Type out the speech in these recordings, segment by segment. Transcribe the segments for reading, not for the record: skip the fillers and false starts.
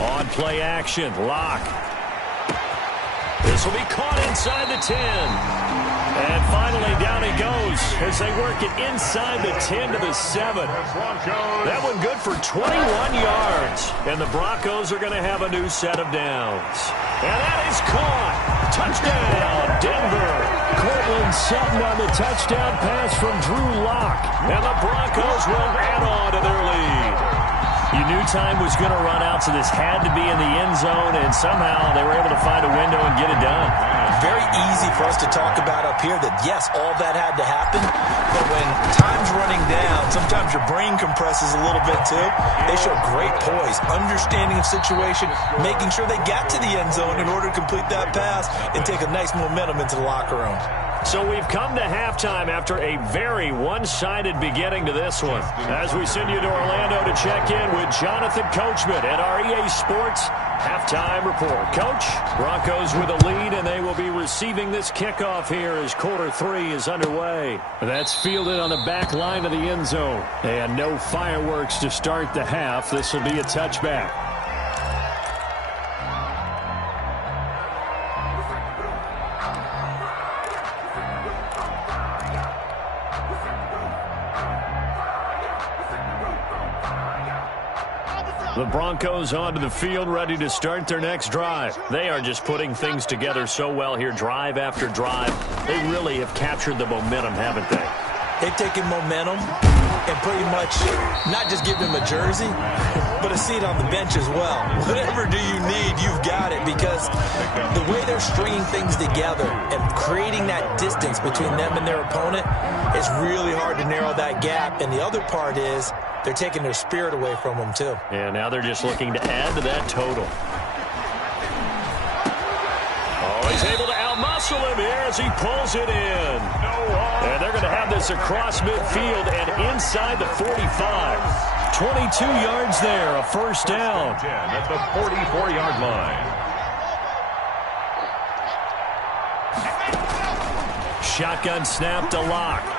On play action, Locke. This will be caught inside the 10. And finally, down he goes as they work it inside the 10 to the 7. That one good for 21 yards. And the Broncos are going to have a new set of downs. And that is caught. Touchdown, Denver. Cortland Sutton on the touchdown pass from Drew Locke. And the Broncos will add on to their lead. You knew time was going to run out, so this had to be in the end zone, and somehow they were able to find a window and get it done. Very easy for us to talk about up here that, yes, all that had to happen, but when time's running down, sometimes your brain compresses a little bit too. They show great poise, understanding of situation, making sure they got to the end zone in order to complete that pass and take a nice momentum into the locker room. So we've come to halftime after a very one-sided beginning to this one. As we send you to Orlando to check in with Jonathan Coachman at our EA Sports Halftime Report. Coach, Broncos with a lead, and they will be receiving this kickoff here as quarter 3 is underway. That's fielded on the back line of the end zone. And no fireworks to start the half. This will be a touchback. The Broncos onto the field, ready to start their next drive. They are just putting things together so well here, drive after drive. They really have captured the momentum, haven't they? They've taken momentum and pretty much not just give them a jersey, but a seat on the bench as well. Whatever do you need, you've got it, because the way they're stringing things together and creating that distance between them and their opponent is really hard to narrow that gap. And the other part is they're taking their spirit away from them, too. Yeah, now they're just looking to add to that total. Oh, he's able to outmuscle him here as he pulls it in. And they're going to have this across midfield and inside the 45. 22 yards there, a first down. At the 44-yard line. Shotgun snap to Locke.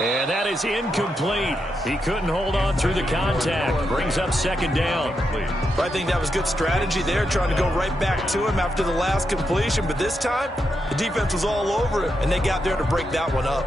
And that is incomplete. He couldn't hold on through the contact. Brings up second down. I think that was good strategy there, trying to go right back to him after the last completion. But this time, the defense was all over him, and they got there to break that one up.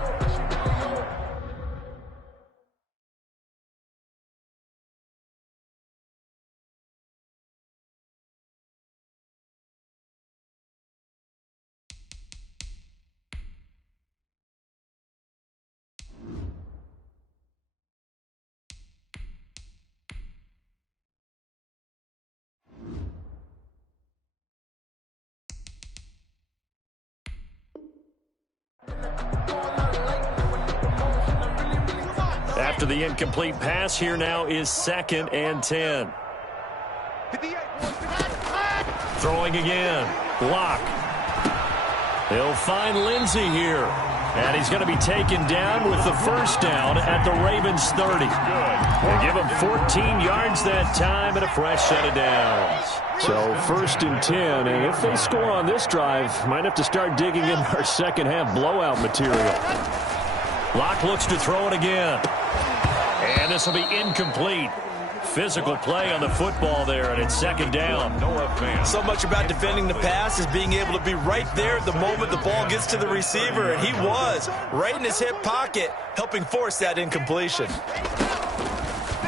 After the incomplete pass, here now is 2nd and 10. Throwing again. Locke. They'll find Lindsey here. And he's going to be taken down with the first down at the Ravens 30. They give him 14 yards that time and a fresh set of downs. So 1st and 10, and if they score on this drive, might have to start digging in our second half blowout material. Locke looks to throw it again. And this will be incomplete. Physical play on the football there, and it's 2nd down. So much about defending the pass is being able to be right there the moment the ball gets to the receiver, and he was right in his hip pocket, helping force that incompletion.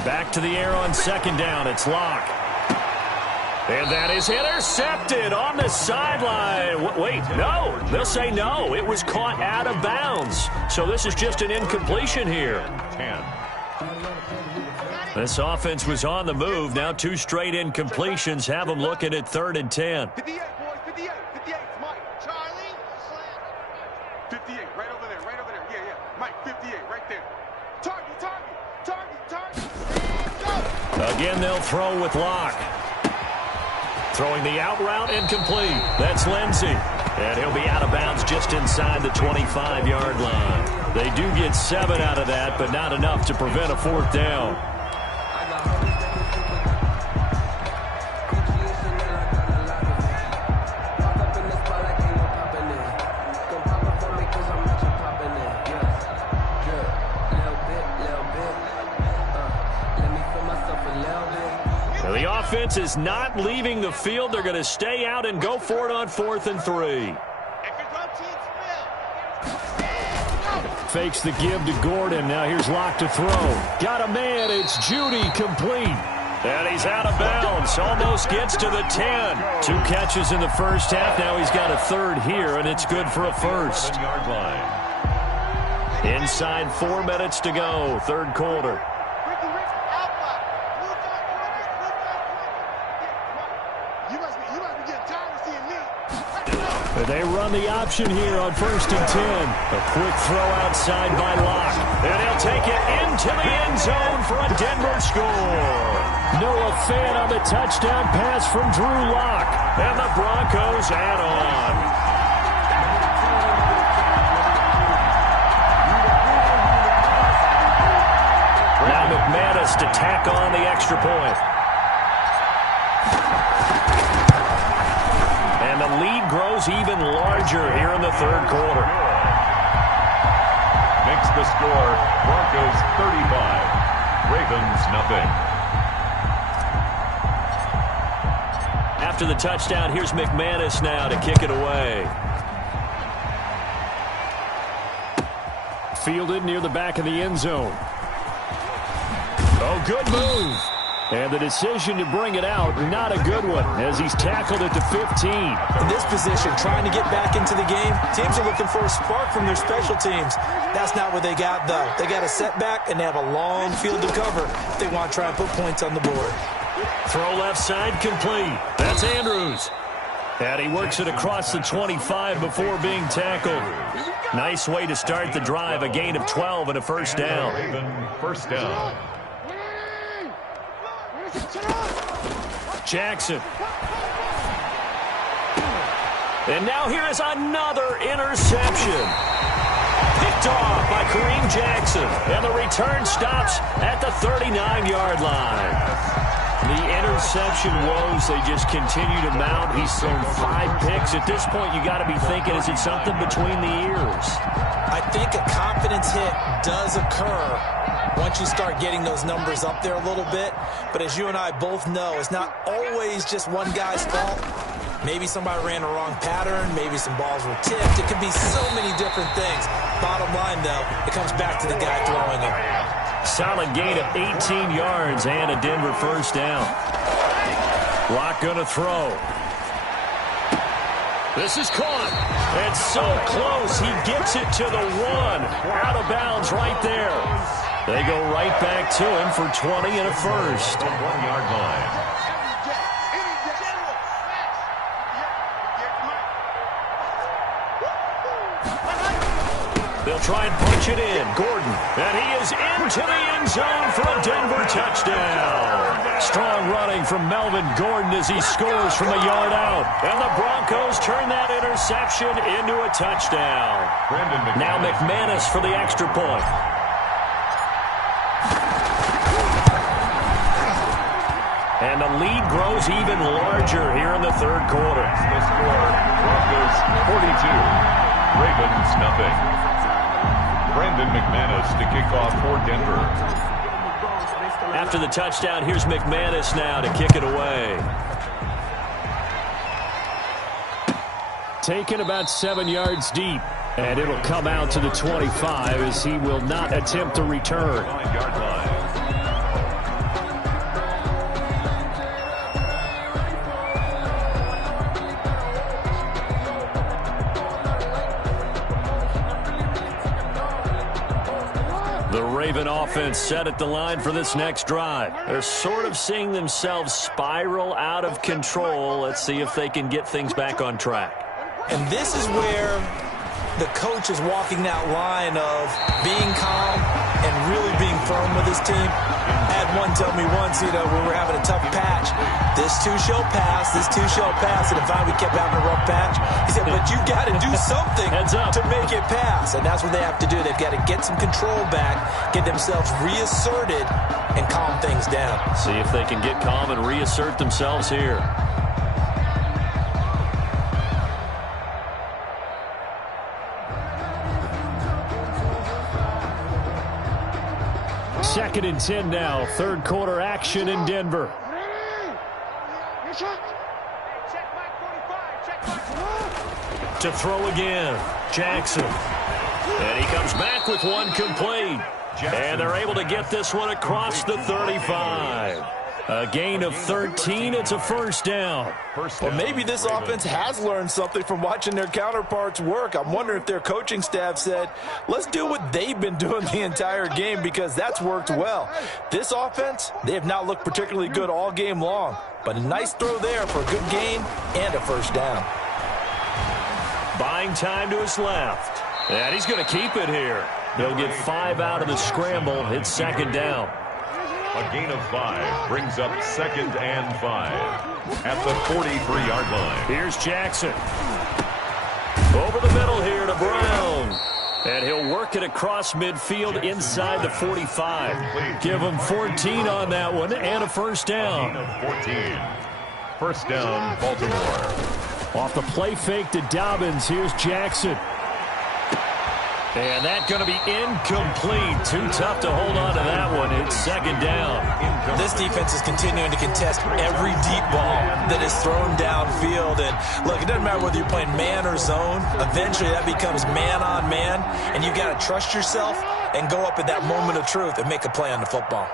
Back to the air on 2nd down. It's Locke. And that is intercepted on the sideline. Wait, no. They'll say no. It was caught out of bounds. So this is just an incompletion here. 10. This offense was on the move. Now 2 straight incompletions have them looking at 3rd and 10. 58, boys, 58, 58, Mike. Charlie. 58, right over there, yeah, yeah. Mike, 58, right there. Target. Go. Again, they'll throw with Locke. Throwing the out route, incomplete. That's Lindsey. And he'll be out of bounds just inside the 25-yard line. They do get 7 out of that, but not enough to prevent a 4th down. The defense is not leaving the field. They're going to stay out and go for it on 4th and 3. Fakes the give to Gordon. Now here's Locke to throw. Got a man. It's Judy, complete. And he's out of bounds. Almost gets to the 10. 2 catches in the first half. Now he's got a 3rd here, and it's good for a 1st. Inside 4 minutes to go, 3rd quarter. They run the option here on 1st and 10. A quick throw outside by Locke. And he'll take it into the end zone for a Denver score. Noah Fant on the touchdown pass from Drew Locke. And the Broncos add on. Now McManus to tack on the extra point. And the lead grows even larger here in the 3rd quarter. Makes the score Broncos 35, Ravens nothing. After the touchdown, here's McManus now to kick it away. Fielded near the back of the end zone. Oh, good move. And the decision to bring it out, not a good one, as he's tackled at the 15. In this position, trying to get back into the game, teams are looking for a spark from their special teams. That's not what they got, though. They got a setback, and they have a long field to cover if they want to try and put points on the board. Throw left side complete. That's Andrews. And he works it across the 25 before being tackled. Nice way to start the drive, a gain of 12 and a 1st down. Raven first down. Jackson. And now here is another interception. Picked off by Kareem Jackson. And the return stops at the 39-yard line. The interception woes, they just continue to mount. He's thrown 5 picks. At this point, you got to be thinking, is it something between the ears? I think a confidence hit does occur once you start getting those numbers up there a little bit. But as you and I both know, it's not always just one guy's fault. Maybe somebody ran a wrong pattern. Maybe some balls were tipped. It could be so many different things. Bottom line, though, it comes back to the guy throwing them. Solid gain of 18 yards and a Denver 1st down. Locke going to throw. This is caught. And so close. He gets it to the 1. Out of bounds right there. They go right back to him for 20 and a 1st. 1-yard line. They'll try and punch it in. Gordon. And he is into the end zone for a Denver touchdown. Strong running from Melvin Gordon as he scores from a yard out. And the Broncos turn that interception into a touchdown. Now McManus for the extra point. And the lead grows even larger here in the 3rd quarter. The score, Broncos 42, Ravens nothing. Brandon McManus to kick off for Denver. After the touchdown, here's McManus now to kick it away. Taken about 7 yards deep. And it'll come out to the 25 as he will not attempt to return. 9-yard line. The Raven offense set at the line for this next drive. They're sort of seeing themselves spiral out of control. Let's see if they can get things back on track. And this is where the coach is walking that line of being calm and really being firm with his team. I had one tell me once, when we were having a tough patch, this too shall pass, this too shall pass. And if we kept having a rough patch, he said, but you got to do something to make it pass. And that's what they have to do. They've got to get some control back, get themselves reasserted, and calm things down. See if they can get calm and reassert themselves here. Second and 10 now. 3rd quarter action in Denver. To throw again, Jackson. And he comes back with one complete. And they're able to get this one across the 35. A gain of 13. It's a first down. Well, maybe this offense has learned something from watching their counterparts work. I'm wondering if their coaching staff said, let's do what they've been doing the entire game, because that's worked well. This offense, they have not looked particularly good all game long. But a nice throw there for a good gain and a first down. Buying time to his left. And he's going to keep it here. He'll get 5 out of the scramble. It's second down. A gain of 5 brings up 2nd and 5 at the 43-yard line. Here's Jackson. Over the middle here to Brown. And he'll work it across midfield inside the 45. Give him 14 on that one and a first down. Gain of 14. First down, Baltimore. Off the play fake to Dobbins. Here's Jackson. And that's going to be incomplete. Too tough to hold on to that one. It's second down. This defense is continuing to contest every deep ball that is thrown downfield. And look, it doesn't matter whether you're playing man or zone. Eventually that becomes man on man. And you got to trust yourself and go up at that moment of truth and make a play on the football.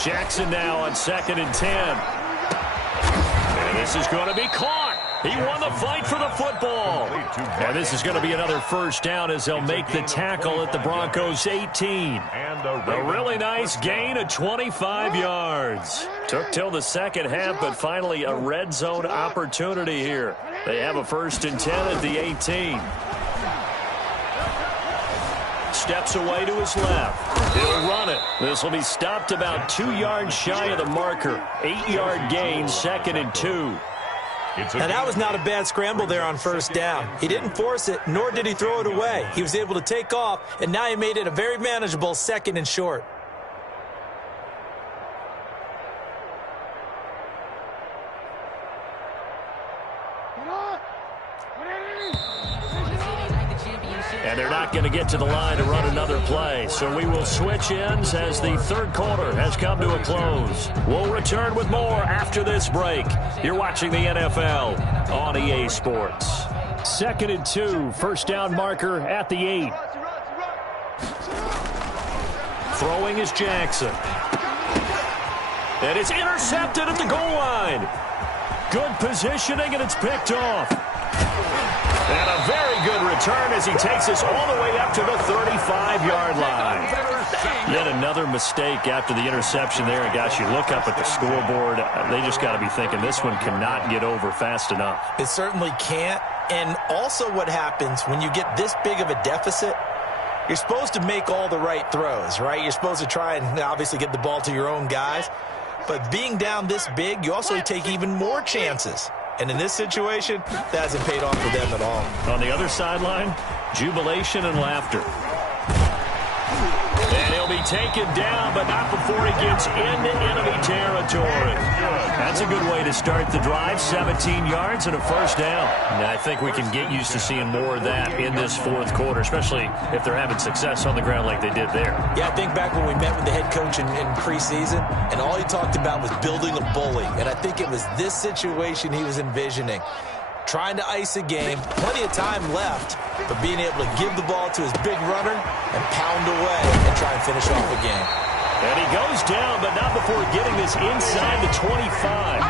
Jackson now on 2nd and 10. And this is going to be caught. He won the fight for the football. And this is going to be another first down as they'll make the tackle at the Broncos' 18. A really nice gain of 25 yards. Took till the second half, but finally a red zone opportunity here. They have a 1st and 10 at the 18. Steps away to his left. He'll run it. This will be stopped about 2 yards shy of the marker. 8-yard gain, 2nd and 2. Now, that was not a bad scramble there on first down. He didn't force it, nor did he throw it away. He was able to take off, and now he made it a very manageable 2nd and short. And they're not going to get to the line to run another play. So we will switch ends as the third quarter has come to a close. We'll return with more after this break. You're watching the NFL on EA Sports. 2nd and 2, first down marker at the 8. Throwing is Jackson. And it's intercepted at the goal line. Good positioning, and it's picked off. And a very good return as he takes us all the way up to the 35-yard line. Yet another mistake after the interception there. And gosh, you look up at the scoreboard, they just got to be thinking this one cannot get over fast enough. It certainly can't. And also what happens when you get this big of a deficit, you're supposed to make all the right throws, right? You're supposed to try and obviously get the ball to your own guys. But being down this big, you also take even more chances. And in this situation, that hasn't paid off for them at all. On the other sideline, jubilation and laughter. And he'll be taken down, but not before he gets into enemy territory. That's a good way to start the drive. 17 yards and a first down. And I think we can get used to seeing more of that in this fourth quarter, especially if they're having success on the ground like they did there. Yeah, I think back when we met with the head coach in preseason, and all he talked about was building a bully. And I think it was this situation he was envisioning. Trying to ice a game, plenty of time left, but being able to give the ball to his big runner and pound away and try and finish off a game. And he goes down, but not before getting this inside the 25.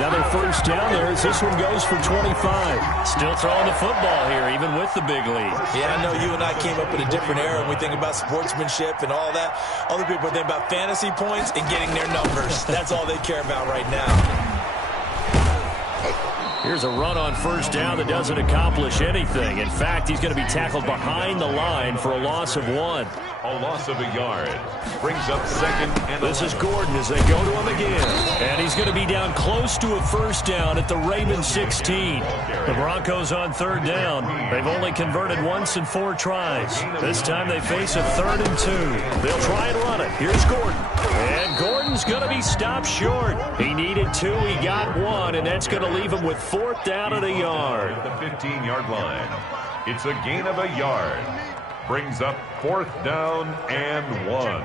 Another first down there as this one goes for 25. Still throwing the football here, even with the big lead. Yeah, I know you and I came up in a different era when we think about sportsmanship and all that. Other people think about fantasy points and getting their numbers. That's all they care about right now. Here's a run on first down that doesn't accomplish anything. In fact, he's going to be tackled behind the line for a loss of 1. A loss of a yard. Brings up 2nd and 11. This is Gordon as they go to him again. And he's going to be down close to a first down at the Ravens 16. The Broncos on 3rd down. They've only converted once in 4 tries. This time they face a 3rd and 2. They'll try and run it. Here's Gordon. And Gordon's going to be stopped short. He needed 2. He got 1. And that's going to leave him with 4th down and a yard. At the 15-yard line. It's a gain of a yard. Brings up 4th down and 1.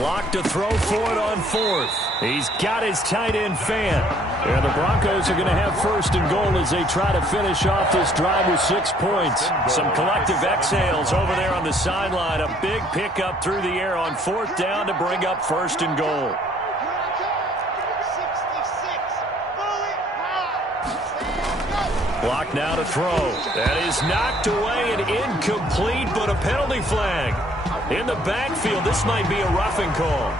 Lock to throw for it on fourth. He's got his tight end fan. And the Broncos are going to have first and goal as they try to finish off this drive with 6 points. Some collective exhales over there on the sideline. A big pickup through the air on fourth down to bring up first and goal. Block now to throw. That is knocked away and incomplete, but a penalty flag. In the backfield, this might be a roughing call.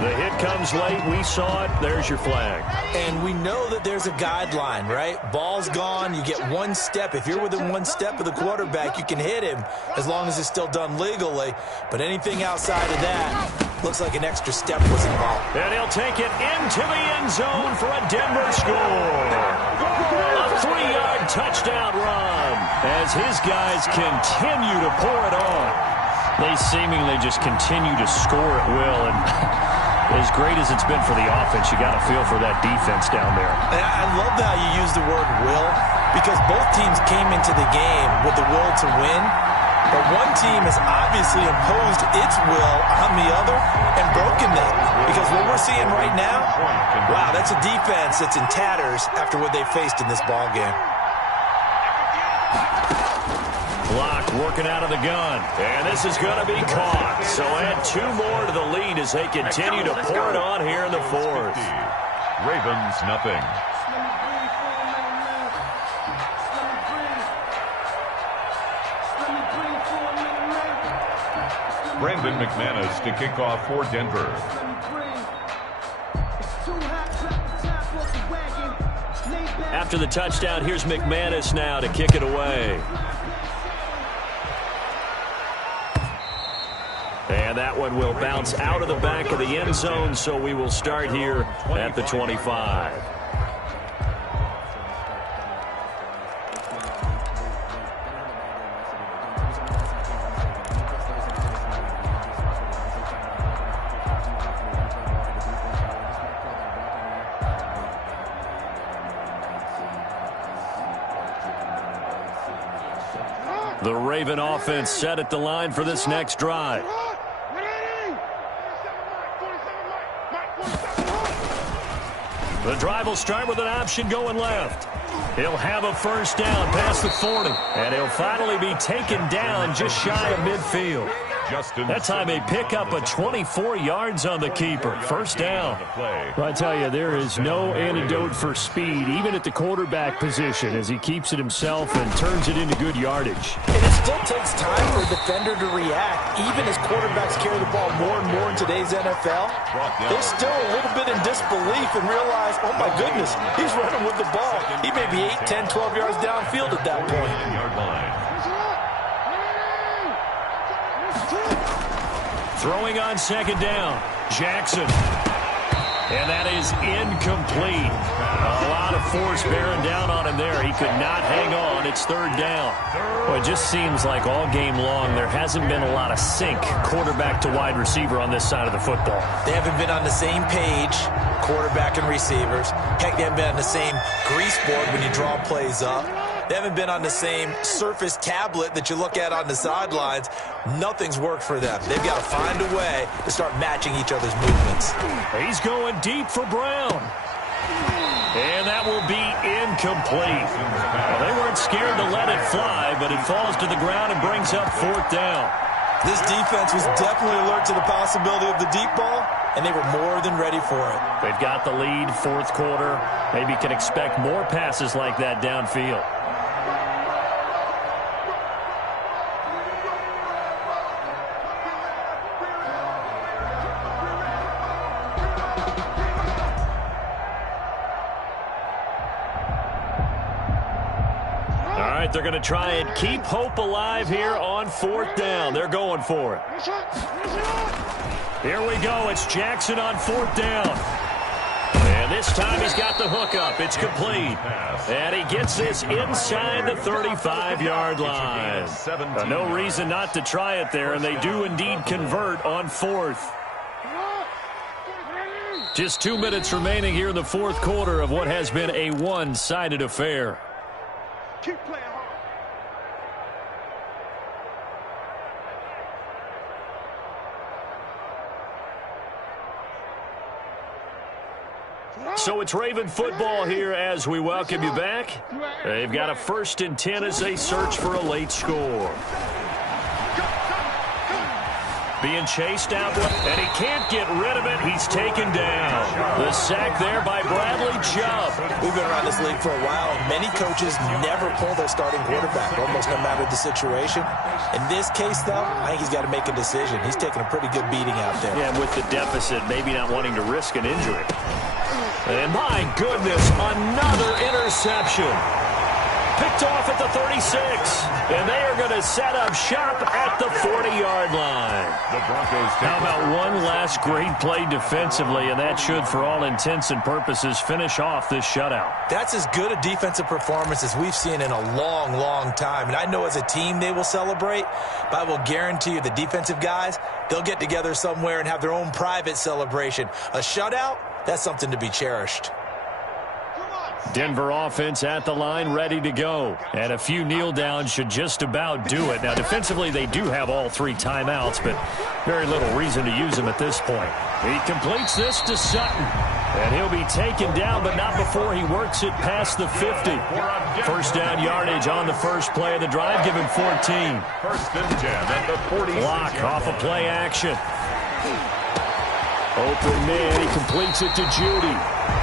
The hit comes late. We saw it. There's your flag. And we know that there's a guideline, right? Ball's gone. You get 1 step. If you're within 1 step of the quarterback, you can hit him as long as it's still done legally. But anything outside of that looks like an extra step was involved. And he'll take it into the end zone for a Denver score. A 3-yard touchdown run as his guys continue to pour it on. They seemingly just continue to score at will, and as great as it's been for the offense, you got to feel for that defense down there. And I love how you use the word will, because both teams came into the game with the will to win, but one team has obviously imposed its will on the other and broken that. Because what we're seeing right now, wow, that's a defense that's in tatters after what they faced in this ball game. Block working out of the gun, and this is going to be caught. So add 2 more to the lead as they continue to pour it on here in the fourth. Ravens nothing. Brandon McManus to kick off for Denver. After the touchdown, here's McManus now to kick it away. And that one will bounce out of the back of the end zone, so we will start here at the 25. The Raven offense set at the line for this next drive. The drive will start with an option going left. He'll have a first down past the 40, and he'll finally be taken down just shy of midfield. That time they pick up a 24 yards on the keeper. First down. Well, I tell you, there is no antidote for speed, even at the quarterback position, as he keeps it himself and turns it into good yardage. And it still takes time for a defender to react, even as quarterbacks carry the ball more and more in today's NFL. They're still a little bit in disbelief and realize, oh my goodness, he's running with the ball. He may be 8, 10, 12 yards downfield at that point. Throwing on second down, Jackson. And that is incomplete. A lot of force bearing down on him there. He could not hang on. It's third down. Well, it just seems like all game long there hasn't been a lot of sync quarterback to wide receiver on this side of the football. They haven't been on the same page, quarterback and receivers. Heck, they haven't been on the same grease board when you draw plays up. They haven't been on the same surface tablet that you look at on the sidelines. Nothing's worked for them. They've got to find a way to start matching each other's movements. He's going deep for Brown. And that will be incomplete. Well, they weren't scared to let it fly, but it falls to the ground and brings up fourth down. This defense was definitely alert to the possibility of the deep ball, and they were more than ready for it. They've got the lead, fourth quarter. Maybe can expect more passes like that downfield. They're going to try and keep hope alive here on fourth down. They're going for it. Here we go. It's Jackson on fourth down. And this time he's got the hook up. It's complete. And he gets this inside the 35-yard line. No reason not to try it there, and they do indeed convert on fourth. Just 2 minutes remaining here in the fourth quarter of what has been a one-sided affair. Keep playing hard. So it's Raven football here as we welcome you back. They've got a 1st and 10 as they search for a late score. Being chased out, and he can't get rid of it. He's taken down. The sack there by Bradley Chubb. We've been around this league for a while, and many coaches never pull their starting quarterback, almost no matter the situation. In this case, though, I think he's got to make a decision. He's taking a pretty good beating out there. Yeah, with the deficit, maybe not wanting to risk an injury. And my goodness, another interception. Picked off at the 36, and they are going to set up shop at the 40-yard line. The Broncos take How about one last great play defensively, and that should, for all intents and purposes, finish off this shutout. That's as good a defensive performance as we've seen in a long, long time. And I know as a team they will celebrate, but I will guarantee you the defensive guys, they'll get together somewhere and have their own private celebration. A shutout, that's something to be cherished. Denver offense at the line, ready to go. And a few kneel downs should just about do it. Now, defensively, they do have all 3 timeouts, but very little reason to use them at this point. He completes this to Sutton. And he'll be taken down, but not before he works it past the 50. 1st down yardage on the first play of the drive. Give him 14. 1st and 10 at the 40. Block off a play action. Open man, he completes it to Judy.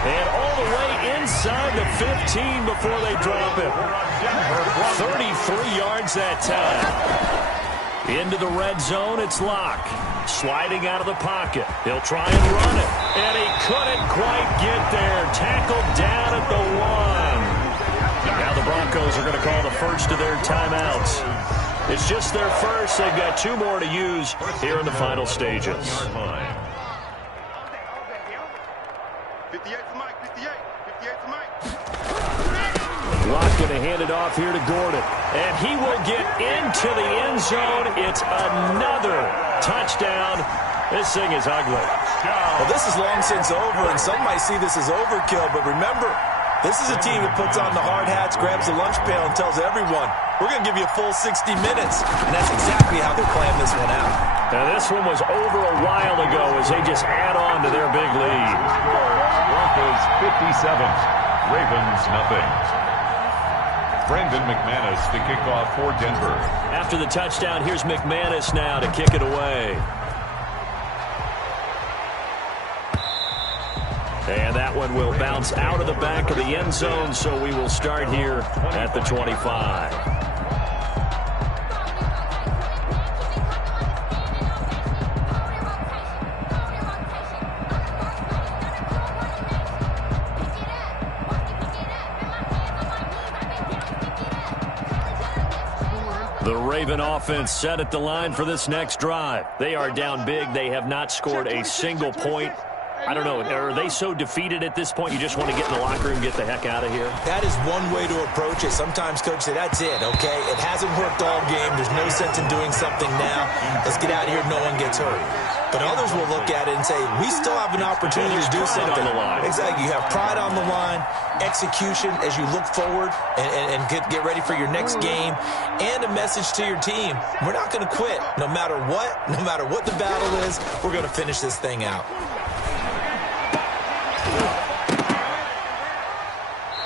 And all the way inside the 15 before they drop him. 33 yards that time. Into the red zone, it's Locke. Sliding out of the pocket. He'll try and run it. And he couldn't quite get there. Tackled down at the 1. Now the Broncos are going to call the first of their timeouts. It's just their first. They've got 2 more to use here in the final stages. 58 for Mike, 58 for Mike. Locke going to hand it off here to Gordon. And he will get into the end zone. It's another touchdown. This thing is ugly. Well, this is long since over, and some might see this as overkill, but remember, this is a team that puts on the hard hats, grabs the lunch pail, and tells everyone, we're going to give you a full 60 minutes. And that's exactly how they're playing this one out. Now, this one was over a while ago as they just add on to their big lead. Broncos 57, Ravens nothing. Brandon McManus to kick off for Denver. After the touchdown, here's McManus now to kick it away. And that one will bounce out of the back of the end zone, so we will start here at the 25. The Raven offense set at the line for this next drive. They are down big. They have not scored a single point. I don't know. Are they so defeated at this point you just want to get in the locker room and get the heck out of here? That is one way to approach it. Sometimes coaches say, that's it, okay? It hasn't worked all game. There's no sense in doing something now. Let's get out of here. No one gets hurt. But others will look at it and say, we still have an opportunity to do something. On the line. Exactly. You have pride on the line, execution as you look forward and get ready for your next game, and a message to your team. We're not going to quit. No matter what the battle is, we're going to finish this thing out.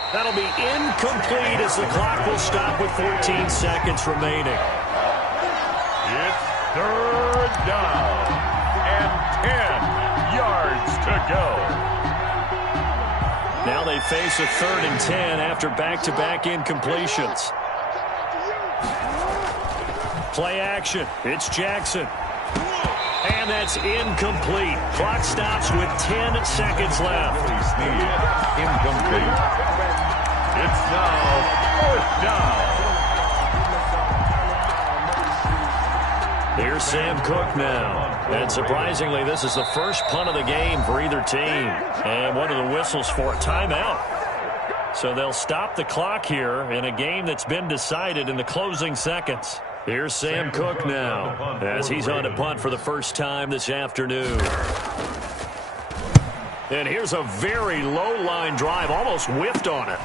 That'll be incomplete as the clock will stop with 14 seconds remaining. It's 3rd down and 10 yards to go. Now they face a 3rd and 10 after back-to-back incompletions. Play action. It's Jackson. And that's incomplete. Clock stops with 10 seconds left. Incomplete. It's now 4th down. Here's Sam Cook now. And surprisingly, this is the first punt of the game for either team. And one of the whistles for a timeout. So they'll stop the clock here in a game that's been decided in the closing seconds. Here's Sam Cook now as he's on to punt for the first time this afternoon. And here's a very low-line drive, almost whiffed on it.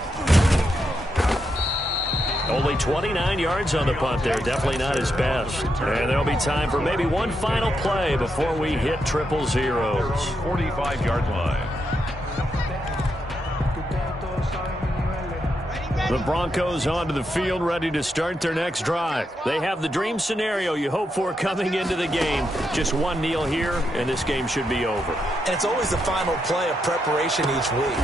Only 29 yards on the punt there, definitely not his best. And there'll be time for maybe one final play before we hit triple zeros. 45-yard line. The Broncos onto the field, ready to start their next drive. They have the dream scenario you hope for coming into the game. Just one kneel here, and this game should be over. And it's always the final play of preparation each week.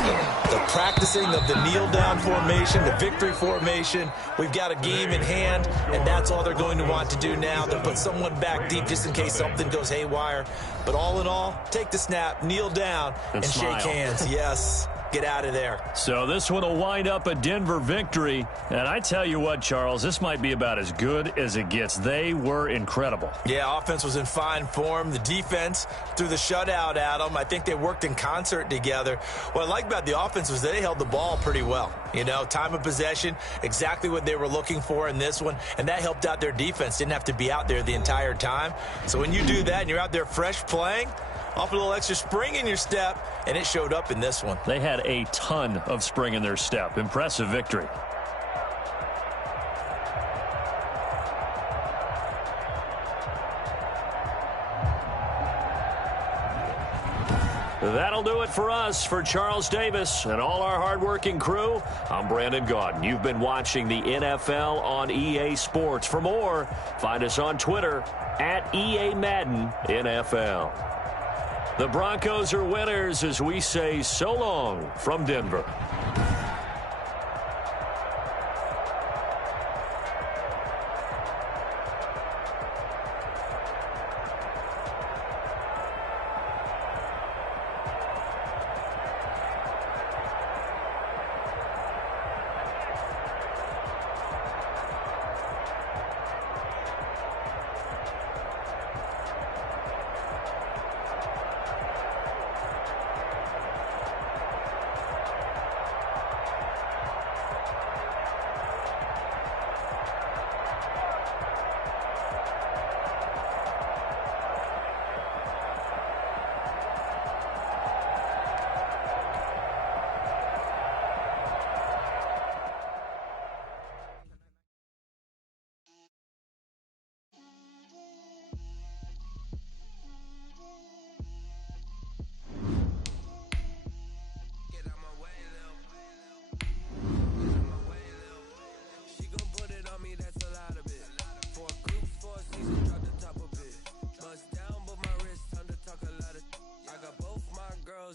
The practicing of the kneel-down formation, the victory formation. We've got a game in hand, and that's all they're going to want to do now. They'll put someone back deep just in case something goes haywire. But all in all, take the snap, kneel down, and shake hands. Yes. Get out of there. So this one will wind up a Denver victory. And I tell you what, Charles, this might be about as good as it gets. They were incredible. Yeah, offense was in fine form. The defense threw the shutout at them. I think they worked in concert together. What I like about the offense was they held the ball pretty well. You know, time of possession, exactly what they were looking for in this one. And that helped out their defense. Didn't have to be out there the entire time. So when you do that and you're out there fresh playing, off a little extra spring in your step, and it showed up in this one. They had a ton of spring in their step. Impressive victory. That'll do it for us. For Charles Davis and all our hardworking crew, I'm Brandon Gaudin. You've been watching the NFL on EA Sports. For more, find us on Twitter at EA Madden NFL. The Broncos are winners as we say so long from Denver.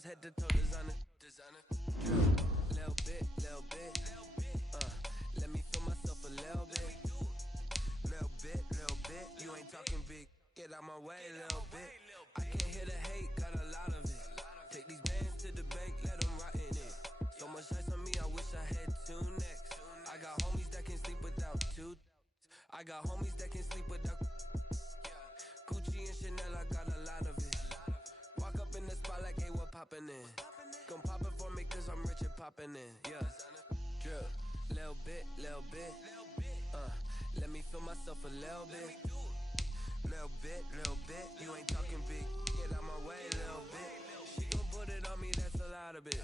Head to toe designer. Little bit. Let me feel myself a little bit. Little bit. You ain't talking big. Get out my way, little bit. I can't hear the hate, got a lot of it. Take these bands to the bank, let them rot in it. So much ice on me, I wish I had two necks. I got homies that can sleep without two. I got homies that can sleep without Gucci and Chanel, I got a lot of it. Walk up in the spot like, hey, what poppin' in? Gon' pop it for me cause I'm rich and poppin' in. Yeah. Drip. Little bit. Let me feel myself a little bit. Little bit. You ain't talking big. Get out my way, little bit. She gon' put it on me, that's a lot of it.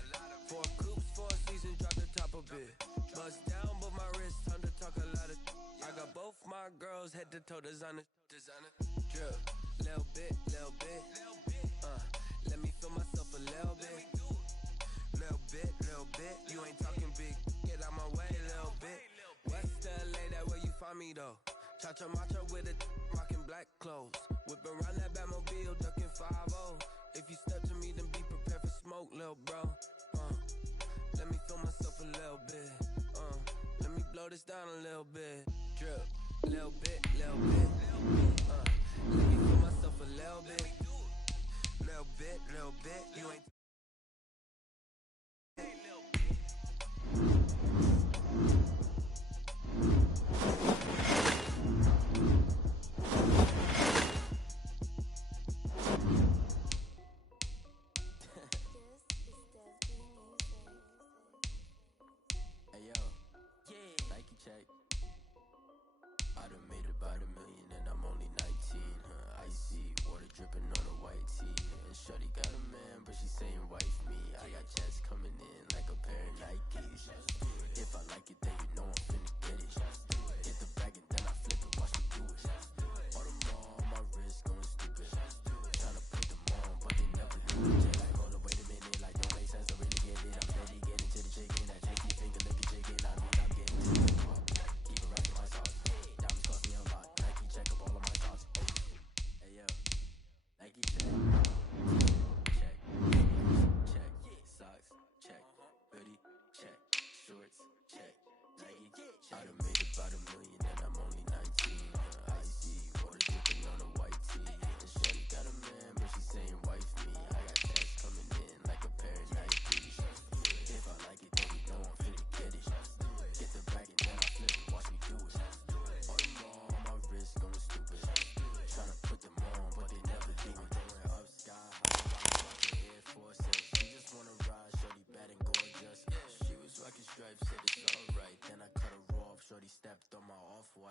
4 coops, 4 seasons, drop the top a bit. Bust down, but my wrist, time to talk a lot of. I got both my girls head to toe designer. Drip. Little bit. Let me feel myself a little bit. Little bit. You ain't talking big. Get out my way, little bit. West LA, that where you find me though. Cha-cha matcha with a rockin' black clothes. Whip around that Batmobile, ducking 5-0. If you step to me, then be prepared for smoke, little bro. Let me feel myself a little bit. Let me blow this down a little bit. Drip. Little bit. Let me feel myself a little bit. Little bit. You ain't. Hey yo, Nike check. I done made about $1 million and I'm only 19. Icy water dripping on a white tee. And shorty got a man, but she saying wife me. I got checks coming in like a pair of Nikes. If I like it, then you know I'm finna get it. Get the bag and then I flip it, watch me do it. All them all on my wrist going stupid. Tryna put them on, but they never do it. Like, hold up, wait a minute, like don't make sense. I really get it. I'm steady getting to the chicken. That tricky finger looking chicken. I mean, I'm getting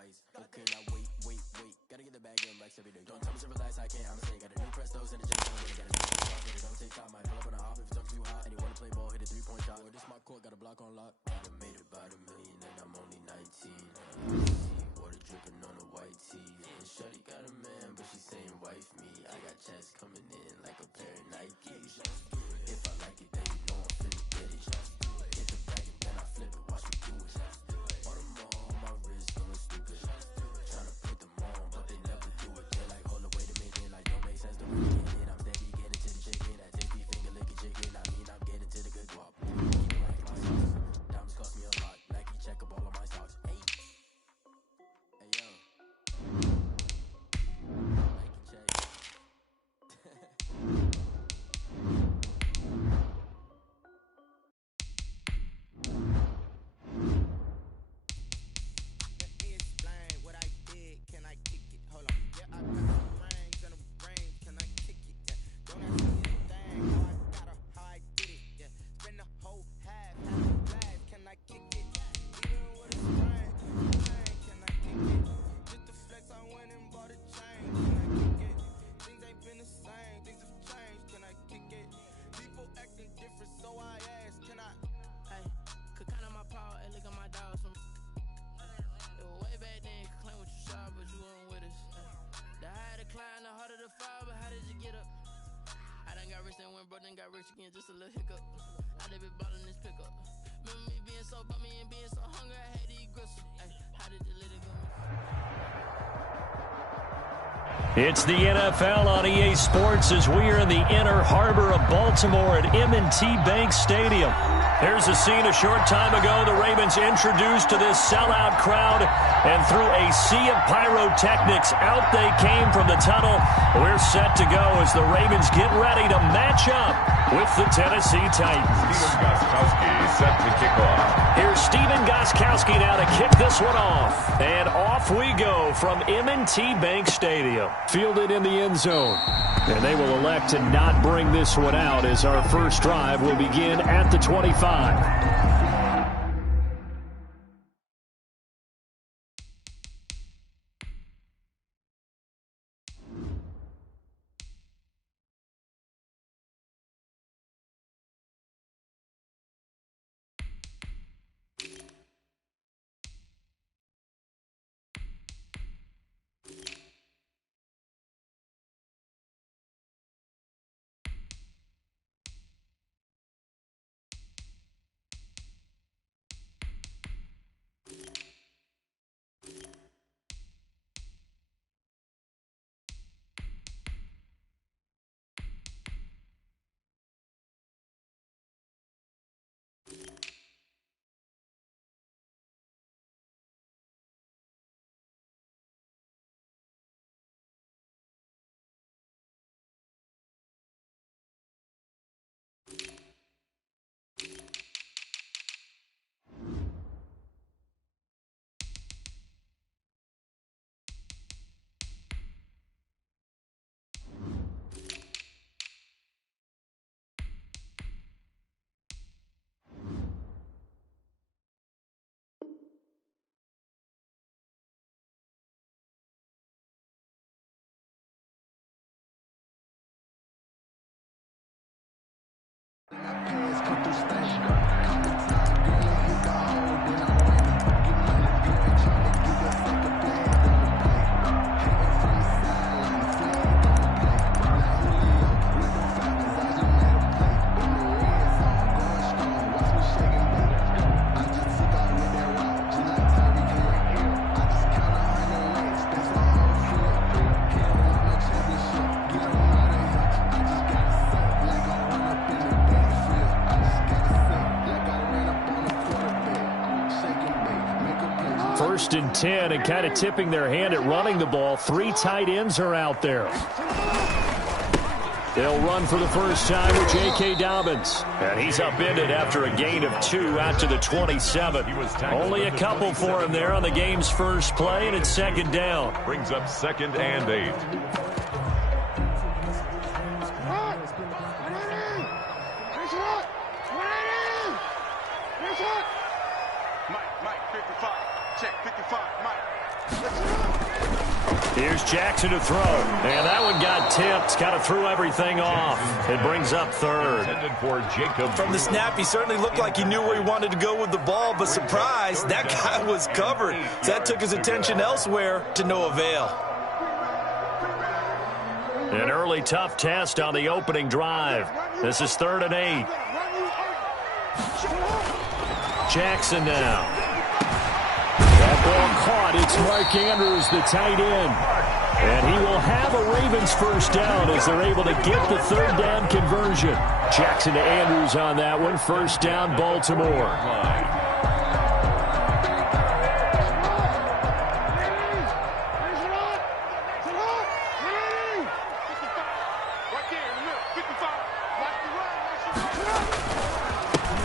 twice. Okay, now wait. Gotta get the bag in racks every day. Don't tell me to relax, I can't, I'ma say. Got a new Prestos and a gym, got a new shot, but it don't take time. Might pull up on the hop if it's up too hot. And you wanna play ball, hit a 3-point shot. Or this my court, got a block on lock. I done made about $1 million and I'm only 19. Water dripping on a white tee. And shorty got a man, but she saying wife me. I got checks coming in like a pair of Nikes. If I like it, then you know I'm finna get it. Get the bag and then I flip it, watch me do it. On the mall, my wrist feeling stupid. Tryna put them on, but they never do it. They're like, hold up, wait a minute, like don't make sense, don't really get it. I'm steady getting to the chicken, that tasty finger licking chicken. I mean, I'm getting to the good guap. Keep it right in my socks. Diamonds cost me a lot. Nike check up all of my stocks. Hey yo. Nike check. Got rich again, just a little hiccup. I live it ballin' this pickup. Remember me being so bummy and being so hungry, I had to eat gristle. Ay, how did the little go? It's the NFL on EA Sports as we are in the inner harbor of Baltimore at M&T Bank Stadium. Here's a scene a short time ago. The Ravens introduced to this sellout crowd, and through a sea of pyrotechnics, out they came from the tunnel. We're set to go as the Ravens get ready to match up with the Tennessee Titans. Stephen Gostkowski set to kick off. Here's Stephen Gostkowski now to kick this one off. And off we go from M&T Bank Stadium. Fielded in the end zone. And they will elect to not bring this one out as our first drive will begin at the 25. First and 10, and kind of tipping their hand at running the ball. 3 tight ends are out there. They'll run for the first time with J.K. Dobbins. And he's upended after a gain of 2 out to the 27. Only a couple for him there on the game's first play, and it's second down. Brings up 2nd and 8. Mike, 55. Check, 55, Mike. Here's Jackson to throw. And that one got tipped. Kind of threw everything off. It brings up third. From the snap, he certainly looked like he knew where he wanted to go with the ball, but surprise, that guy was covered. So that took his attention elsewhere to no avail. An early tough test on the opening drive. This is 3rd and 8. Jackson now. That ball caught. It's Mark Andrews, the tight end. And he will have a Ravens first down as they're able to get the 3rd down conversion. Jackson to Andrews on that one. First down, Baltimore.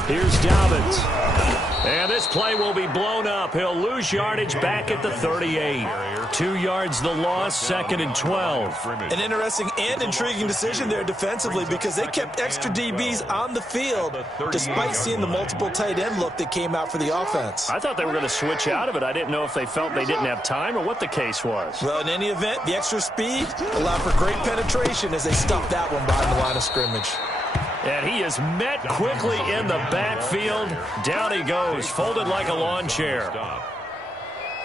Here's Dobbins. And this play will be blown up. He'll lose yardage back at the 38. 2 yards the loss, 2nd and 12. An interesting and intriguing decision there defensively because they kept extra DBs on the field despite seeing the multiple tight end look that came out for the offense. I thought they were going to switch out of it. I didn't know if they felt they didn't have time or what the case was. Well, in any event, the extra speed allowed for great penetration as they stuffed that one behind the line of scrimmage. And he is met quickly in the backfield. Down he goes, folded like a lawn chair.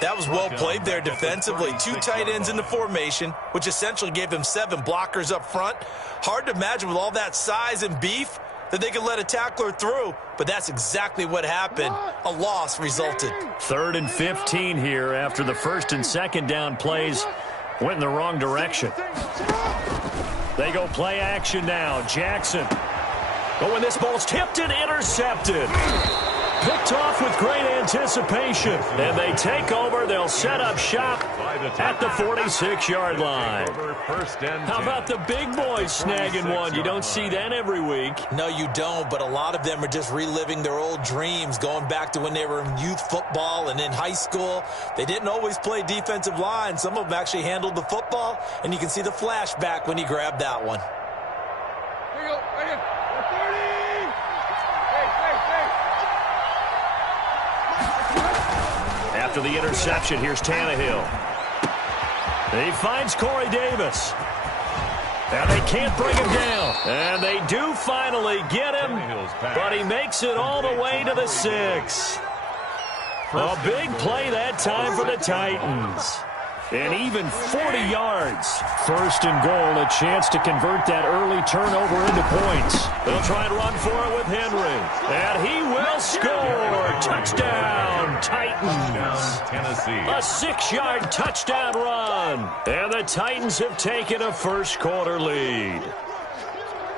That was well played there defensively. 2 tight ends in the formation, which essentially gave them 7 blockers up front. Hard to imagine with all that size and beef that they could let a tackler through, but that's exactly what happened. A loss resulted. 3rd and 15 here after the 1st and 2nd down plays went in the wrong direction. They go play action now. Jackson. But when this ball's tipped and intercepted. Picked off with great anticipation. And they take over. They'll set up shop at the 46-yard line. How about the big boys snagging one? You don't see that every week. No, you don't, but a lot of them are just reliving their old dreams, going back to when they were in youth football and in high school. They didn't always play defensive line. Some of them actually handled the football, and you can see the flashback when he grabbed that one. Here you go, right here. 30. After the interception, here's Tannehill. He finds Corey Davis. And they can't bring him down. And they do finally get him, but he makes it all the way to the 6. A big play that time for the Titans. And even 40 yards. 1st and goal, a chance to convert that early turnover into points. They'll try and run for it with Henry. And he will score. Touchdown, Titans. A 6-yard touchdown run. And the Titans have taken a first-quarter lead.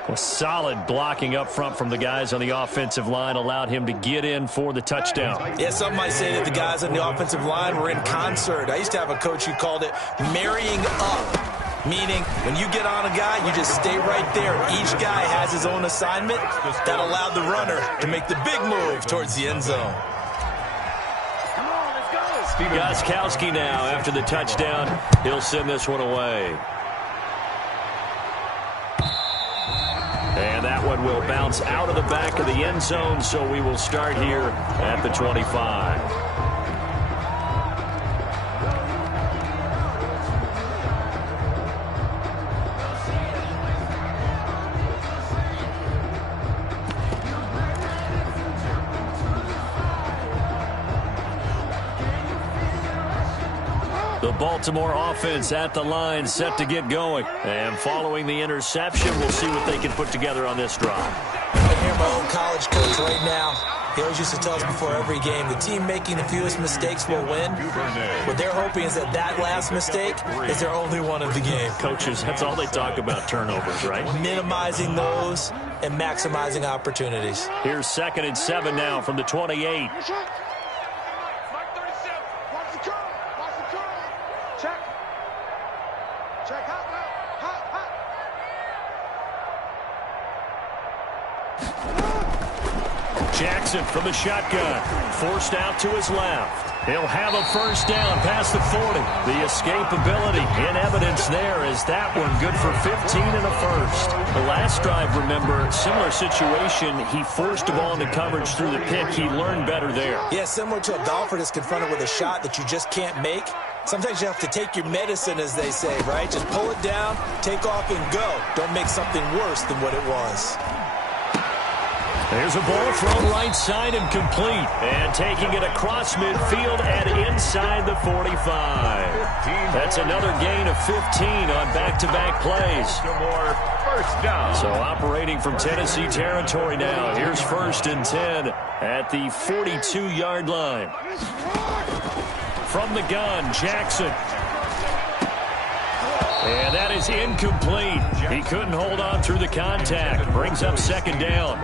A solid blocking up front from the guys on the offensive line allowed him to get in for the touchdown. Yeah, some might say that the guys on the offensive line were in concert. I used to have a coach who called it marrying up, meaning when you get on a guy, you just stay right there. Each guy has his own assignment. That allowed the runner to make the big move towards the end zone. Gostkowski now after the touchdown. He'll send this one away. And that one will bounce out of the back of the end zone, so we will start here at the 25. The Baltimore offense at the line, set to get going. And following the interception, we'll see what they can put together on this drive. I hear my old college coach right now. He always used to tell us before every game, the team making the fewest mistakes will win. What they're hoping is that that last mistake is their only one of the game. Coaches, that's all they talk about, turnovers, right? Minimizing those and maximizing opportunities. Here's 2nd and 7 now from the 28. Jackson from the shotgun. Forced out to his left. He'll have a first down past the 40. The escapability in evidence there is that one good for 15 and a first. The last drive, remember, similar situation. He forced the ball into coverage through the pick. He learned better there. Yeah, similar to a golfer that's confronted with a shot that you just can't make. Sometimes you have to take your medicine, as they say, right? Just pull it down, take off, and go. Don't make something worse than what it was. There's a ball thrown right side and complete. And taking it across midfield and inside the 45. That's another gain of 15 on back-to-back plays. First down. So operating from Tennessee territory now. Here's 1st and 10 at the 42-yard line. From the gun, Jackson. And that is incomplete. He couldn't hold on through the contact. Brings up 2nd down.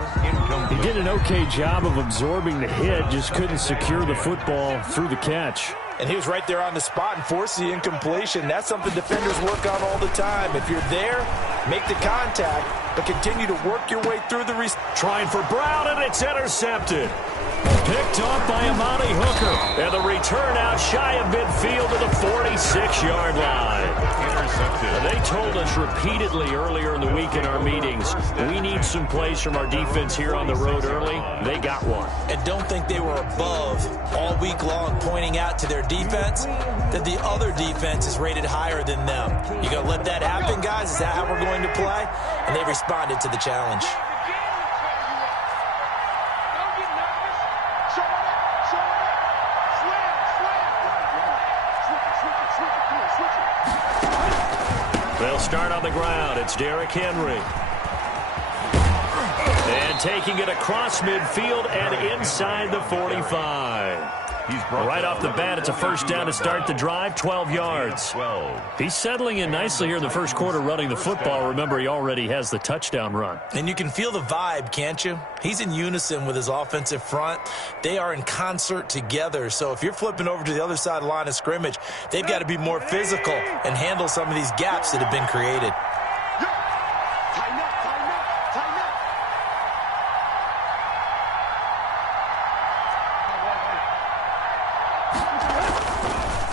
He did an okay job of absorbing the hit, just couldn't secure the football through the catch. And he was right there on the spot and forced the incompletion. That's something defenders work on all the time. If you're there, make the contact, but continue to work your way through the... Trying for Brown, and it's intercepted. Picked off by Amani Hooker. And the return out shy of midfield to the 46-yard line. Intercepted. They told us repeatedly earlier in the week in our meetings, we need some plays from our defense here on the road early. They got one. And don't think they were above all week long pointing out to their defense that the other defense is rated higher than them. You going to let that happen, guys? Is that how we're going to play? And they responded to the challenge. They'll start on the ground. It's Derrick Henry. And taking it across midfield and inside the 45. Right off the bat, it's a first down to start the drive, 12 yards. He's settling in nicely here in the first quarter running the football. Remember, he already has the touchdown run. And you can feel the vibe, can't you? He's in unison with his offensive front. They are in concert together. So if you're flipping over to the other side of the line of scrimmage, they've got to be more physical and handle some of these gaps that have been created.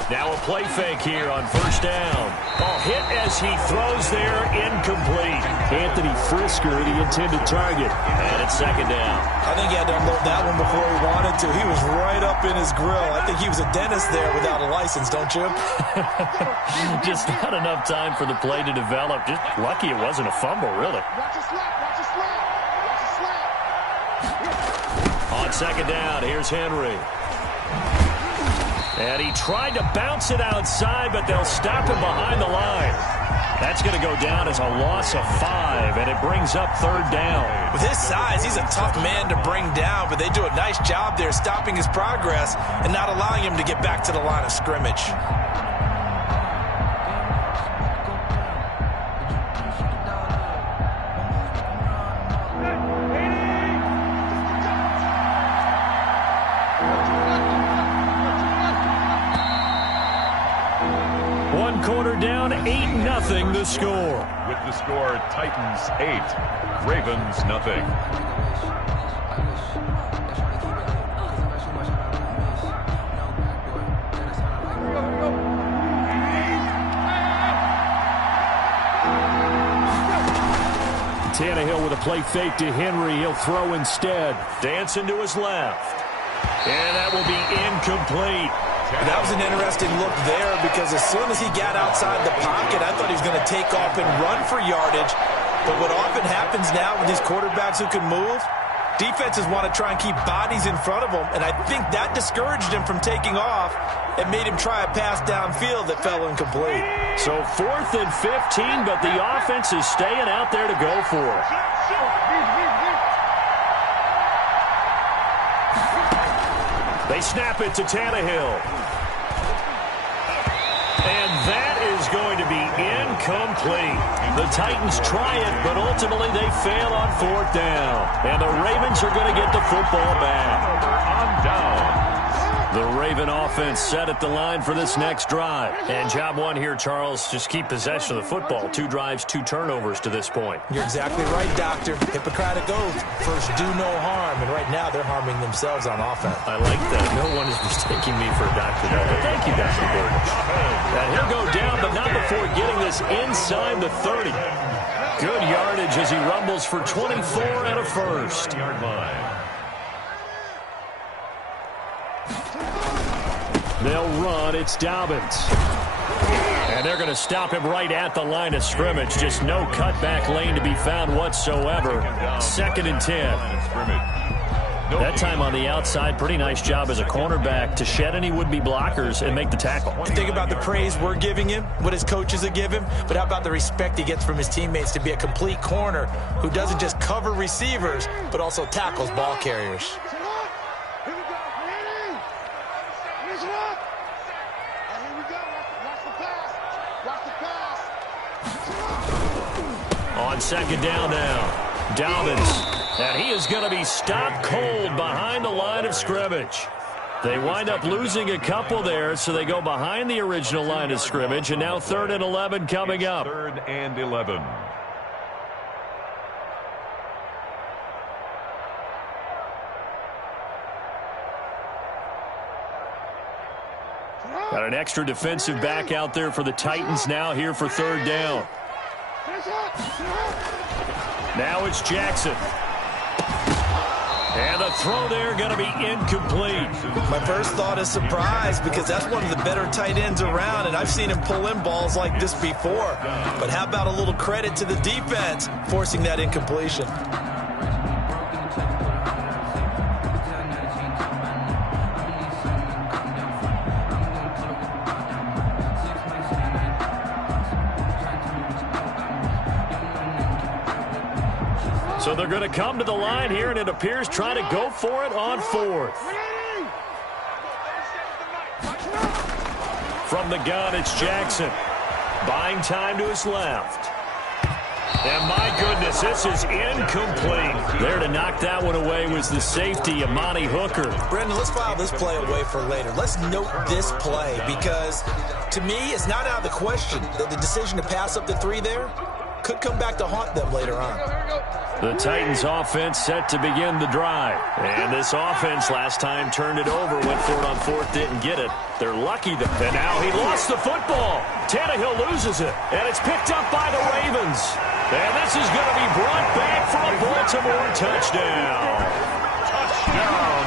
Now a play fake here on first down. Ball hit as he throws there, incomplete. Anthony Frisker, the intended target. And it's 2nd down. I think he had to unload that one before he wanted to. He was right up in his grill. I think he was a dentist there without a license, don't you? Just not enough time for the play to develop. Just lucky it wasn't a fumble, really. On 2nd down, here's Henry. And he tried to bounce it outside, but they'll stop him behind the line. That's going to go down as a loss of 5, and it brings up 3rd down. With his size, he's a tough man to bring down, but they do a nice job there stopping his progress and not allowing him to get back to the line of scrimmage. Quarter down, 8-0 the score. With the score, Titans 8, Ravens nothing. Tannehill with a play fake to Henry. He'll throw instead. Dancing to his left. And that will be incomplete. That was an interesting look there because as soon as he got outside the pocket, I thought he was going to take off and run for yardage. But what often happens now with these quarterbacks who can move, defenses want to try and keep bodies in front of them, and I think that discouraged him from taking off and made him try a pass downfield that fell incomplete. So 4th and 15, but the offense is staying out there to go for it. They snap it to Tannehill. And that is going to be incomplete. The Titans try it, but ultimately they fail on 4th down. And the Ravens are going to get the football back. On down. The Raven offense set at the line for this next drive. And job one here, Charles, just keep possession of the football. 2 drives, 2 turnovers to this point. You're exactly right, Doctor. Hippocratic oath. First, do no harm. And right now, they're harming themselves on offense. I like that. No one is mistaking me for a doctor. Thank you, Dr. Burns. And he'll go down, but not before getting this inside the 30. Good yardage as he rumbles for 24 and a first. Yard line. They'll run. It's Dobbins. And they're going to stop him right at the line of scrimmage. Just no cutback lane to be found whatsoever. 2nd and 10. That time on the outside, pretty nice job as a cornerback to shed any would-be blockers and make the tackle. Think about the praise we're giving him, what his coaches are giving, but how about the respect he gets from his teammates to be a complete corner who doesn't just cover receivers, but also tackles ball carriers. On 2nd down now, Dobbins. And he is going to be stopped cold behind the line of scrimmage. They wind up losing a couple there, so they go behind the original line of scrimmage, and now 3rd and 11 coming up. 3rd and 11. Got an extra defensive back out there for the Titans now here for 3rd down. Now it's Jackson. And the throw there going to be incomplete. My first thought is surprise because that's one of the better tight ends around, and I've seen him pull in balls like this before. But how about a little credit to the defense forcing that incompletion? So they're going to come to the line here, and it appears trying to go for it on 4th. From the gun, it's Jackson. Buying time to his left. And my goodness, this is incomplete. There to knock that one away was the safety, Amani Hooker. Brendan, let's file this play away for later. Let's note this play because, to me, it's not out of the question that the decision to pass up the 3 there could come back to haunt them later on. The Titans offense set to begin the drive. And this offense last time turned it over, went for it on 4th, didn't get it. They're lucky that now he lost the football. Tannehill loses it, and it's picked up by the Ravens. And this is going to be brought back for a Baltimore touchdown. Touchdown,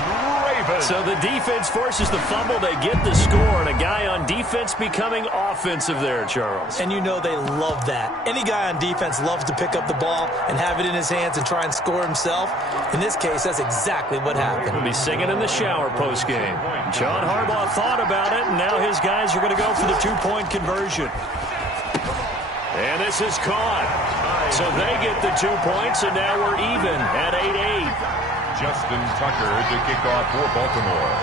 Ravens. So the defense forces the fumble. They get the score, and a guy on defense becoming offensive there, Charles. And you know they love that. Any guy on defense loves to pick up the ball and have it in his hands and try and score himself. In this case, that's exactly what happened. He'll be singing in the shower postgame. John Harbaugh thought about it, and now his guys are going to go for the 2-point conversion. And this is caught. So they get the 2 points, and now we're even at 8-8. Justin Tucker to kick off for Baltimore.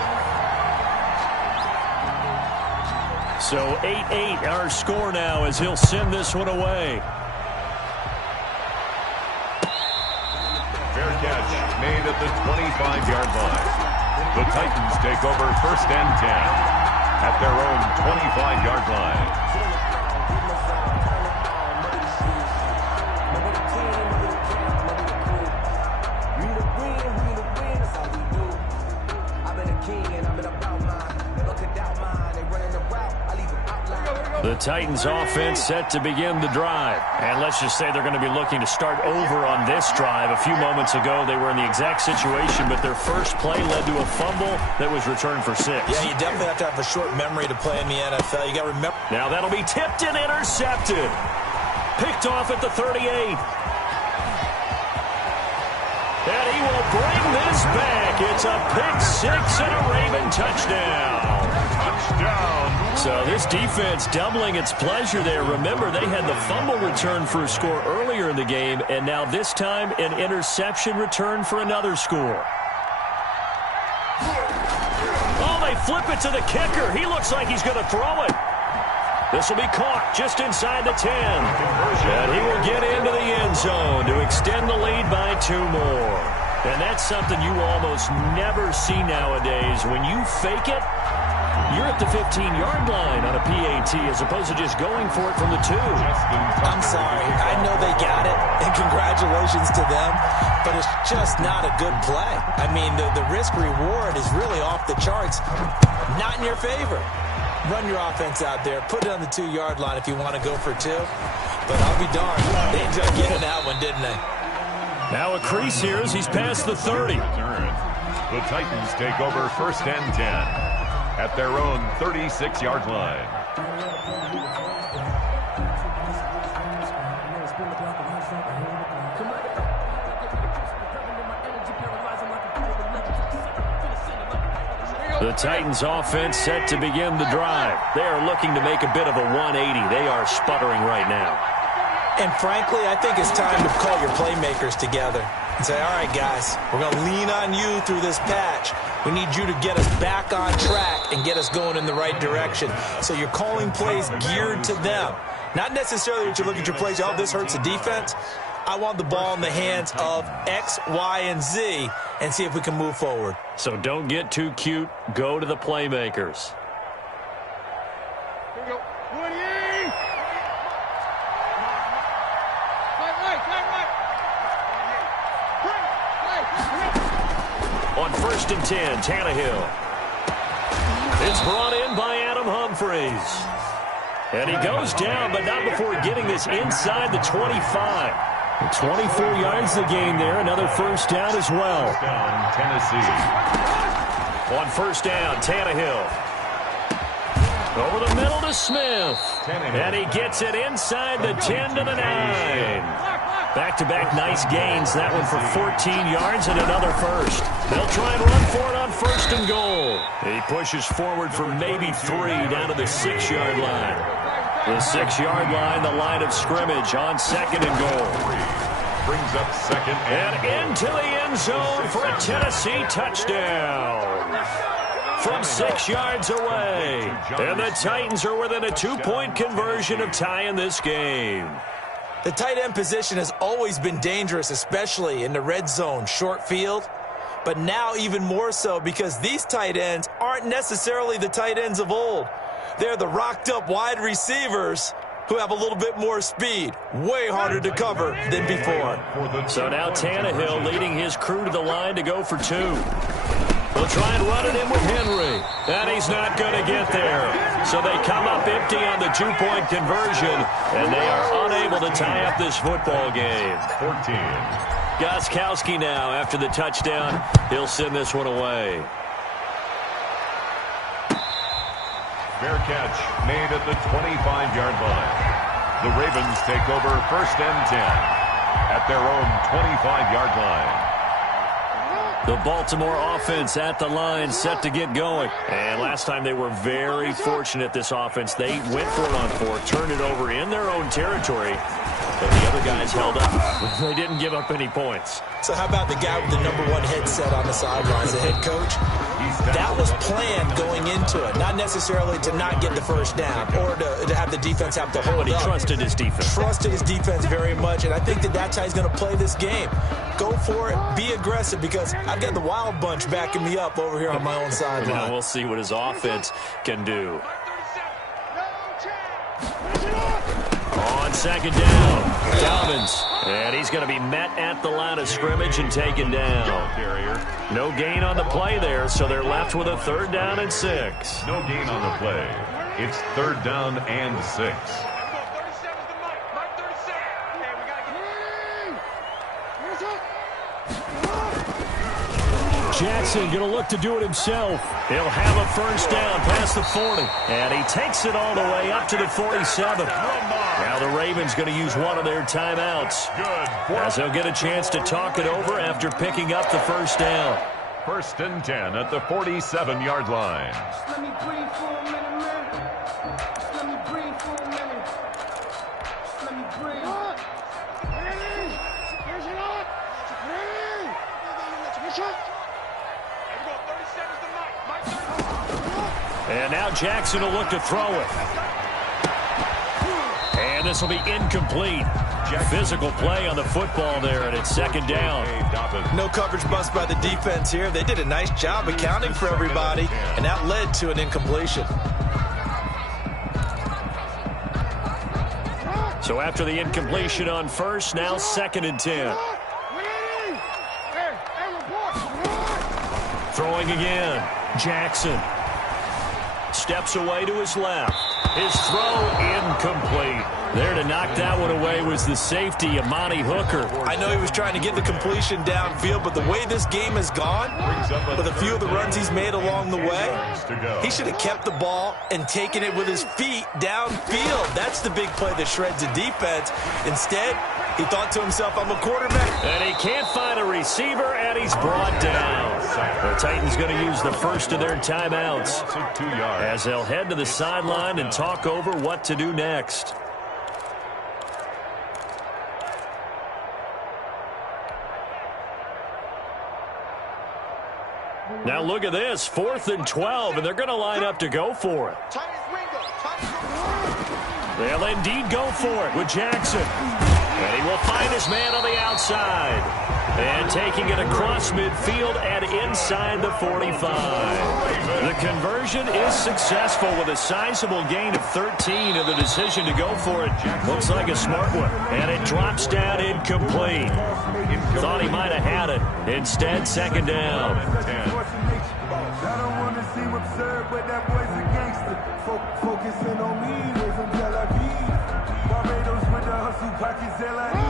So 8-8 our score now as he'll send this one away. Fair catch made at the 25-yard line. The Titans take over 1st and 10 at their own 25-yard line. The Titans offense set to begin the drive. And let's just say they're going to be looking to start over on this drive. A few moments ago, they were in the exact situation, but their first play led to a fumble that was returned for 6. Yeah, you definitely have to have a short memory to play in the NFL. You got to remember. Now that'll be tipped and intercepted. Picked off at the 38. And he will bring this back. It's a pick 6 and a Raven touchdown. So this defense doubling its pleasure there. Remember, they had the fumble return for a score earlier in the game, and now this time an interception return for another score. Oh, they flip it to the kicker. He looks like he's going to throw it. This will be caught just inside the 10. And he will get into the end zone to extend the lead by 2 more. And that's something you almost never see nowadays. When you fake it, you're at the 15-yard line on a PAT as opposed to just going for it from the 2. I'm sorry. I know they got it, and congratulations to them, but it's just not a good play. I mean, the risk-reward is really off the charts. Not in your favor. Run your offense out there. Put it on the 2-yard line if you want to go for 2. But I'll be darned. They ended up getting that one, didn't they? Now a crease here as he's past the 30. The Titans take over 1st and 10 at their own 36-yard line. The Titans offense set to begin the drive. They are looking to make a bit of a 180. They are sputtering right now. And frankly, I think it's time to call your playmakers together and say, all right, guys, we're going to lean on you through this patch. We need you to get us back on track and get us going in the right direction. So you're calling plays geared to them. Not necessarily that you look at your plays, oh, this hurts the defense. I want the ball in the hands of X, Y, and Z and see if we can move forward. So don't get too cute. Go to the playmakers. Here we go. 28. On 1st and 10, Tannehill. It's brought in by Adam Humphries. And he goes down, but not before getting this inside the 25. 24 yards the gain there. Another 1st down as well. Down Tennessee. On 1st down, Tannehill. Over the middle to Smith. And he gets it inside the 10 to the 9. Back-to-back nice gains. That one for 14 yards and another 1st. They'll try and run for it on 1st and goal. He pushes forward for maybe 3 down to the 6-yard line. The 6-yard line, the line of scrimmage on 2nd and goal. Brings up 2nd and into the end zone for a Tennessee touchdown. From 6 yards away. And the Titans are within a 2-point conversion of tying this game. The tight end position has always been dangerous, especially in the red zone, short field. But now even more so because these tight ends aren't necessarily the tight ends of old. They're the rocked-up wide receivers who have a little bit more speed. Way harder to cover than before. So now Tannehill leading his crew to the line to go for 2. They'll try and run it in with Henry. And he's not going to get there. So they come up empty on the 2-point conversion. And they are unable to tie up this football game. 14. Gostkowski now after the touchdown. He'll send this one away. Fair catch made at the 25-yard line. The Ravens take over 1st and 10 at their own 25-yard line. The Baltimore offense at the line, set to get going. And last time they were very fortunate, this offense. They went for it on 4, turned it over in their own territory. But the other guys held up. They didn't give up any points. So how about the guy with the #1 headset on the sidelines, the head coach? That was planned going into it. Not necessarily to not get the 1st down or to have the defense have to hold But he up. trusted his defense. Trusted his defense very much, and I think that's how he's going to play this game. Go for it. Be aggressive because I've got the Wild Bunch backing me up over here on my own sideline. Now we'll see what his offense can do. On 2nd down, Dobbins. And he's going to be met at the line of scrimmage and taken down. No gain on the play there, so they're left with a 3rd down and 6. No gain on the play. It's 3rd down and 6. Jackson going to look to do it himself. He'll have a 1st down past the 40. And he takes it all the way up to the 47. Now the Ravens going to use one of their timeouts. As they'll get a chance to talk it over after picking up the 1st down. 1st and 10 at the 47-yard line. Let me breathe for a minute, man. Let me breathe for a minute. Let me breathe. And now Jackson will look to throw it. And this will be incomplete. Physical play on the football there, and it's second down. No coverage bust by the defense here. They did a nice job accounting for everybody, and that led to an incompletion. So after the incompletion on first, now 2nd and 10. Throwing again. Jackson steps away to his left. His throw incomplete. There to knock that one away was the safety, Amani Hooker. I know he was trying to get the completion downfield, but the way this game has gone, with a few of the runs he's made along the way, he should have kept the ball and taken it with his feet downfield. That's the big play that shreds the defense. Instead, he thought to himself, I'm a quarterback. And he can't find a receiver, and he's brought down. The Titans going to use the first of their timeouts as they'll head to the sideline and talk over what to do next. Now look at this, 4th and 12, and they're going to line up to go for it. They'll indeed go for it with Jackson. And he will find his man on the outside. And taking it across midfield and inside the 45. The conversion is successful with a sizable gain of 13, and the decision to go for it looks like a smart one. And it drops down incomplete. Thought he might have had it. Instead, 2nd down. I don't want to seem absurd, but that boy's a gangster. Focusing on me, way from Tel Aviv. Barbados with the hustle, pockets LIE.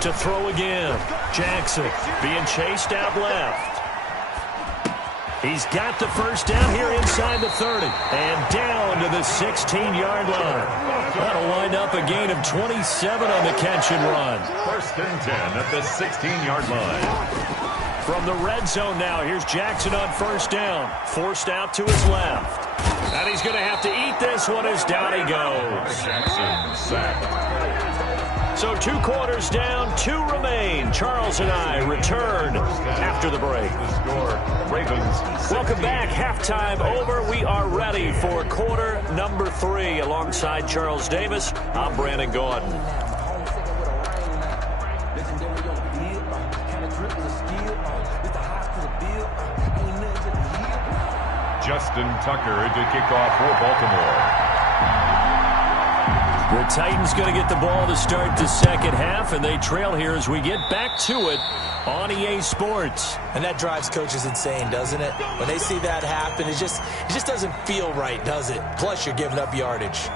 To throw again. Jackson being chased out left. He's got the first down here inside the 30. And down to the 16-yard line. That'll wind up a gain of 27 on the catch and run. 1st and 10 at the 16-yard line. From the red zone now, here's Jackson on 1st down. Forced out to his left. And he's going to have to eat this one as down he goes. Jackson sacked. So 2 quarters down, 2 remain. Charles and I return after the break. The score, Ravens. Welcome back. Halftime over. We are ready for quarter number 3. Alongside Charles Davis, I'm Brandon Gordon. Justin Tucker to kick off for Baltimore. The Titans going to get the ball to start the second half, and they trail here as we get back to it on EA Sports. And that drives coaches insane, doesn't it? When they see that happen, it just doesn't feel right, does it? Plus, you're giving up yardage.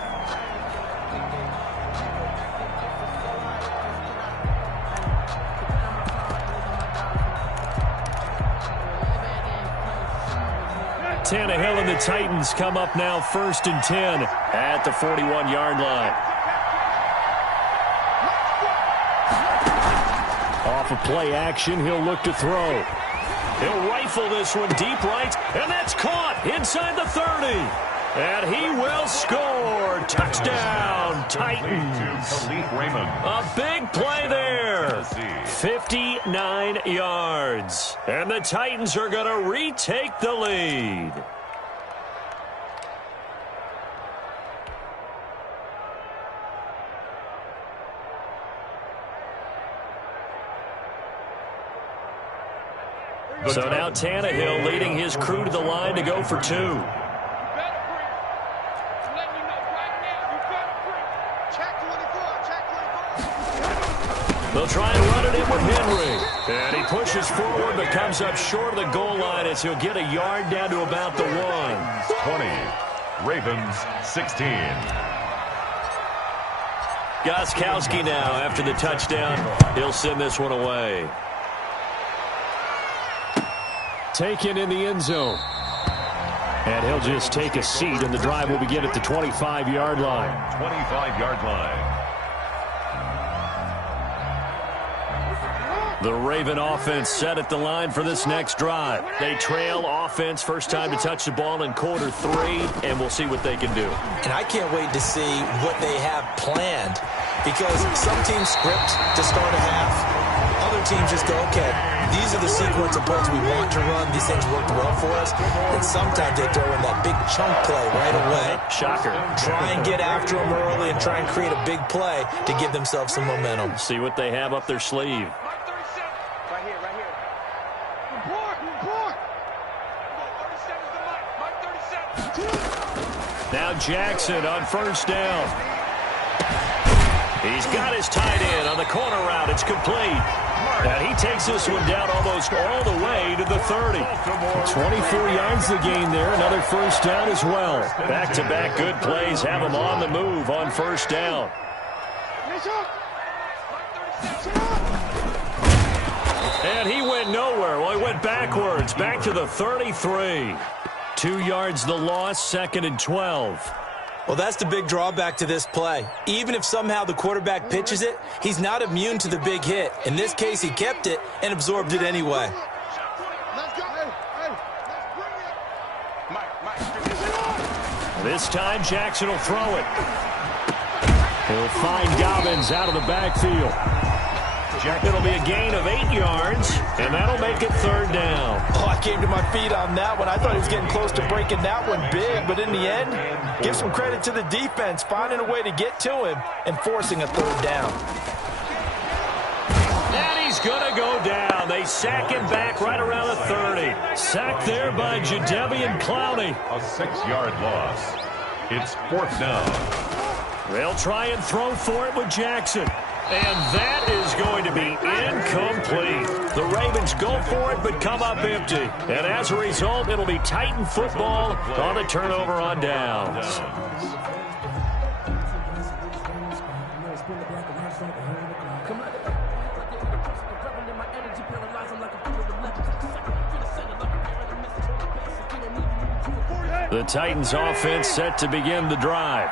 Tannehill and the Titans come up now 1st and 10 at the 41-yard line. Off of play action, he'll look to throw. He'll rifle this one deep right, and that's caught inside the 30. And he will score. Touchdown, Titans. A big play there. 59 yards. And the Titans are going to retake the lead. So now Tannehill leading his crew to the line to go for 2. They'll try and run it in with Henry. And he pushes forward but comes up short of the goal line as he'll get a yard down to about the 1. 20. Ravens 16. Gostkowski now after the touchdown. He'll send this one away. Taken in the end zone. And he'll just take a seat, and the drive will begin at the 25-yard line. 25-yard line. The Raven offense set at the line for this next drive. They trail offense, first time to touch the ball in quarter 3, and we'll see what they can do. And I can't wait to see what they have planned, because some teams script to start a half, other teams just go, okay, these are the sequence of plays we want to run. These things worked well for us. And sometimes they throw in that big chunk play right away. Shocker. Try and get after them early and try and create a big play to give themselves some momentum. See what they have up their sleeve. Right here, right here. Report, report. 37's the mic. Mike 37. Now Jackson on first down. He's got his tight end on the corner route. It's complete. And he takes this one down almost all the way to the 30. 24 yards the gain there. Another first down as well. Back-to-back good plays have him on the move on first down. And he went nowhere. Well, he went backwards. Back to the 33. 2 yards the loss, 2nd and 12. Well, that's the big drawback to this play. Even if somehow the quarterback pitches it, he's not immune to the big hit. In this case, he kept it and absorbed it anyway. This time, Jackson will throw it. He'll find Dobbins out of the backfield. It'll be a gain of 8 yards, and that'll make it 3rd down. Oh, I came to my feet on that one. I thought he was getting close to breaking that one big, but in the end, give some credit to the defense, finding a way to get to him and forcing a 3rd down. And he's going to go down. They sack him back right around the 30. Sacked there by Jadeveon Clowney. A 6-yard loss. It's 4th down. They'll try and throw for it with Jackson. And that is going to be incomplete. The Ravens go for it but come up empty. And as a result, it'll be Titan football on the turnover on downs. The Titans offense set to begin the drive.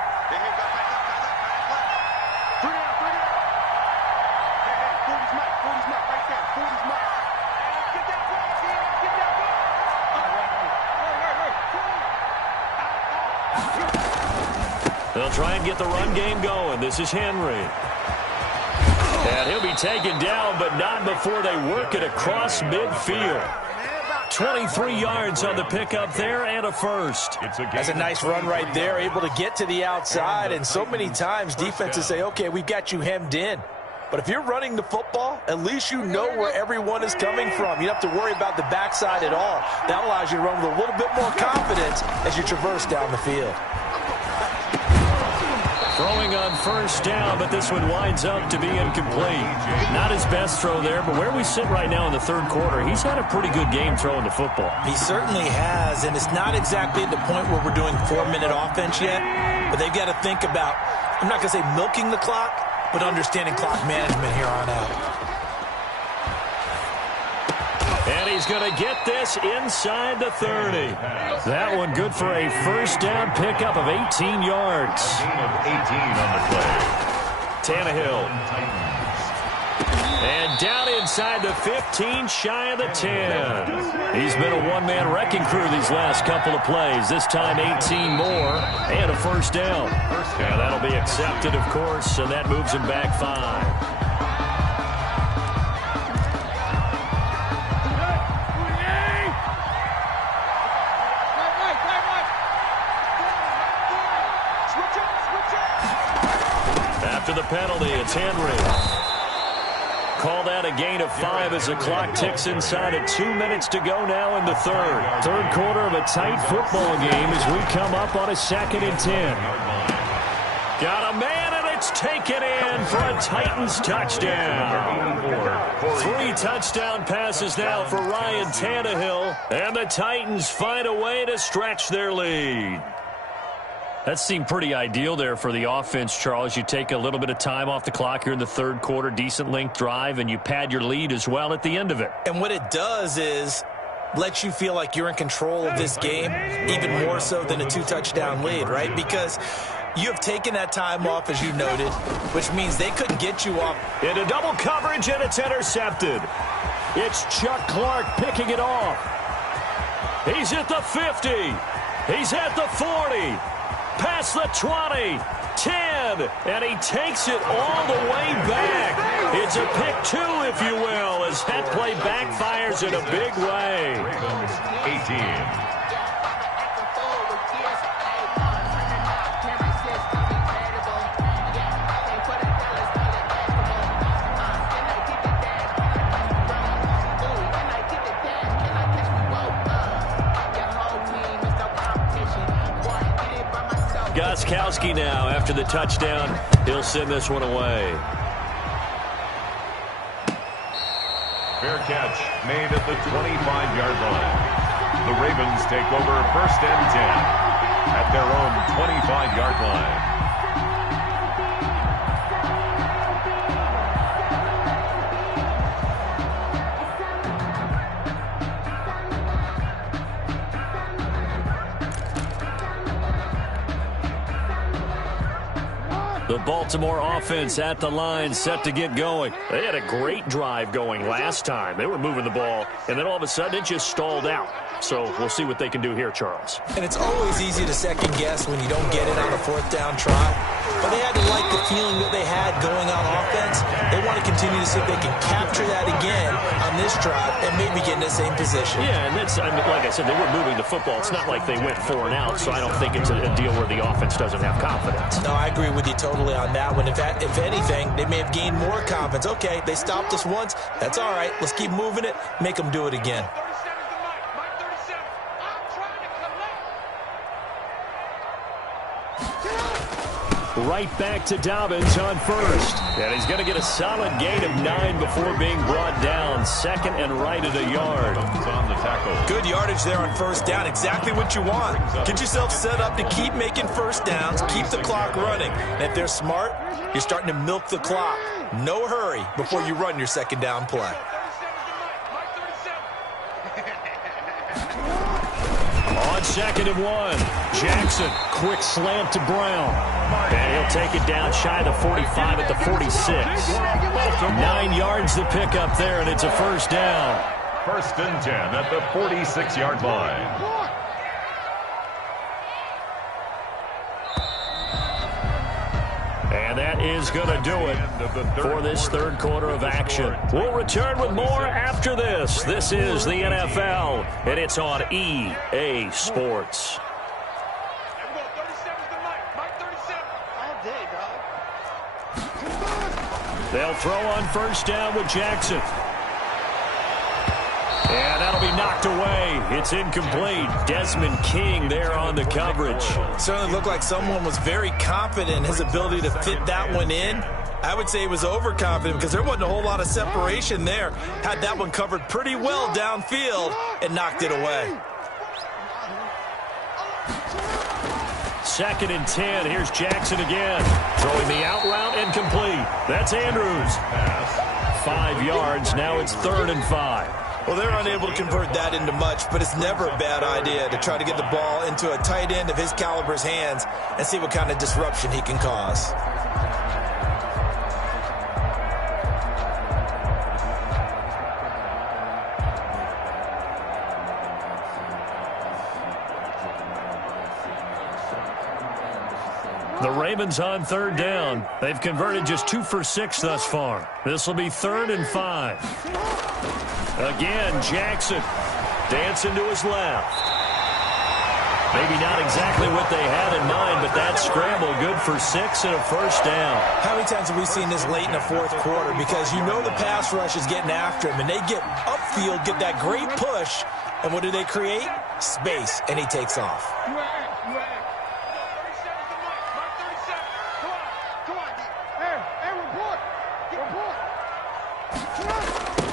They'll try and get the run game going. This is Henry. And he'll be taken down, but not before they work it across midfield. 23 yards on the pickup there and a first. That's a nice run right there, able to get to the outside. And so many times defenses say, okay, we've got you hemmed in. But if you're running the football, at least you know where everyone is coming from. You don't have to worry about the backside at all. That allows you to run with a little bit more confidence as you traverse down the field. Throwing on first down, but this one winds up to be incomplete. Not his best throw there, but where we sit right now in the 3rd quarter, he's had a pretty good game throwing the football. He certainly has, and it's not exactly at the point where we're doing 4-minute offense yet, but they've got to think about, I'm not going to say milking the clock, but understanding clock management here on out. And he's going to get this inside the 30. That one good for a first down pickup of 18 yards. A gain of 18 on the play. Tannehill. And down inside the 15, shy of the 10. He's been a one-man wrecking crew these last couple of plays. This time 18 more and a first down. And that'll be accepted, of course, and that moves him back 5. After the penalty, it's Henry. Call that a gain of 5 as the clock ticks inside of 2 minutes to go now in the 3rd. 3rd quarter of a tight football game as we come up on a 2nd and 10. Got a man, and it's taken in for a Titans touchdown. 3 touchdown passes now for Ryan Tannehill, and the Titans find a way to stretch their lead. That seemed pretty ideal there for the offense, Charles. You take a little bit of time off the clock here in the 3rd quarter, decent length drive, and you pad your lead as well at the end of it. And what it does is lets you feel like you're in control of this game, even more so than a 2-touchdown lead, right? Because you have taken that time off, as you noted, which means they couldn't get you off. Into double coverage, and it's intercepted. It's Chuck Clark picking it off. He's at the 50. He's at the 40. past the 20, 10, and he takes it all the way back. It's a pick two, if you will, as that play backfires in a big way. 18. Gostkowski now, after the touchdown, he'll send this one away. Fair catch made at the 25-yard line. The Ravens take over 1st and 10 at their own 25-yard line. The Baltimore offense at the line, set to get going. They had a great drive going last time. They were moving the ball, and then all of a sudden it just stalled out. So we'll see what they can do here, Charles. And it's always easy to second guess when you don't get it on a 4th down try. But they had to like the feeling that they had going on offense. They want to continue to see if they can capture that again on this drive and maybe get in the same position. Yeah, and that's, I mean, like I said, they were moving the football. It's not like they went 4 and out, so I don't think it's a deal where the offense doesn't have confidence. No, I agree with you totally on that one. If anything, they may have gained more confidence. Okay, they stopped us once. That's all right. Let's keep moving it. Make them do it again. Right back to Dobbins on 1st. And he's going to get a solid gain of 9 before being brought down. 2nd and right at a yard. On the tackle. Good yardage there on 1st down. Exactly what you want. Get yourself set up to keep making 1st downs. Keep the clock running. And if they're smart, you're starting to milk the clock. No hurry before you run your 2nd down play. On 2nd and 1, Jackson, quick slant to Brown. And he'll take it down shy of the 45 at the 46. 9 yards to pick up there, and it's a 1st down. 1st and 10 at the 46-yard line. And that is going to do it for this 3rd quarter of action. We'll return with more after this. This is the NFL, and it's on EA Sports. They'll throw on 1st down with Jackson. And that'll be knocked away. It's incomplete. Desmond King there on the coverage. Certainly looked like someone was very confident in his ability to fit that one in. I would say he was overconfident because there wasn't a whole lot of separation there. Had that one covered pretty well downfield and knocked it away. 2nd and 10. Here's Jackson again. Throwing the out route and complete. That's Andrews. 5 yards. Now it's 3rd and 5. Well, they're unable to convert that into much, but it's never a bad idea to try to get the ball into a tight end of his caliber's hands and see what kind of disruption he can cause. The Ravens on 3rd down. They've converted just 2 for 6 thus far. This will be 3rd and 5. Again, Jackson dancing to his left. Maybe not exactly what they had in mind, but that scramble good for 6 and a 1st down. How many times have we seen this late in the 4th quarter? Because you know the pass rush is getting after him, and they get upfield, get that great push, and what do they create? Space, and he takes off.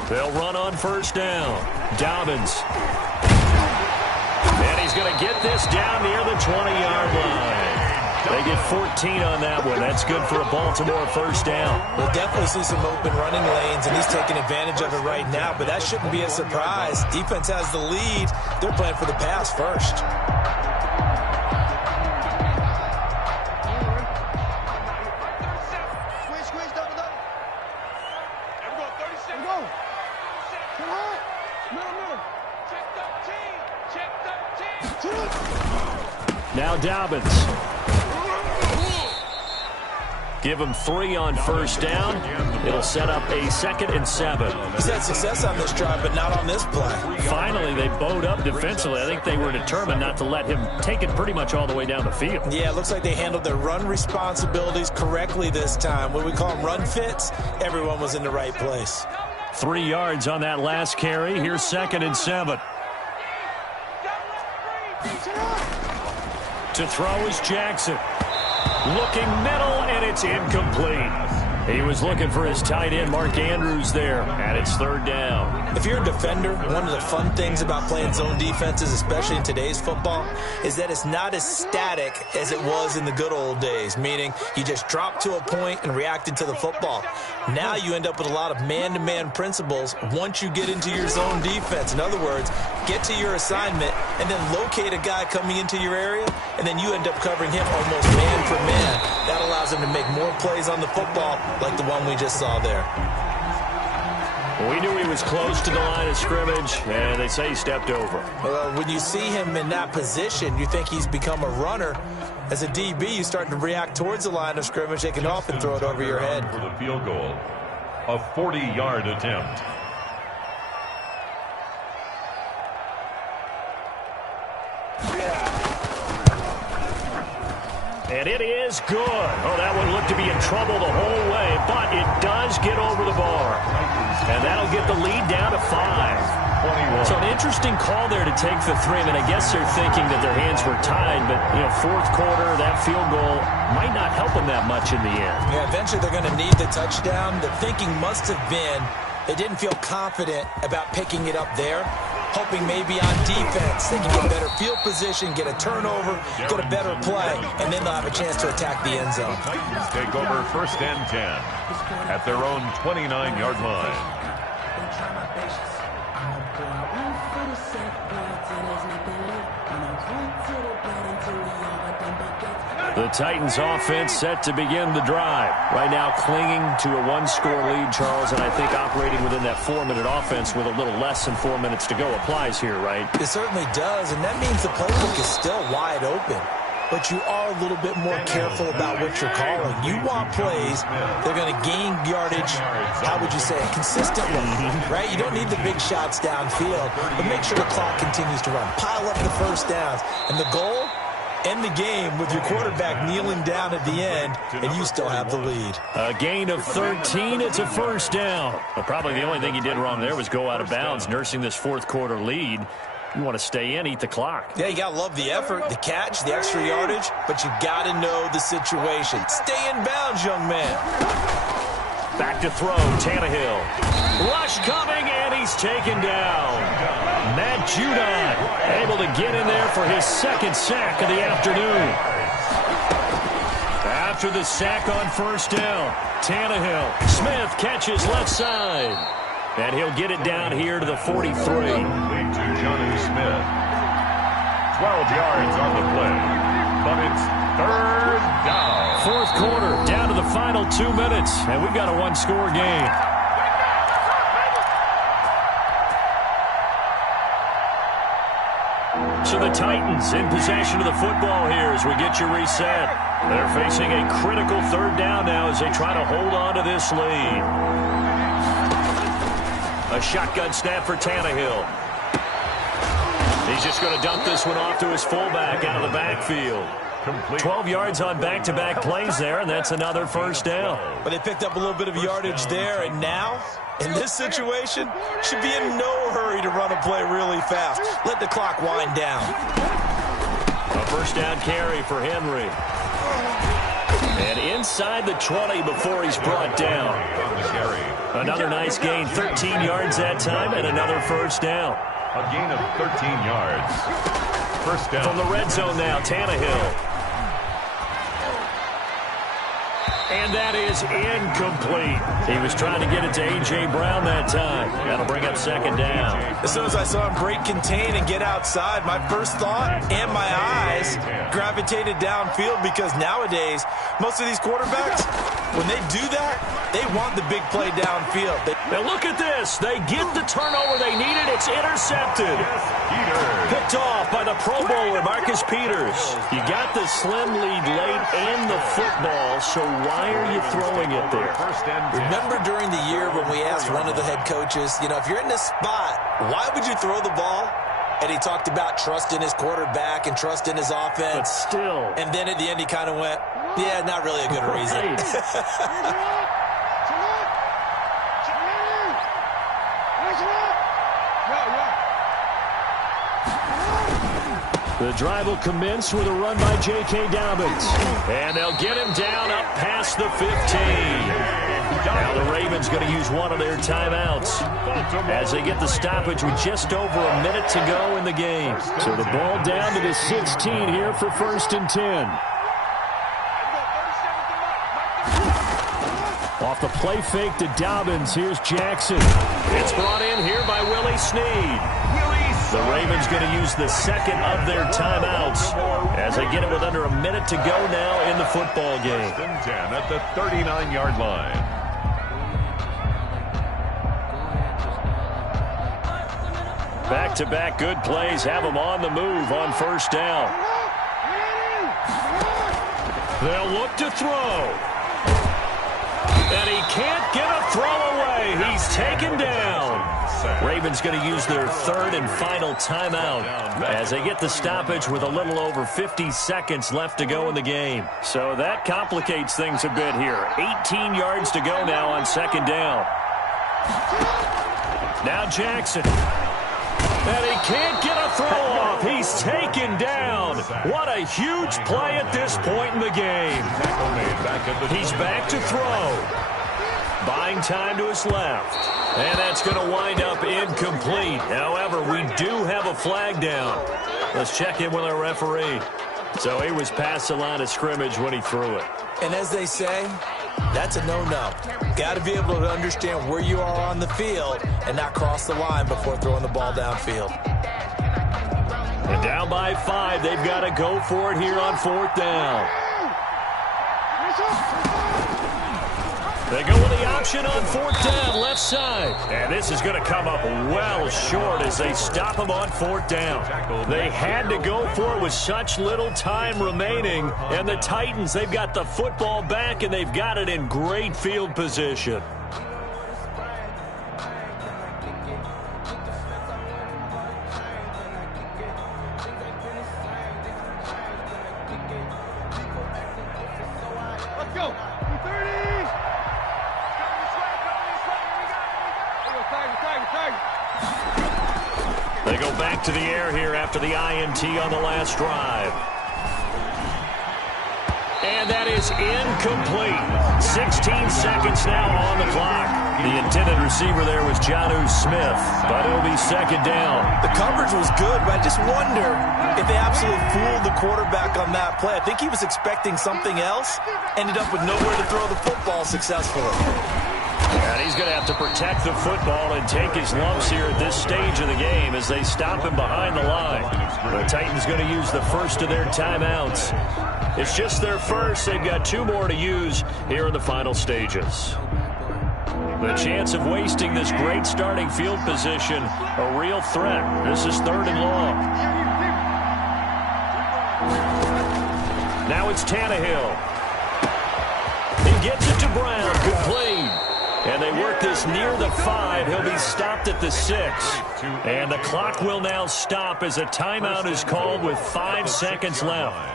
They'll run on 1st down. Dobbins. And he's going to get this down near the 20-yard line. They get 14 on that one. That's good for a Baltimore 1st down. We'll definitely see some open running lanes, and he's taking advantage of it right now, but that shouldn't be a surprise. Defense has the lead. They're playing for the pass first. Now Dobbins. Give him 3 on first down. It'll set up a 2nd and 7. He's had success on this drive, but not on this play. Finally, they bowed up defensively. I think they were determined not to let him take it pretty much all the way down the field. Yeah, it looks like they handled their run responsibilities correctly this time. What we call them run fits, everyone was in the right place. 3 yards on that last carry. Here's 2nd and 7. To throw is Jackson. Looking middle, and it's incomplete. He was looking for his tight end, Mark Andrews, there, and it's 3rd down. If you're a defender, one of the fun things about playing zone defenses, especially in today's football, is that it's not as static as it was in the good old days, meaning you just dropped to a point and reacted to the football. Now you end up with a lot of man-to-man principles once you get into your zone defense. In other words, get to your assignment and then locate a guy coming into your area, and then you end up covering him almost man for man. That allows him to make more plays on the football, like the one we just saw there. We knew he was close to the line of scrimmage, and they say he stepped over. Well, when you see him in that position, you think he's become a runner. As a DB, you start to react towards the line of scrimmage. They can often throw it over your head. For the field goal, a 40-yard attempt. And it is good. Oh, that one looked to be in trouble the whole way, but it does get over the bar. And that'll get the lead down to 5. So an interesting call there to take the 3. I mean, I guess they're thinking that their hands were tied, but, you know, 4th quarter, that field goal might not help them that much in the end. Yeah, eventually they're going to need the touchdown. The thinking must have been they didn't feel confident about picking it up there, hoping maybe on defense they can get better field position, get a turnover, get a better play, and then they'll have a chance to attack the end zone. Titans take over 1st and 10 at their own 29-yard line. The Titans offense set to begin the drive. Right now clinging to a 1-score lead, Charles, and I think operating within that 4-minute offense with a little less than 4 minutes to go applies here, right? It certainly does, and that means the playbook is still wide open. But you are a little bit more careful about what you're calling. You want plays that are going to gain yardage, how would you say it, consistently, right? You don't need the big shots downfield, but make sure the clock continues to run. Pile up the first downs, and the goal, end the game with your quarterback kneeling down at the end, and you still have the lead. A gain of 13, it's a 1st down. Well, probably the only thing he did wrong there was go out of bounds, nursing this 4th quarter lead. You want to stay in, eat the clock. Yeah, you got to love the effort, the catch, the extra yardage, but you got to know the situation. Stay in bounds, young man. Back to throw, Tannehill. Rush coming, and he's taken down. Matt Judon able to get in there for his 2nd sack of the afternoon. After the sack on 1st down, Tannehill. Smith catches left side. And he'll get it down here to the 43. Lead to Jonnu Smith. 12 yards on the play, but it's 3rd down. 4th quarter, down to the final 2 minutes, and we've got a 1-score game. So the Titans in possession of the football here as we get you reset. They're facing a critical 3rd down now as they try to hold on to this lead. A shotgun snap for Tannehill. He's just going to dump this one off to his fullback out of the backfield. 12 yards on back-to-back plays there, and that's another 1st down. But they picked up a little bit of yardage there, and now, in this situation, should be in no hurry to run a play really fast. Let the clock wind down. A 1st down carry for Henry. And inside the 20 before he's brought down. Another nice gain, 13 yards that time, and another 1st down. A gain of 13 yards. 1st down. From the red zone now, Tannehill. And that is incomplete. He was trying to get it to A.J. Brown that time. That'll bring up 2nd down. As soon as I saw him break contain and get outside, my first thought and my eyes gravitated downfield, because nowadays, most of these quarterbacks, when they do that, they want the big play downfield. Now look at this. They get the turnover they needed. It's intercepted. Picked off by the Pro Bowler, Marcus Peters. You got the slim lead late and the football, so why are you throwing it there? Remember during the year when we asked one of the head coaches, if you're in this spot, why would you throw the ball? And he talked about trust in his quarterback and trust in his offense. But still. And then at the end he kind of went, yeah, not really a good reason. The drive will commence with a run by J.K. Dobbins. And they'll get him down up past the 15. Now the Ravens going to use one of their timeouts as they get the stoppage with just over a minute to go in the game. So the ball down to the 16 here for 1st and 10. Off the play fake to Dobbins, here's Jackson. It's brought in here by Willie Snead. The Ravens going to use the second of their timeouts as they get it with under a minute to go now in the football game. 10 at the 39-yard line. Back-to-back good plays have them on the move on 1st down. They'll look to throw. And he can't get a throw away. He's taken down. Ravens going to use their 3rd and final timeout as they get the stoppage with a little over 50 seconds left to go in the game. So that complicates things a bit here. 18 yards to go now on 2nd down. Now Jackson. And he can't get a throw off. He's taken down. What a huge play at this point in the game. He's back to throw. Buying time to his left. And that's going to wind up incomplete. However, we do have a flag down. Let's check in with our referee. So he was past the line of scrimmage when he threw it. And as they say, that's a no-no. Got to be able to understand where you are on the field and not cross the line before throwing the ball downfield. And down by 5, they've got to go for it here on 4th down. They go with the option on 4th down, left side. And this is going to come up well short as they stop him on 4th down. They had to go for it with such little time remaining. And the Titans, they've got the football back, and they've got it in great field position. They go back to the air here after the INT on the last drive. And that is incomplete. 16 seconds now on the clock. The intended receiver there was Jonnu Smith, but it'll be 2nd down. The coverage was good, but I just wonder if they absolutely fooled the quarterback on that play. I think he was expecting something else, ended up with nowhere to throw the football successfully. And he's going to have to protect the football and take his lumps here at this stage of the game as they stop him behind the line. The Titans going to use the first of their timeouts. It's just their first. They've got 2 more to use here in the final stages. The chance of wasting this great starting field position, a real threat. This is 3rd and long. Now it's Tannehill. He gets it to Brown. Complete. And they work this near the 5. He'll be stopped at the 6. And the clock will now stop as a timeout is called with 5 seconds left.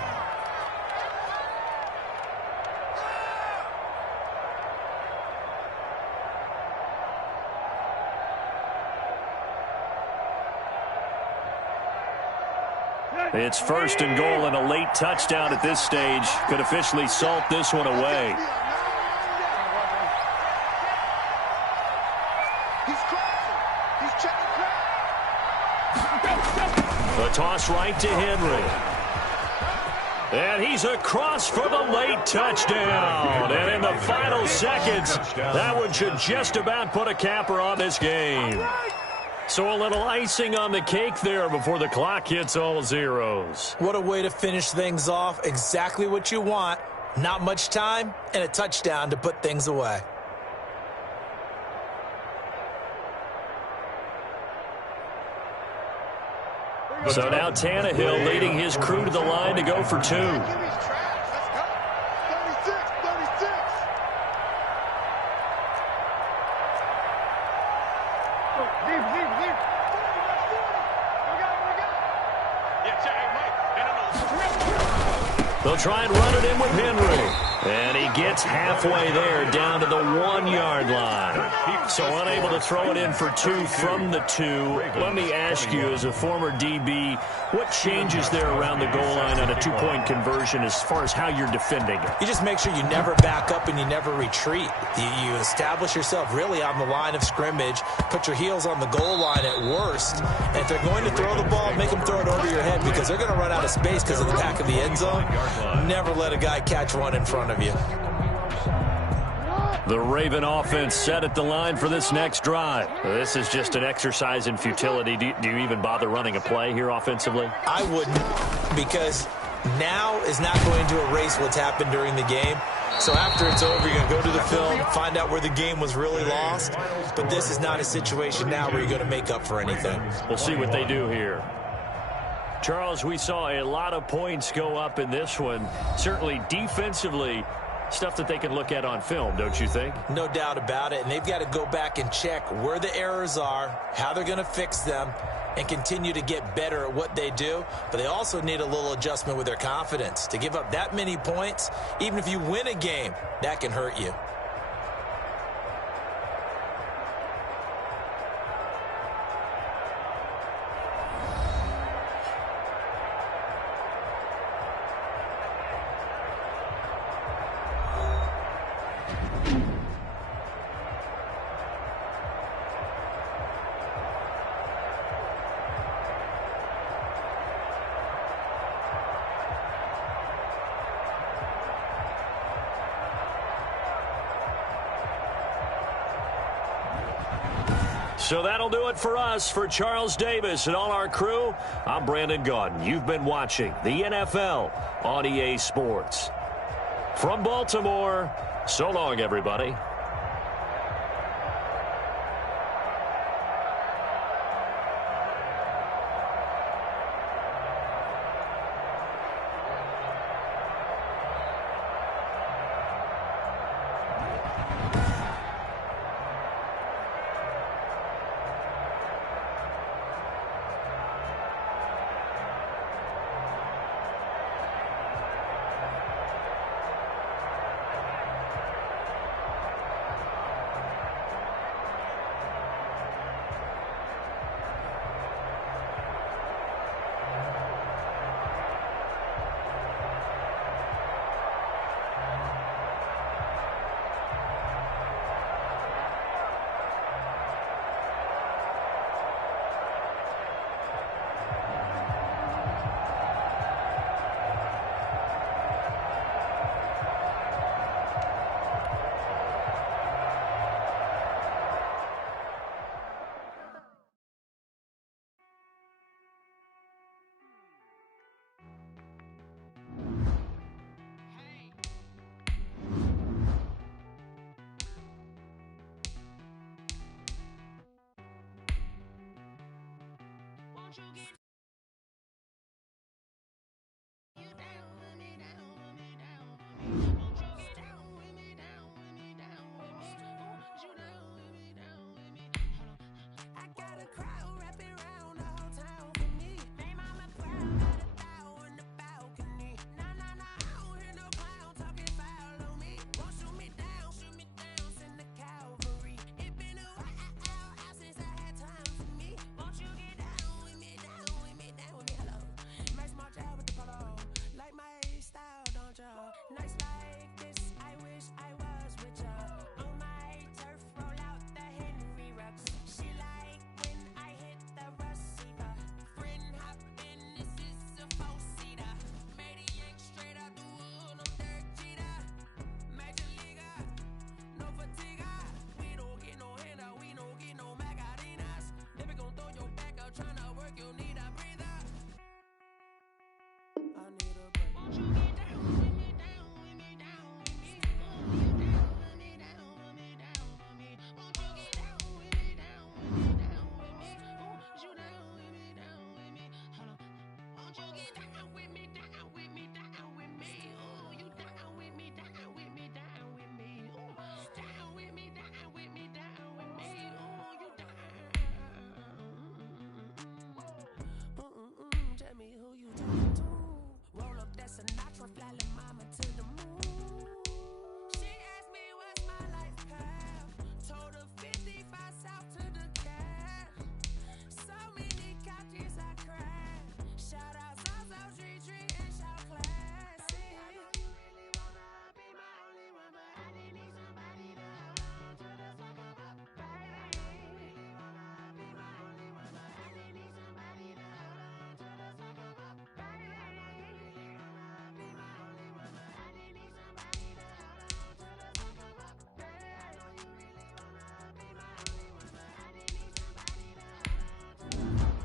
It's 1st and goal, and a late touchdown at this stage could officially salt this one away. The toss right to Henry. And he's across for the late touchdown. And in the final seconds, that one should just about put a capper on this game. So a little icing on the cake there before the clock hits all zeros. What a way to finish things off. Exactly what you want. Not much time and a touchdown to put things away. So now Tannehill leading his crew to the line to go for 2. They'll try and run it in with Henry. And he gets halfway there, down to the 1-yard line. So unable to throw it in for 2 from the 2. Let me ask you, as a former DB, what changes there around the goal line on a 2-point conversion as far as how you're defending it? You just make sure you never back up and you never retreat. You establish yourself really on the line of scrimmage, put your heels on the goal line at worst. And if they're going to throw the ball, make them throw it over your head because they're going to run out of space because of the back of the end zone. Never let a guy catch one in front of you. The Raven offense set at the line for this next drive. This is just an exercise in futility. Do you even bother running a play here offensively? I wouldn't, because now is not going to erase what's happened during the game. So after it's over, you're going to go to the film, find out where the game was really lost. But this is not a situation now where you're going to make up for anything. We'll see what they do here. Charles, we saw a lot of points go up in this one. Certainly defensively, stuff that they can look at on film, don't you think? No doubt about it. And they've got to go back and check where the errors are, how they're going to fix them, and continue to get better at what they do. But they also need a little adjustment with their confidence. To give up that many points, even if you win a game, that can hurt you. So that'll do it for us. For Charles Davis and all our crew, I'm Brandon Gaudin. You've been watching the NFL on EA Sports. From Baltimore, so long, everybody. Tell me who you talking to. Roll up that Sinatra, fly la mama to the moon. She asked me what's my life path. Told her 55 south to the cat. So many couches I cried. Shout out Zazo, Tree, and shout classy. I know you really wanna be my only one, but I didn't need somebody to hold on to the sucker up, baby. Really wanna be my only one, but I didn't need somebody to hold on to the sucker up, baby. I know you really wanna be my only one, but I didn't need somebody to hold on to the sucker up, baby. I know you really wanna be my only one, but I didn't need somebody to hold on to the sucker up.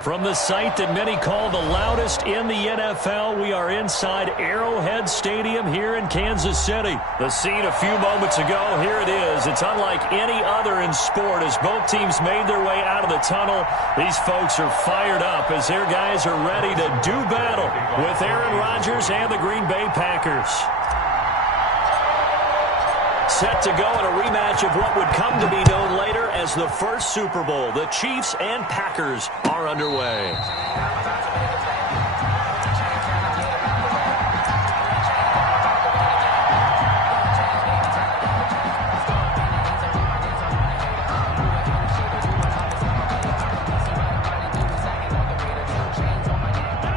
From the site that many call the loudest in the NFL, we are inside Arrowhead Stadium here in Kansas City. The scene a few moments ago, here it is. It's unlike any other in sport as both teams made their way out of the tunnel. These folks are fired up as their guys are ready to do battle with Aaron Rodgers and the Green Bay Packers. Set to go in a rematch of what would come to be known later as the first Super Bowl. The Chiefs and Packers are underway.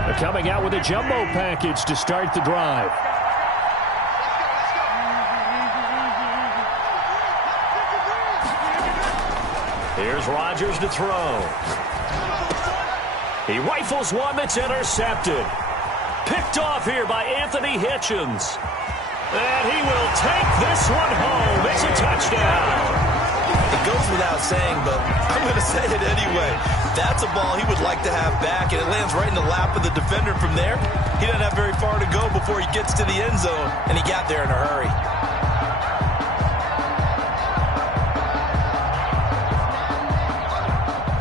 They're coming out with a jumbo package to start the drive. Here's Rodgers to throw. He rifles one that's intercepted. Picked off here by Anthony Hitchens. And he will take this one home. It's a touchdown. It goes without saying, but I'm going to say it anyway. That's a ball he would like to have back, and it lands right in the lap of the defender from there. He doesn't have very far to go before he gets to the end zone, and he got there in a hurry.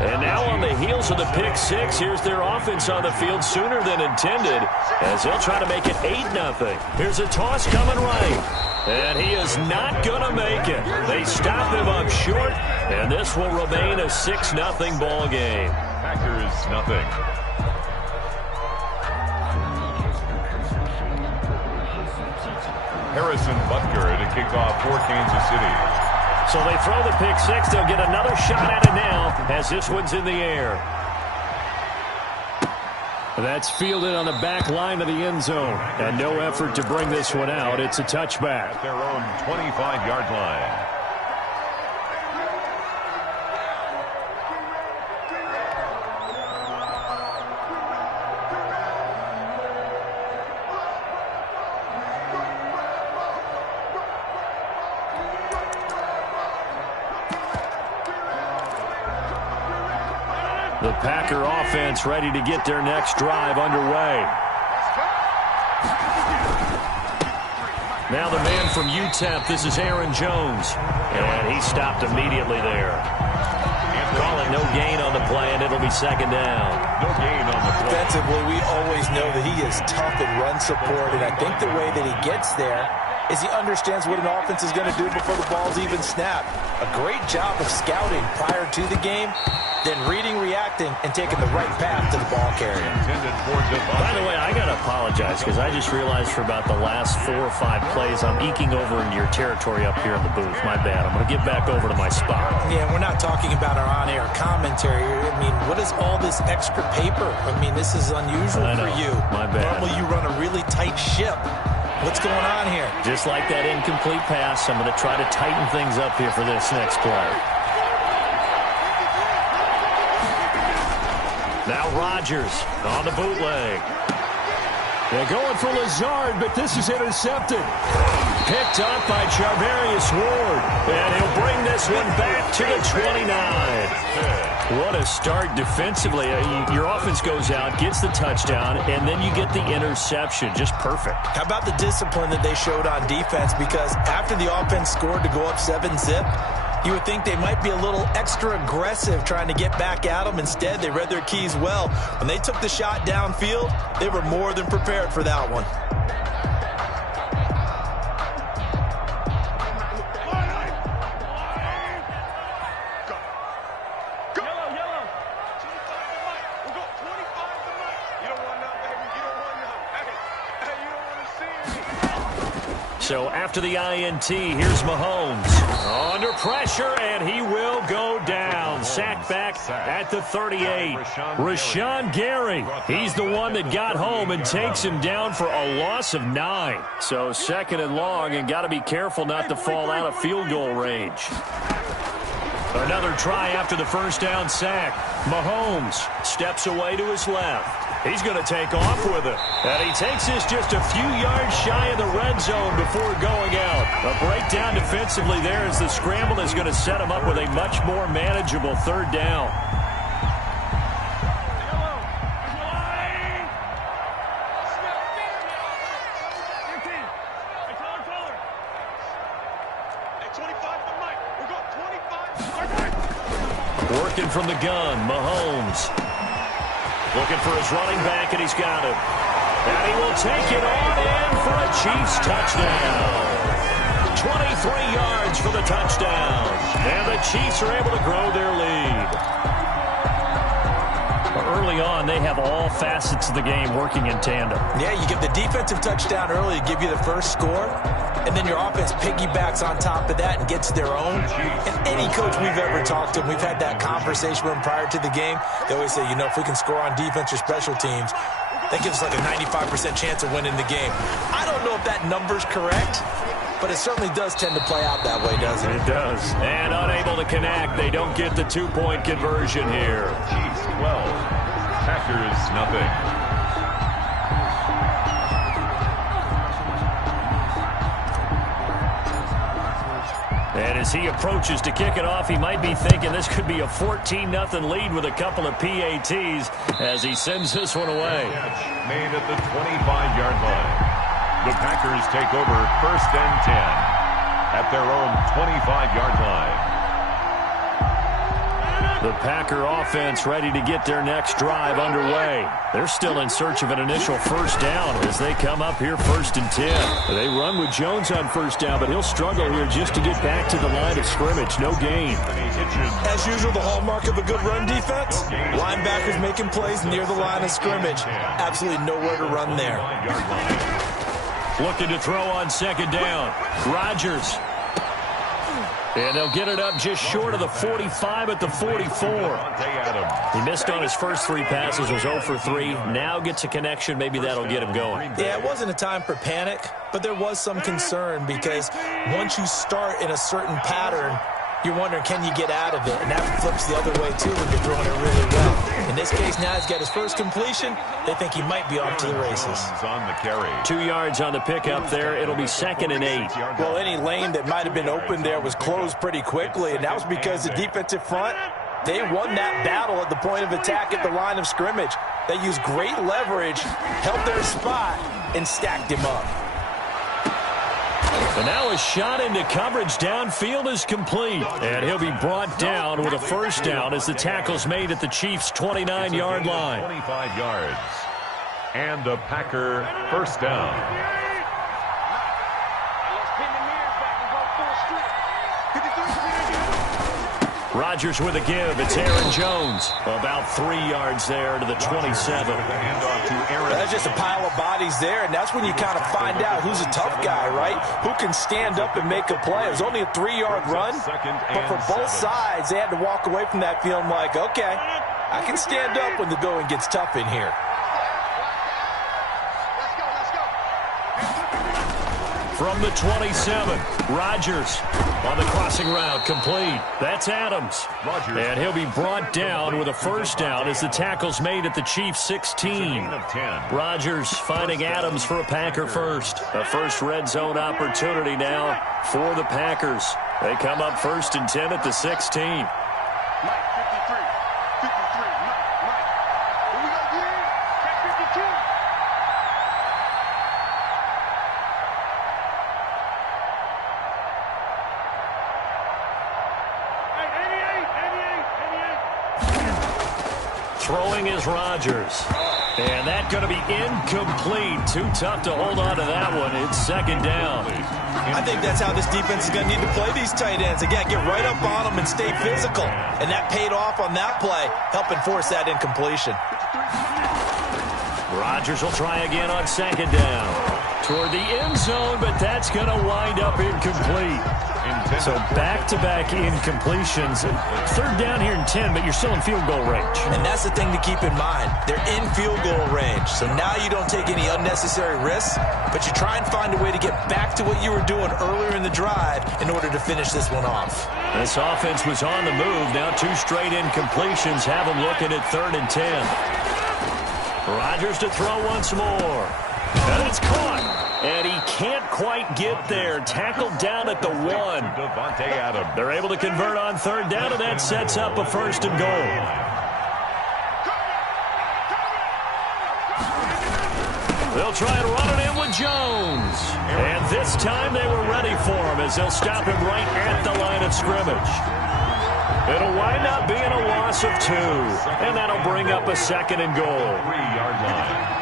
And now on the heels of the pick six, here's their offense on the field sooner than intended as they'll try to make it 8-0. Here's a toss coming right. And he is not going to make it. They stop him up short, and this will remain a 6-0 ball game. Packers nothing. Harrison Butker to kick off for Kansas City. So they throw the pick six. They'll get another shot at it now as this one's in the air. That's fielded on the back line of the end zone. And no effort to bring this one out. It's a touchback. At their own 25-yard line. The Packer offense ready to get their next drive underway. Now the man from UTEP, this is Aaron Jones. And he stopped immediately there. Call it no gain on the play, and it'll be second down. No gain on the play. Defensively, we always know that he is tough in run support, and I think the way that he gets there is he understands what an offense is going to do before the ball's even snapped. A great job of scouting prior to the game, then reading, reacting, and taking the right path to the ball carrier. By the way, I got to apologize because I just realized for about the last 4 or 5 plays, I'm eking over into your territory up here in the booth. My bad. I'm going to get back over to my spot. Yeah, we're not talking about our on-air commentary. I mean, what is all this extra paper? I mean, this is unusual for you. My bad. Normally you run a really tight ship. What's going on here? Just like that incomplete pass, I'm going to try to tighten things up here for this next play. Now Rodgers on the bootleg. They're going for Lazard, but this is intercepted. Picked up by Charvarius Ward. And he'll bring this one back to the 29. What a start defensively. Your offense goes out, gets the touchdown, and then you get the interception. Just perfect. How about the discipline that they showed on defense? Because after the offense scored to go up 7-zip, you would think they might be a little extra aggressive trying to get back at them. Instead, they read their keys well. When they took the shot downfield, they were more than prepared for that one. So after the INT, here's Mahomes. Under pressure, and he will go down. Sacked back at the 38. Rashawn Gary, he's the one that got home and takes him down for a loss of 9. So second and long, and got to be careful not to fall out of field goal range. Another try after the first down sack. Mahomes steps away to his left. He's going to take off with it. And he takes this just a few yards shy of the red zone before going out. A breakdown defensively there as the scramble is going to set him up with a much more manageable third down. Working from the gun, Mahomes. Looking for his running back, and he's got him. And he will take it on in for a Chiefs touchdown. 23 yards for the touchdown. And the Chiefs are able to grow their lead. Early on, they have all facets of the game working in tandem. Yeah, you get the defensive touchdown early to give you the first score, and then your offense piggybacks on top of that and gets their own. And any coach we've ever talked to, we've had that conversation with them prior to the game, they always say, you know, if we can score on defense or special teams, that gives us like a 95% chance of winning the game. I don't know if that number's correct, but it certainly does tend to play out that way, doesn't it? It does. And unable to connect. They don't get the two-point conversion here. Chiefs 12. Packers nothing. And as he approaches to kick it off, he might be thinking this could be a 14-0 lead with a couple of PATs as he sends this one away. Catch made at the 25-yard line. The Packers take over 1st and 10 at their own 25-yard line. The Packer offense ready to get their next drive underway. They're still in search of an initial first down as they come up here 1st and 10. They run with Jones on first down, but he'll struggle here just to get back to the line of scrimmage. No gain. As usual, the hallmark of a good run defense, linebackers making plays near the line of scrimmage. Absolutely nowhere to run there. Looking to throw on second down. Rodgers. And they'll get it up just short of the 45 at the 44. He missed on his first 3 passes, was 0 for 3. Now gets a connection. Maybe that'll get him going. Yeah, it wasn't a time for panic, but there was some concern because once you start in a certain pattern, you're wondering, can you get out of it? And that flips the other way, too, when you're throwing it really well. In this case, now he's got his first completion. They think he might be off to the races. On the carry. 2 yards on the pickup there. It'll be 2nd and 8. Well, any lane that might have been open there was closed pretty quickly, and that was because the defensive front, they won that battle at the point of attack at the line of scrimmage. They used great leverage, held their spot, and stacked him up. And now a shot into coverage downfield is complete. And he'll be brought down with a first down as the tackle's made at the Chiefs' 29-yard line. 25 yards. And a Packer first down. Rodgers with a give. It's Aaron Jones. About 3 yards there to the 27. That's just a pile of bodies there, and that's when you kind of find out who's a tough guy, right? Who can stand up and make a play. It was only a 3-yard run, but for both sides, they had to walk away from that feeling like, okay, I can stand up when the going gets tough in here. From the 27, Rodgers on the crossing route, complete. That's Adams. And he'll be brought down with a first down as the tackle's made at the Chiefs' 16. Rodgers finding Adams for a Packer first. A first red zone opportunity now for the Packers. They come up 1st and 10 at the 16. Throwing is Rodgers. And that's going to be incomplete. Too tough to hold on to that one. It's 2nd down. I think that's how this defense is going to need to play these tight ends. Again, get right up on them and stay physical. And that paid off on that play, helping force that incompletion. Rodgers will try again on 2nd down. Toward the end zone, but that's going to wind up incomplete. So back-to-back incompletions. 3rd down here in 10, but you're still in field goal range. And that's the thing to keep in mind. They're in field goal range. So now you don't take any unnecessary risks, but you try and find a way to get back to what you were doing earlier in the drive in order to finish this one off. This offense was on the move. Now 2 straight incompletions have them looking at 3rd and 10. Rodgers to throw once more. And it's caught. And he can't quite get there. Tackled down at the 1. They're able to convert on 3rd down, and that sets up a 1st and goal. They'll try and run it in with Jones. And this time they were ready for him as they'll stop him right at the line of scrimmage. It'll wind up being a loss of 2. And that'll bring up a 2nd and goal. 3-yard line.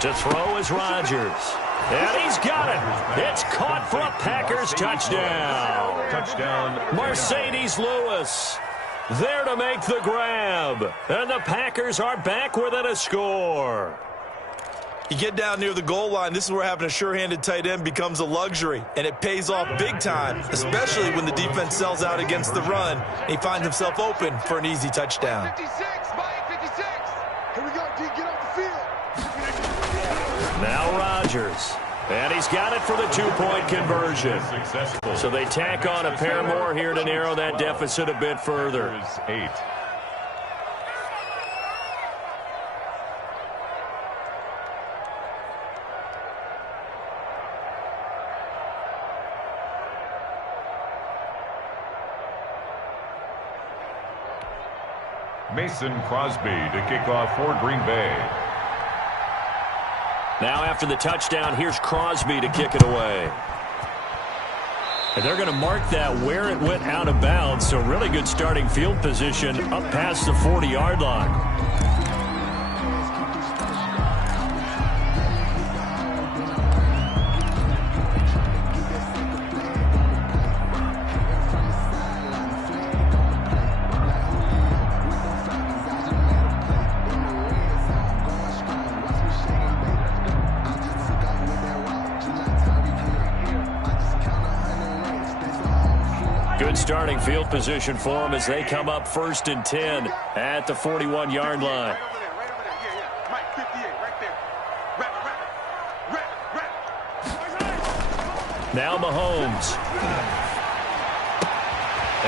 To throw is Rodgers. And he's got it. It's caught for a Packers touchdown. Touchdown. Mercedes Lewis there to make the grab. And the Packers are back within a score. You get down near the goal line, this is where having a sure-handed tight end becomes a luxury, and it pays off big time, especially when the defense sells out against the run, and he finds himself open for an easy touchdown. 56, Mike, 56. Here we go, D, get off the field. Now Rodgers. And he's got it for the 2-point conversion. So they tack on a pair more here to narrow that deficit a bit further. 8. Mason Crosby to kick off for Green Bay. Now after the touchdown, here's Crosby to kick it away. And they're going to mark that where it went out of bounds. So really good starting field position up past the 40-yard line. Good starting field position for them as they come up 1st and 10 at the 41-yard line. Right over there. Yeah, yeah. Mike, 58, right there. Wrap. Now Mahomes.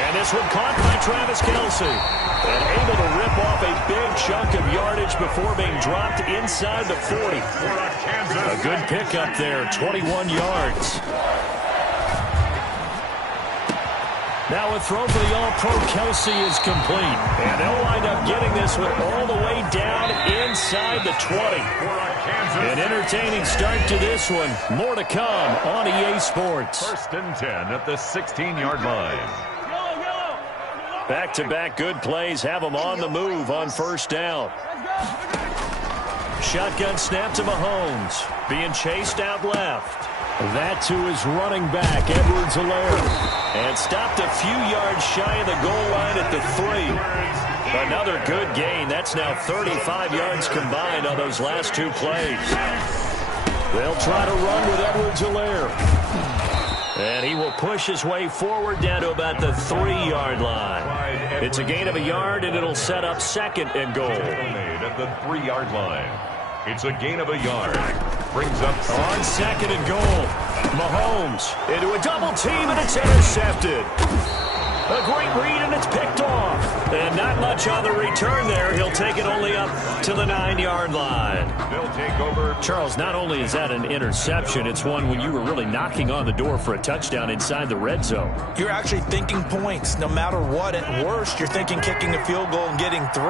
And this one caught by Travis Kelce. And able to rip off a big chunk of yardage before being dropped inside the 40. A good pickup there, 21 yards. Now a throw for the All-Pro Kelce is complete. And they'll wind up getting this one all the way down inside the 20. An entertaining start to this one. More to come on EA Sports. 1st and 10 at the 16-yard line. Back-to-back good plays have them on the move on 1st down. Shotgun snap to Mahomes. Being chased out left. That to his running back, Edwards-Helaire. And stopped a few yards shy of the goal line at the 3. Another good gain. That's now 35 yards combined on those last 2 plays. They'll try to run with Edwards-Helaire. And he will push his way forward down to about the 3-yard line. It's a gain of a yard, and it'll set up 2nd and goal. Made at the 3-yard line. It's a gain of a yard. Brings up on 2nd and goal. Mahomes into a double team, and it's intercepted. A great read, and it's picked off. And not much on the return there. He'll take it only up to the 9-yard line. They'll take over. Charles, not only is that an interception, it's one when you were really knocking on the door for a touchdown inside the red zone. You're actually thinking points. No matter what, at worst, you're thinking kicking a field goal and getting 3.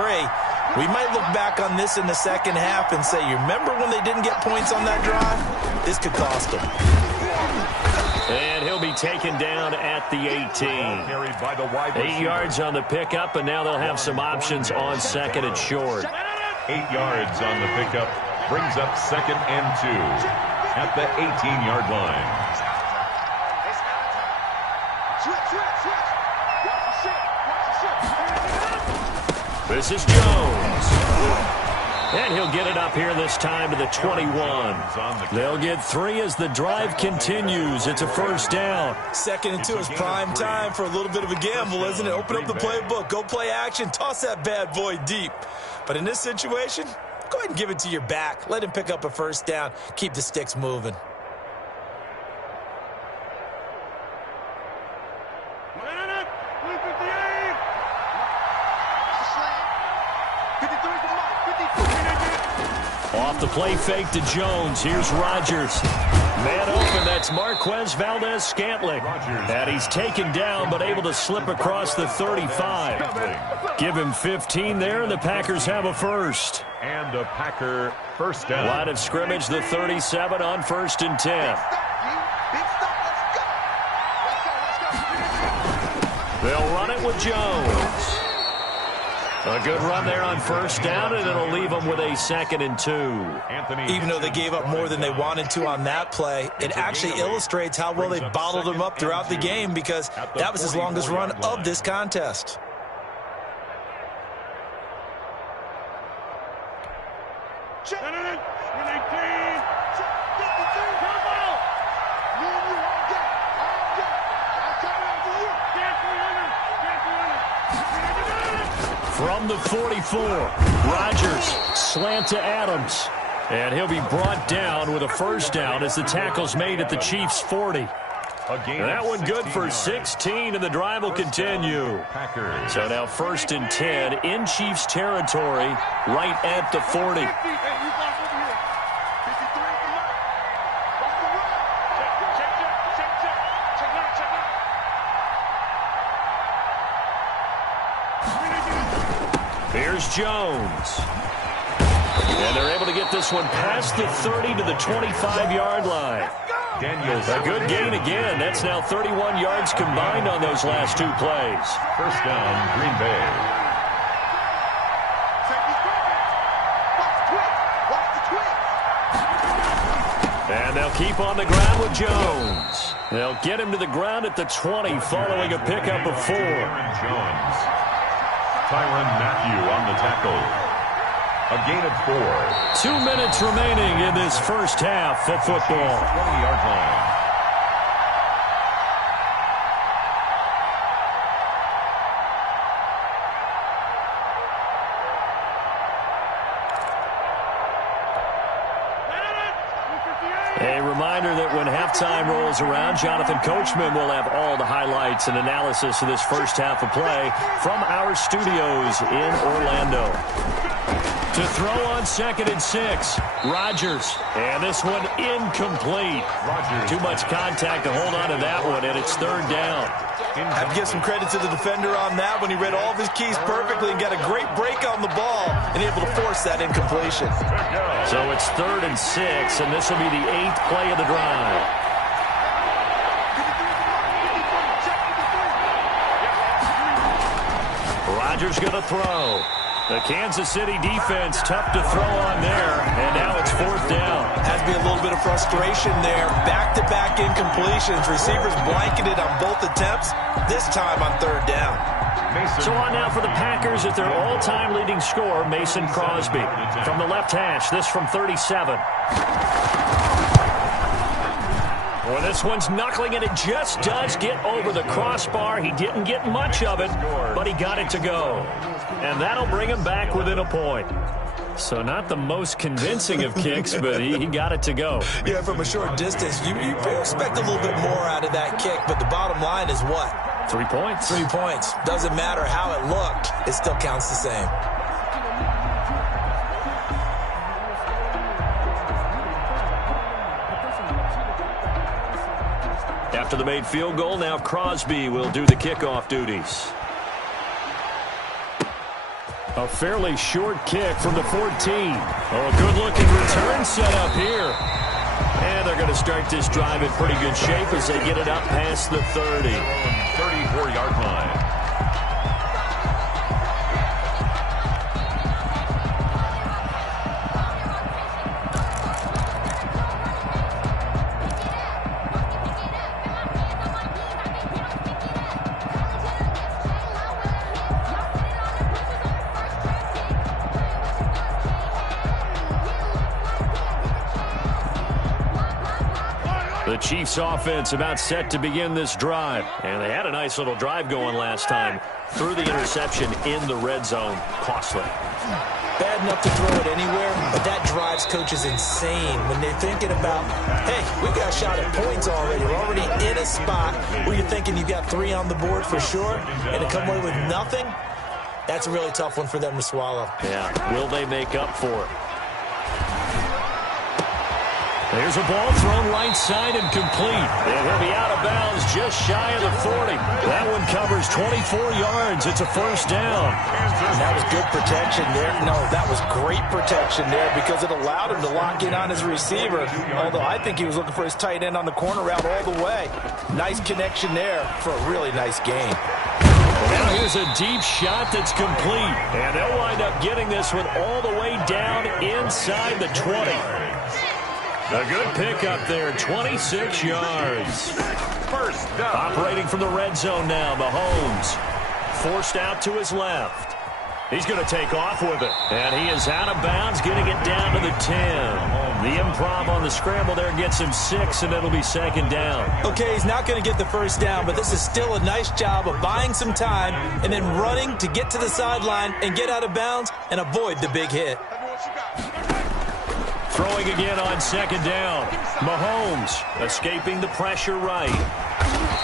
We might look back on this in the second half and say, you remember when they didn't get points on that drive? This could cost them. And he'll be taken down at the 18. 8 yards on the pickup, and now they'll have some options on 2nd and short. 8 yards on the pickup. Brings up 2nd and 2 at the 18-yard line. This is Jones. And he'll get it up here this time to the 21. They'll get 3 as the drive continues. It's a 1st down. 2nd and 2 is prime time for a little bit of a gamble, isn't it? Open up the playbook. Go play action. Toss that bad boy deep. But in this situation, go ahead and give it to your back. Let him pick up a 1st down. Keep the sticks moving. Off the play fake to Jones. Here's Rodgers. Man open, that's Marquez Valdez-Scantling. And he's taken down, but able to slip across the 35. Give him 15 there, and the Packers have a 1st. And a Packer 1st down. Line of scrimmage, the 37 on 1st and 10. They'll run it with Jones. A good run there on 1st down, and it'll leave them with a 2nd and 2. Even though they gave up more than they wanted to on that play, it actually illustrates how well they bottled them up throughout the game, because that was his longest run of this contest. From the 44, Rodgers slant to Adams. And he'll be brought down with a 1st down as the tackle's made at the Chiefs' 40. That one good for 16, and the drive will continue. So now 1st and 10 in Chiefs territory, right at the 40. Here's Jones. And they're able to get this one past the 30 to the 25-yard line. A good gain again. That's now 31 yards combined on those last 2 plays. 1st down, Green Bay. And they'll keep on the ground with Jones. They'll get him to the ground at the 20 following a pickup of 4. Jones. Tyrann Mathieu on the tackle. A gain of 4. 2 minutes remaining in this 1st half of football. 20-yard line. halftime rolls around, Jonathan Coachman will have all the highlights and analysis of this first half of play from our studios in Orlando. To throw on 2nd and 6, Rodgers. And this one incomplete. Too much contact to hold on to that one, and it's 3rd down. I have to give some credit to the defender on that when he read all of his keys perfectly and got a great break on the ball and able to force that incompletion. So it's 3rd and 6, and this will be the 8th play of the drive. Rodgers going to throw. The Kansas City defense tough to throw on there, and now it's 4th down. Has to be a little bit of frustration there. Back-to-back incompletions. Receivers blanketed on both attempts, this time on 3rd down. So on now for the Packers at their all-time leading scorer, Mason Crosby. From the left hash, this from 37. Well, this one's knuckling, and it just does get over the crossbar. He didn't get much of it, but he got it to go. And that'll bring him back within a point. So not the most convincing of kicks, but he got it to go. Yeah, from a short distance, you expect a little bit more out of that kick, but the bottom line is what? 3 points. 3 points. Doesn't matter how it looked. It still counts the same. After the made field goal, now Crosby will do the kickoff duties. A fairly short kick from the 14. Oh, a good-looking return set up here. And they're going to start this drive in pretty good shape as they get it up past the 30. 34-yard line. The Chiefs offense about set to begin this drive. And they had a nice little drive going last time. Threw the interception in the red zone. Costly. Bad enough to throw it anywhere, but that drives coaches insane when they're thinking about, hey, we got a shot at points already. We're already in a spot where you're thinking you got 3 on the board for sure, and to come away with nothing, that's a really tough one for them to swallow. Yeah, will they make up for it? There's a ball thrown right side and complete. And he'll be out of bounds just shy of the 40. That one covers 24 yards. It's a 1st down. That was good protection there. No, that was great protection there because it allowed him to lock in on his receiver. Although I think he was looking for his tight end on the corner route all the way. Nice connection there for a really nice gain. Now here's a deep shot that's complete. And they'll wind up getting this one all the way down inside the 20. A good pickup there, 26 yards. First down. Operating from the red zone now, Mahomes. Forced out to his left. He's going to take off with it. And he is out of bounds, getting it down to the 10. The improv on the scramble there gets him 6, and it'll be 2nd down. Okay, he's not going to get the 1st down, but this is still a nice job of buying some time and then running to get to the sideline and get out of bounds and avoid the big hit. Throwing again on 2nd down. Mahomes escaping the pressure right.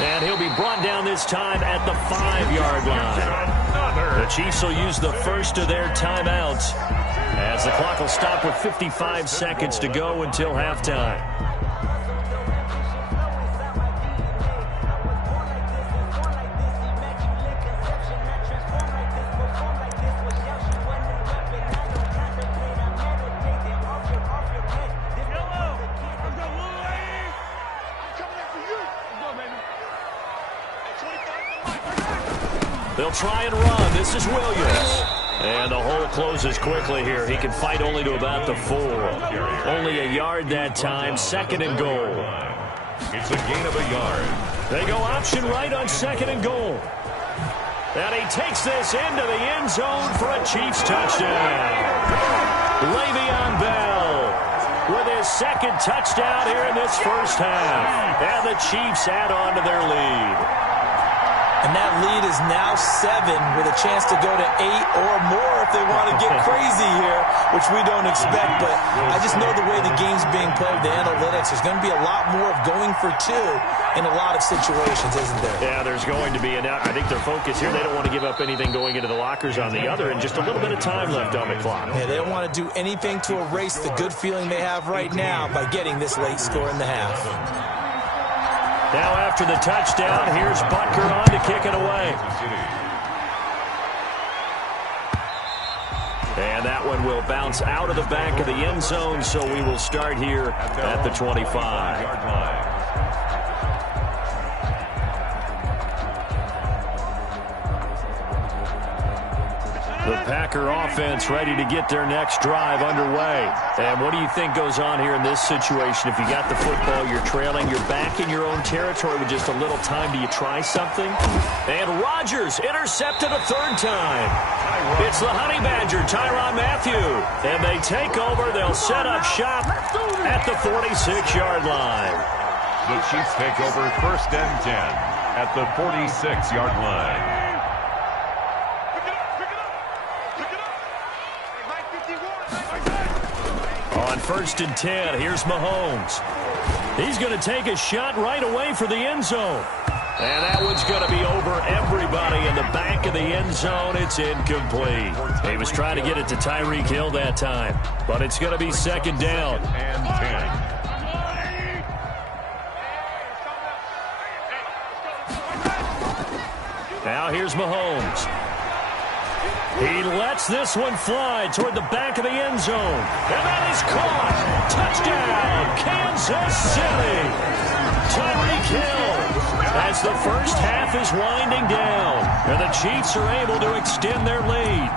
And he'll be brought down this time at the 5-yard line. The Chiefs will use the first of their timeouts as the clock will stop with 55 seconds to go until halftime. They'll try and run. This is Williams. And the hole closes quickly here. He can fight only to about the 4. Only a yard that time. 2nd and goal. It's a gain of a yard. They go option right on 2nd and goal. And he takes this into the end zone for a Chiefs touchdown. Le'Veon Bell with his 2nd touchdown here in this first half. And the Chiefs add on to their lead. And that lead is now 7 with a chance to go to 8 or more if they want to get crazy here, which we don't expect. But I just know the way the game's being played, the analytics, there's going to be a lot more of going for 2 in a lot of situations, isn't there? Yeah, there's going to be. And I think their focus here, they don't want to give up anything going into the lockers on the other, and just a little bit of time left on the clock. Yeah, they don't want to do anything to erase the good feeling they have right now by getting this late score in the half. Now after the touchdown, here's Butker on to kick it away. And that one will bounce out of the back of the end zone, so we will start here at the 25-yard line. The Packer offense ready to get their next drive underway. And what do you think goes on here in this situation? If you got the football, you're trailing, you're back in your own territory with just a little time. Do you try something? And Rodgers intercepted a 3rd time. It's the Honey Badger, Tyrann Mathieu. And they take over. They'll set up shop at the 46-yard line. The Chiefs take over 1st and 10 at the 46-yard line. On 1st and 10, here's Mahomes. He's going to take a shot right away for the end zone. And that one's going to be over everybody in the back of the end zone. It's incomplete. He was trying to get it to Tyreek Hill that time, but it's going to be 2nd down. And 10. Now here's Mahomes. He lets this one fly toward the back of the end zone. And that is caught. Touchdown, Kansas City. Tyreek Hill as the first half is winding down. And the Chiefs are able to extend their lead.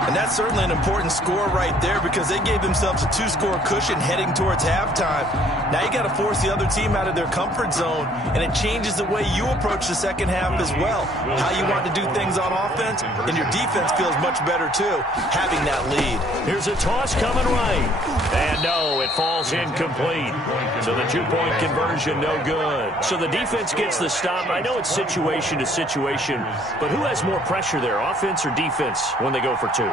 And that's certainly an important score right there because they gave themselves a 2-score cushion heading towards halftime. Now you got to force the other team out of their comfort zone, and it changes the way you approach the second half as well. How you want to do things on offense, and your defense feels much better too, having that lead. Here's a toss coming right. And no, it falls incomplete. So the 2-point conversion, no good. So the defense gets the stop. I know it's situation to situation, but who has more pressure there, offense or defense, when they go for 2?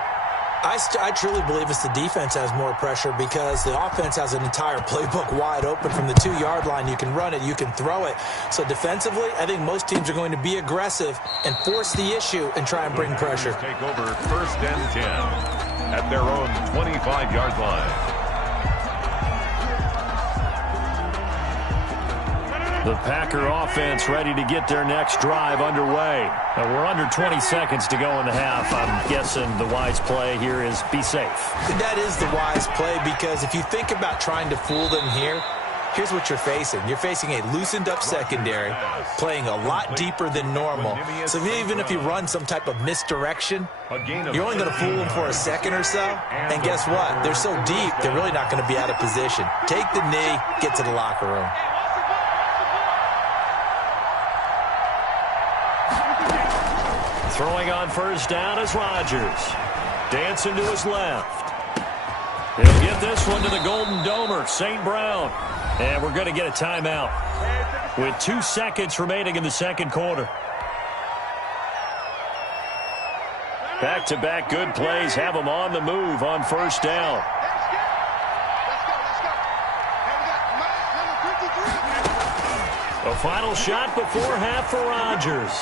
I truly believe it's the defense has more pressure because the offense has an entire playbook wide open from the 2-yard line. You can run it, you can throw it. So defensively, I think most teams are going to be aggressive and force the issue and try and bring pressure. Take over 1st and 10 at their own 25-yard line. The Packer offense ready to get their next drive underway. We're under 20 seconds to go in the half. I'm guessing the wise play here is be safe. That is the wise play because if you think about trying to fool them here, here's what you're facing. You're facing a loosened up secondary, playing a lot deeper than normal. So even if you run some type of misdirection, you're only going to fool them for a second or so. And guess what? They're so deep, they're really not going to be out of position. Take the knee, get to the locker room. Throwing on 1st down is Rodgers. Dancing to his left. He'll get this one to the Golden Domer, St. Brown. And we're going to get a timeout with 2 seconds remaining in the 2nd quarter. Back-to-back good plays have them on the move on 1st down. A final shot before half for Rodgers.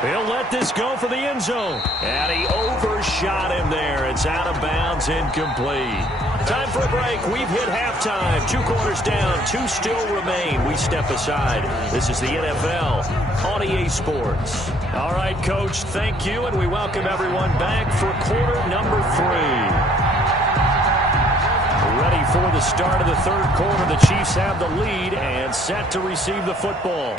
He'll let this go for the end zone. And he overshot him there. It's out of bounds, incomplete. Time for a break. We've hit halftime. 2 quarters down, 2 still remain. We step aside. This is the NFL on EA Sports. All right, Coach, thank you, and we welcome everyone back for quarter number 3. Ready for the start of the 3rd quarter. The Chiefs have the lead and set to receive the football.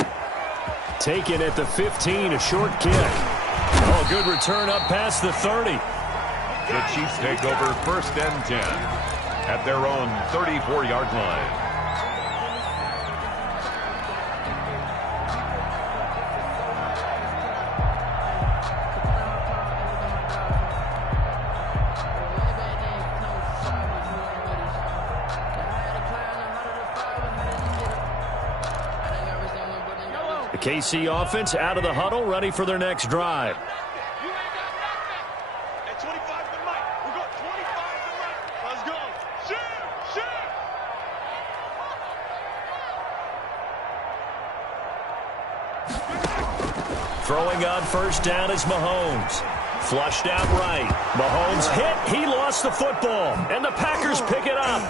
Taken at the 15, a short kick. Oh, good return up past the 30. The Chiefs take over 1st and 10 at their own 34-yard line. The KC offense out of the huddle, ready for their next drive. At 25 to Mike. We're going 25 to Mike. Let's go. Shoot! Throwing on first down is Mahomes. Flushed out right. Mahomes hit. He lost the football. And the Packers pick it up.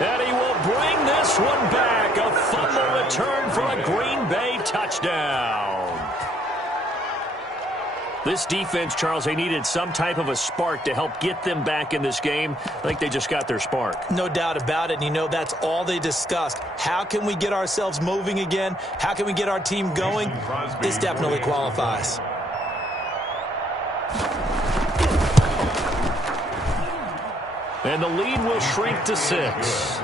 And he will bring this one back. A fumble return for a Green Bay touchdown. This defense, Charles, they needed some type of a spark to help get them back in this game. I think they just got their spark. No doubt about it. And you know, that's all they discussed. How can we get ourselves moving again? How can we get our team going? This definitely qualifies. And the lead will shrink to 6.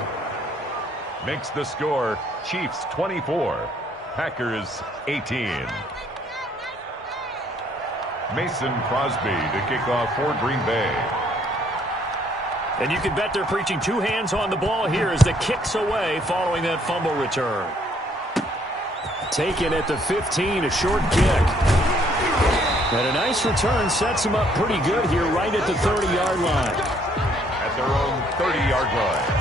Makes the score Chiefs 24, Packers 18. Mason Crosby to kick off for Green Bay. And you can bet they're preaching 2 hands on the ball here as the kick's away following that fumble return. Taken at the 15, a short kick. And a nice return sets him up pretty good here right at the 30-yard line. At their own 30-yard line.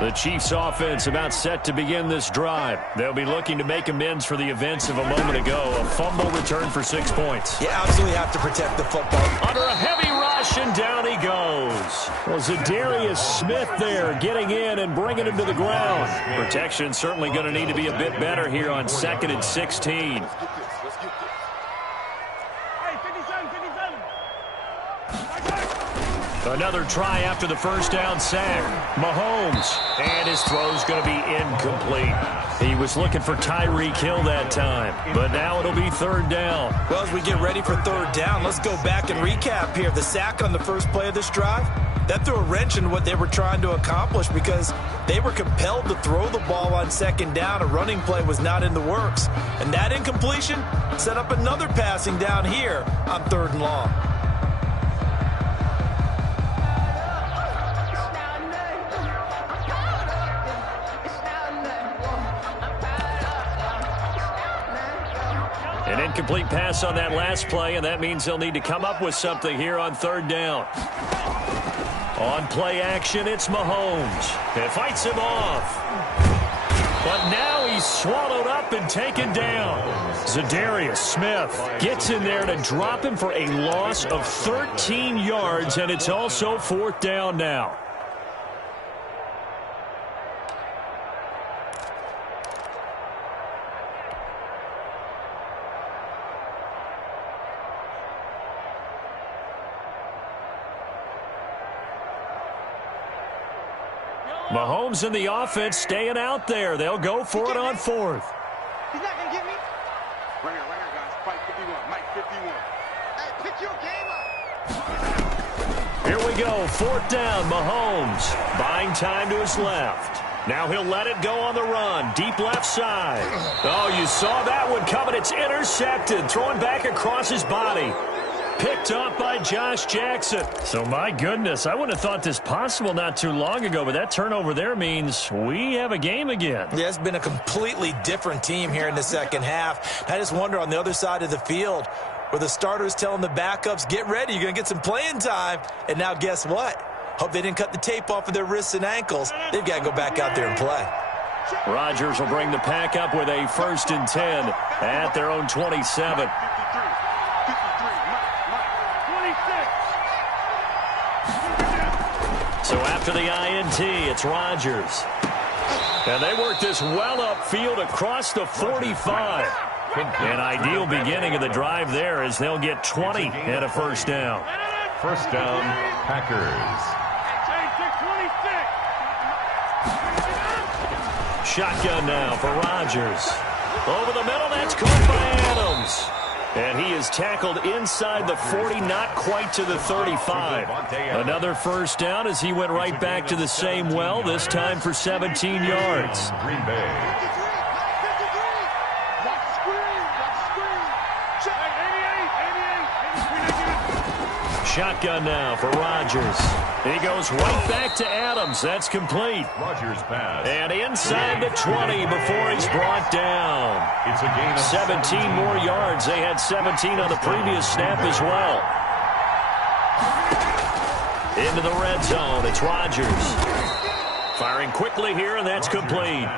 The Chiefs offense about set to begin this drive. They'll be looking to make amends for the events of a moment ago. A fumble return for 6 points. You absolutely have to protect the football. Under a heavy rush, and down he goes. Well, Zadarius Smith there getting in and bringing him to the ground. Protection certainly going to need to be a bit better here on 2nd and 16. Another try after the first down sack. Mahomes, and his throw's going to be incomplete. He was looking for Tyreek Hill that time, but now it'll be 3rd down. Well, as we get ready for 3rd down, let's go back and recap here. The sack on the first play of this drive, that threw a wrench in what they were trying to accomplish because they were compelled to throw the ball on 2nd down. A running play was not in the works. And that incompletion set up another passing down here on 3rd and long. An incomplete pass on that last play, and that means they'll need to come up with something here on 3rd down. On play action, it's Mahomes. It fights him off. But now he's swallowed up and taken down. Zadarius Smith gets in there to drop him for a loss of 13 yards, and it's also 4th down now. Mahomes and the offense staying out there. They'll go for it on 4th. He's not going to get me. Right here, guys. Fight 51. Mike 51. Hey, pick your game up. Here we go. 4th down. Mahomes buying time to his left. Now he'll let it go on the run. Deep left side. Oh, you saw that one coming. It's intercepted. Throwing back across his body. Picked up by Josh Jackson. So, my goodness, I wouldn't have thought this possible not too long ago, but that turnover there means we have a game again. Yeah, it's been a completely different team here in the 2nd half. I just wonder on the other side of the field where the starters telling the backups, get ready, you're going to get some playing time. And now guess what? Hope they didn't cut the tape off of their wrists and ankles. They've got to go back out there and play. Rodgers will bring the pack up with a 1st and 10 at their own 27. So after the INT, it's Rodgers. And they work this well upfield across the 45. An ideal beginning of the drive there as they'll get 20 and a 1st down. 1st down, Packers. Shotgun now for Rodgers. Over the middle, that's caught by Adams. And he is tackled inside the 40, not quite to the 35. Another 1st down as he went right back to the same well, this time for 17 yards. Green Bay. shotgun now for Rodgers. He goes right back to Adams. That's complete. Rodgers pass. And inside the 20 before he's brought down. It's a gain of 17 more yards. They had 17 on the previous snap as well. Into the red zone. It's Rodgers. Firing quickly here, and that's complete.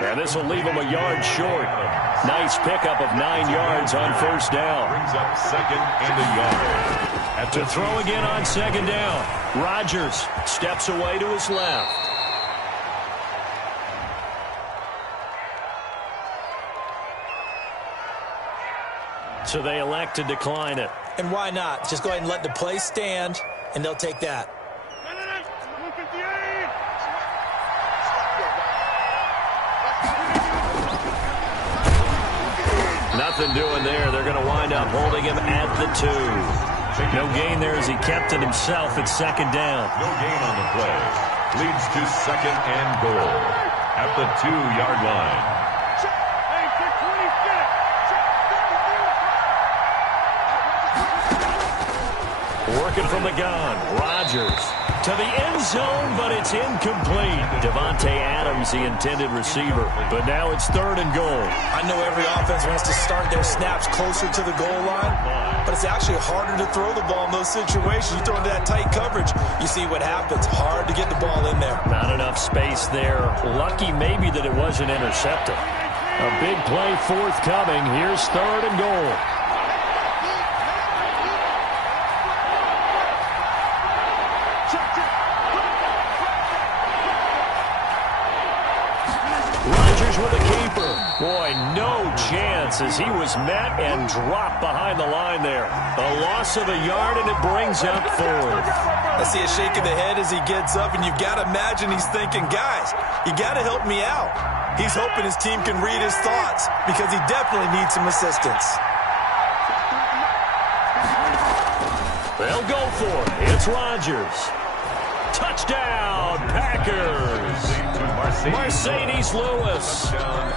And this will leave him a yard short. Nice pickup of 9 yards on first down. Brings up second and a yard. To throw again on second down. Rodgers steps away to his left. So they elect to decline it. And why not? Just go ahead and let the play stand, and they'll take that. Nothing doing there. They're going to wind up holding him at the 2. No gain there as he kept it himself at second down. No gain on the play. Leads to second and goal at the 2-yard line. Working from the gun. Rodgers to the end zone, but it's incomplete. Davante Adams, the intended receiver. But now it's 3rd and goal. I know every offense wants to start their snaps closer to the goal line, but it's actually harder to throw the ball in those situations. You throw into that tight coverage, you see what happens. Hard to get the ball in there. Not enough space there. Lucky maybe that it wasn't intercepted. A big play forthcoming. Here's 3rd and goal. With a keeper. Boy, no chance as he was met and dropped behind the line there. A loss of a yard, and it brings up 4th. I see a shake of the head as he gets up, and you've got to imagine he's thinking, guys, you got to help me out. He's hoping his team can read his thoughts because he definitely needs some assistance. They'll go for it. It's Rodgers. Touchdown, Packers. Mercedes Lewis.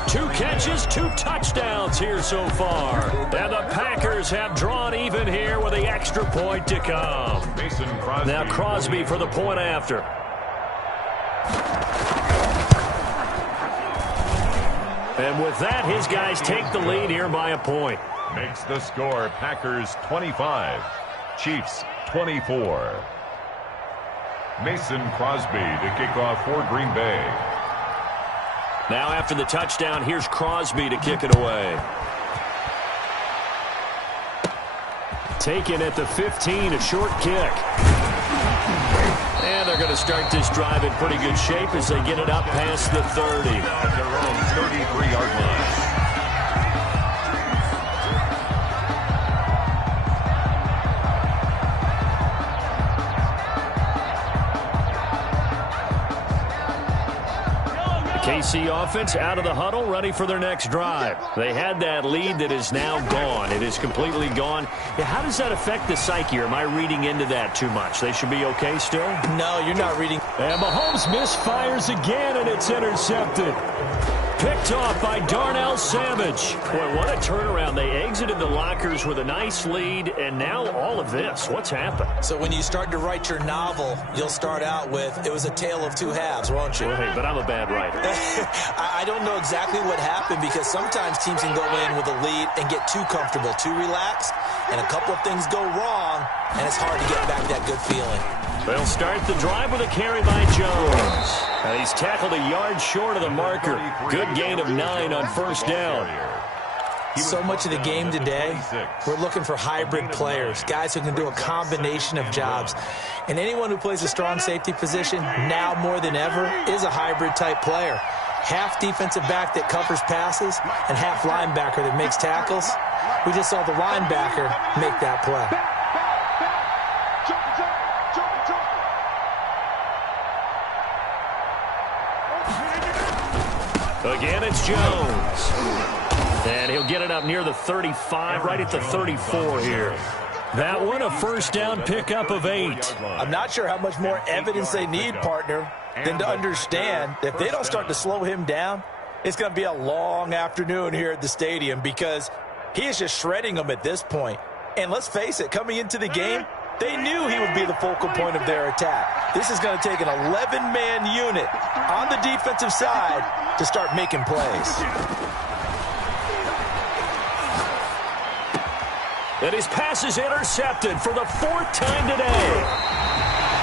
2 catches, 2 touchdowns here so far. And the Packers have drawn even here with the extra point to come. Now Crosby for the point after. And with that, his guys take the lead here by a point. Makes the score Packers 25, Chiefs 24. Mason Crosby to kick off for Green Bay. Now after the touchdown, here's Crosby to kick it away. Taken at the 15, a short kick. And they're going to start this drive in pretty good shape as they get it up past the 30. At their own 33-yard line. KC offense out of the huddle, ready for their next drive. They had that lead that is now gone. It is completely gone. Yeah, how does that affect the psyche? Or am I reading into that too much? They should be okay still? No, you're not reading. And Mahomes misfires again, and it's intercepted. Picked off by Darnell Savage. Boy, what a turnaround. They exited the lockers with a nice lead, and now all of this. What's happened? So when you start to write your novel, you'll start out with, it was a tale of 2 halves, won't you? Well, hey, but I'm a bad writer. I don't know exactly what happened because sometimes teams can go in with a lead and get too comfortable, too relaxed, and a couple of things go wrong, and it's hard to get back that good feeling. They'll start the drive with a carry by Jones. And he's tackled a yard short of the marker. Good gain of 9 on first down. So much of the game today, we're looking for hybrid players, guys who can do a combination of jobs. And anyone who plays a strong safety position, now more than ever, is a hybrid-type player. Half defensive back that covers passes and half linebacker that makes tackles. We just saw the linebacker make that play. Again, it's Jones. And he'll get it up near the 35, right at the 34 here. That one, a first down pickup of 8. I'm not sure how much more evidence they need, partner, than to understand that if they don't start to slow him down, it's going to be a long afternoon here at the stadium because he is just shredding them at this point. And let's face it, coming into the game, They knew he would be the focal point of their attack. This is going to take an 11-man unit on the defensive side to start making plays. And his pass is intercepted for the 4th time today.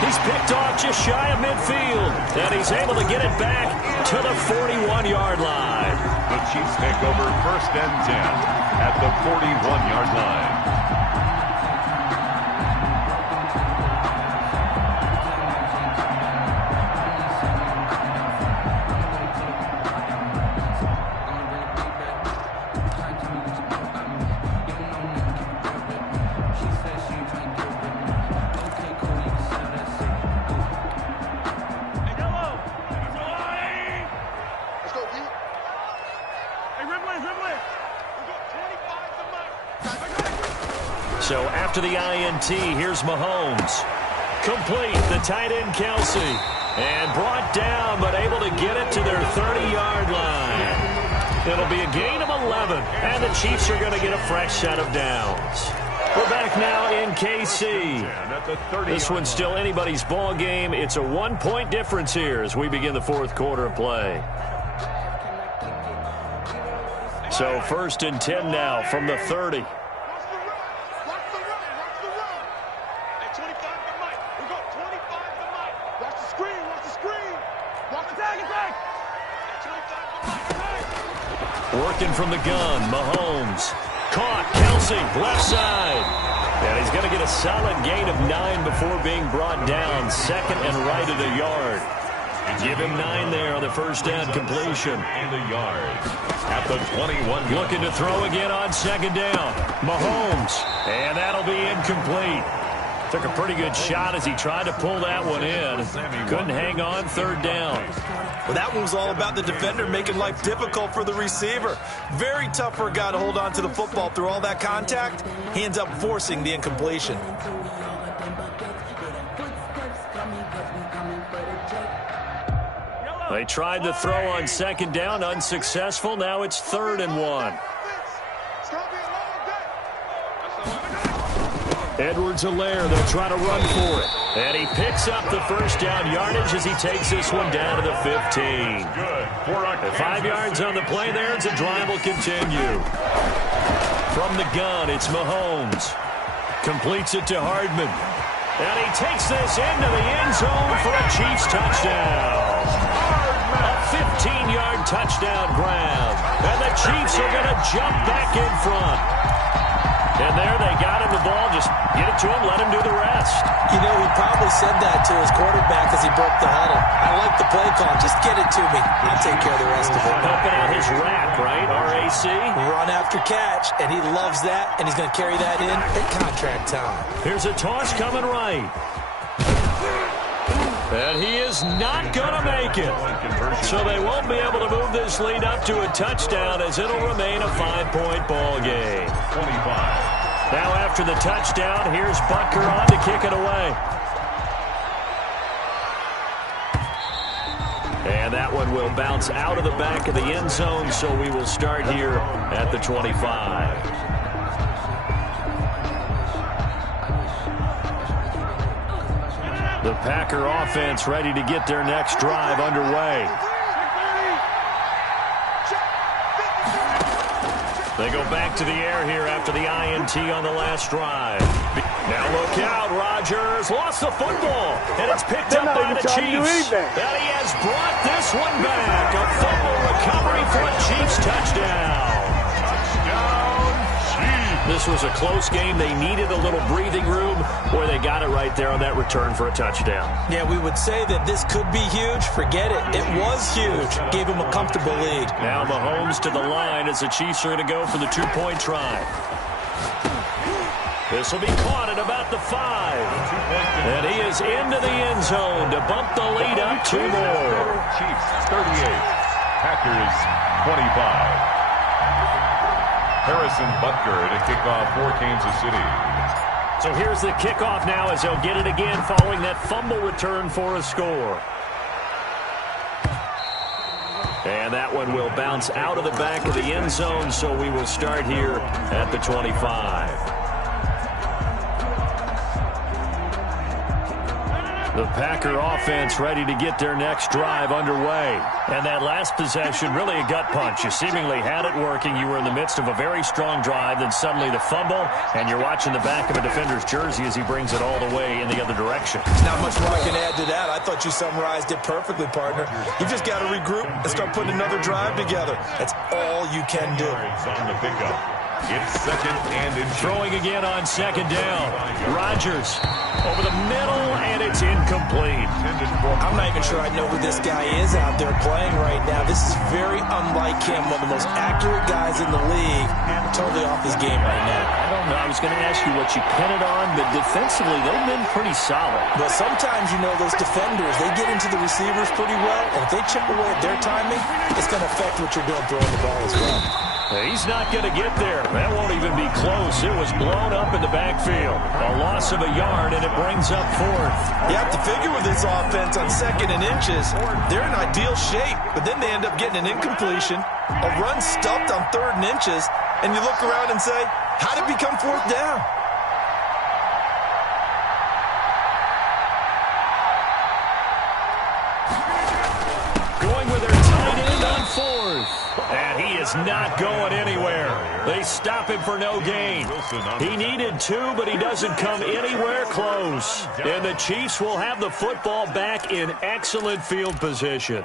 He's picked off just shy of midfield, and he's able to get it back to the 41-yard line. The Chiefs take over 1st and 10 at the 41-yard line. So after the INT, here's Mahomes. Complete, the tight end Kelsey. And brought down, but able to get it to their 30-yard line. It'll be a gain of 11, and the Chiefs are going to get a fresh set of downs. We're back now in KC. This one's still anybody's ball game. It's a 1-point difference here as we begin the 4th quarter of play. So 1st and 10 now from the 30. Working from the gun, Mahomes. Caught, Kelsey, left side. And he's going to get a solid gain of 9 before being brought down. 2nd and right of the yard. Give him 9 there on the 1st down completion. And a yard at the 21. Looking to throw again on 2nd down. Mahomes. And that'll be incomplete. Took a pretty good shot as he tried to pull that one in. Couldn't hang on 3rd down. Well, that one was all about the defender making life difficult for the receiver. Very tough for a guy to hold on to the football through all that contact. He ends up forcing the incompletion. They tried to throw on 2nd down, unsuccessful. Now it's 3rd and 1. Edwards-Helaire, they'll try to run for it. And he picks up the 1st down yardage as he takes this one down to the 15. At 5 yards on the play there, as the drive will continue. From the gun, it's Mahomes. Completes it to Hardman. And he takes this into the end zone for a Chiefs touchdown. A 15-yard touchdown grab. And the Chiefs are going to jump back in front. And there they got him the ball. Just get it to him, let him do the rest. You know, he probably said that to his quarterback as he broke the huddle. I like the play call. Just get it to me. I'll take care of the rest of it. Helping out his RAC, right? RAC. Run after catch, and he loves that, and he's going to carry that in at contract time. Here's a toss coming right. And he is not going to make it. So they won't be able to move this lead up to a touchdown as it'll remain a 5-point ball game. 25. Now after the touchdown, here's Butker on to kick it away. And that one will bounce out of the back of the end zone, so we will start here at the 25. The Packer offense ready to get their next drive underway. They go back to the air here after the INT on the last drive. Now look out, Rodgers lost the football, and it's picked up by the Chiefs. And he has brought this one back. A fumble recovery for a Chiefs touchdown. This was a close game. They needed a little breathing room, where they got it right there on that return for a touchdown. Yeah, we would say that this could be huge. Forget it. It was huge. Gave him a comfortable lead. Now Mahomes to the line as the Chiefs are going to go for the 2-point try. This will be caught at about the 5. And he is into the end zone to bump the lead up 2 more. Chiefs 38. Packers 25. Harrison Butker to kick off for Kansas City. So here's the kickoff now as they'll get it again following that fumble return for a score. And that one will bounce out of the back of the end zone, so we will start here at the 25. The Packer offense ready to get their next drive underway. And that last possession, really a gut punch. You seemingly had it working. You were in the midst of a very strong drive, then suddenly the fumble, and you're watching the back of a defender's jersey as he brings it all the way in the other direction. There's not much more I can add to that. I thought you summarized it perfectly, partner. You just got to regroup and start putting another drive together. That's all you can do. On the pickup. It's second and inches. Throwing again on second down. Rodgers over the middle, and it's incomplete. I'm not even sure I know who this guy is out there playing right now. This is very unlike him, one of the most accurate guys in the league. Totally off his game right now. I don't know. I was going to ask you what you pin it on, but defensively, they've been pretty solid. But sometimes, you know, those defenders, they get into the receivers pretty well, and if they chip away at their timing, it's going to affect what you're doing throwing the ball as well. He's not going to get there. That won't even be close. It was blown up in the backfield. A loss of a yard, and it brings up fourth. You have to figure with this offense on second and inches, they're in ideal shape, but then they end up getting an incompletion, a run stuffed on third and inches, and you look around and say, how did it become fourth down? Going with their tight end on fourth. And he is not going anywhere. They stop him for no gain. He needed two, but he doesn't come anywhere close. And the Chiefs will have the football back in excellent field position.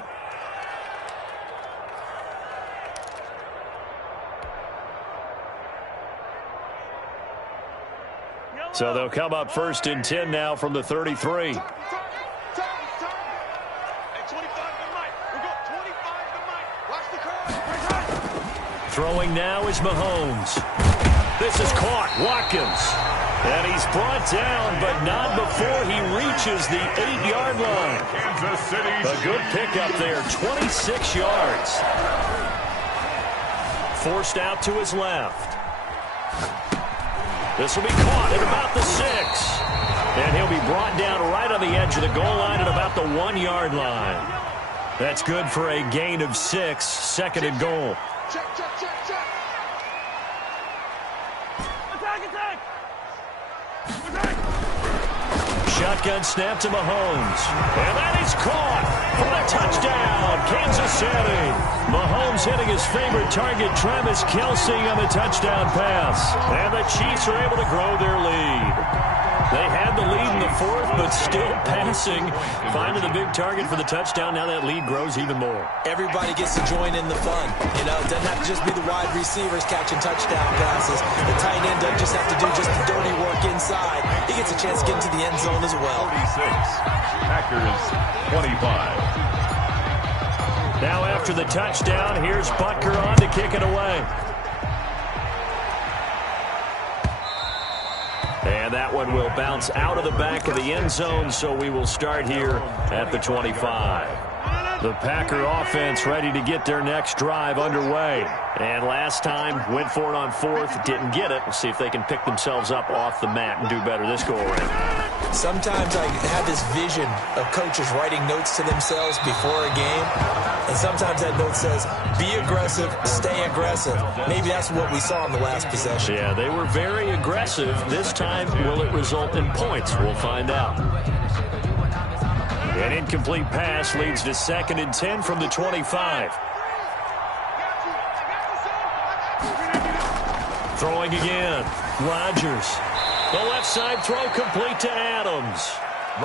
So they'll come up first and 10 now from the 33. Throwing now is Mahomes. This is caught. Watkins. And he's brought down, but not before he reaches the 8-yard line. Kansas City. A good pickup there, 26 yards. Forced out to his left. This will be caught at about the 6. And he'll be brought down right on the edge of the goal line at about the 1-yard line. That's good for a gain of 6, second and goal. Check, check, check, check. Attack, attack. Attack. Shotgun snap to Mahomes. And that is caught for the touchdown, Kansas City. Mahomes hitting his favorite target, Travis Kelce, on the touchdown pass. And the Chiefs are able to grow their lead. They had the lead in the fourth, but still passing. Finding the big target for the touchdown. Now that lead grows even more. Everybody gets to join in the fun. You know, it doesn't have to just be the wide receivers catching touchdown passes. The tight end doesn't just have to do just the dirty work inside. He gets a chance to get into the end zone as well. 46. Packers 25. Now after the touchdown, here's Butker on to kick it away. And that one will bounce out of the back of the end zone, so we will start here at the 25. The Packer offense ready to get their next drive underway. And last time, went for it on fourth, didn't get it. We'll see if they can pick themselves up off the mat and do better this go-around. Sometimes I have this vision of coaches writing notes to themselves before a game. And sometimes that note says, be aggressive, stay aggressive. Maybe that's what we saw in the last possession. Yeah, they were very aggressive. This time, will it result in points? We'll find out. An incomplete pass leads to second and 10 from the 25. Throwing again. Rodgers. The left side throw complete to Adams.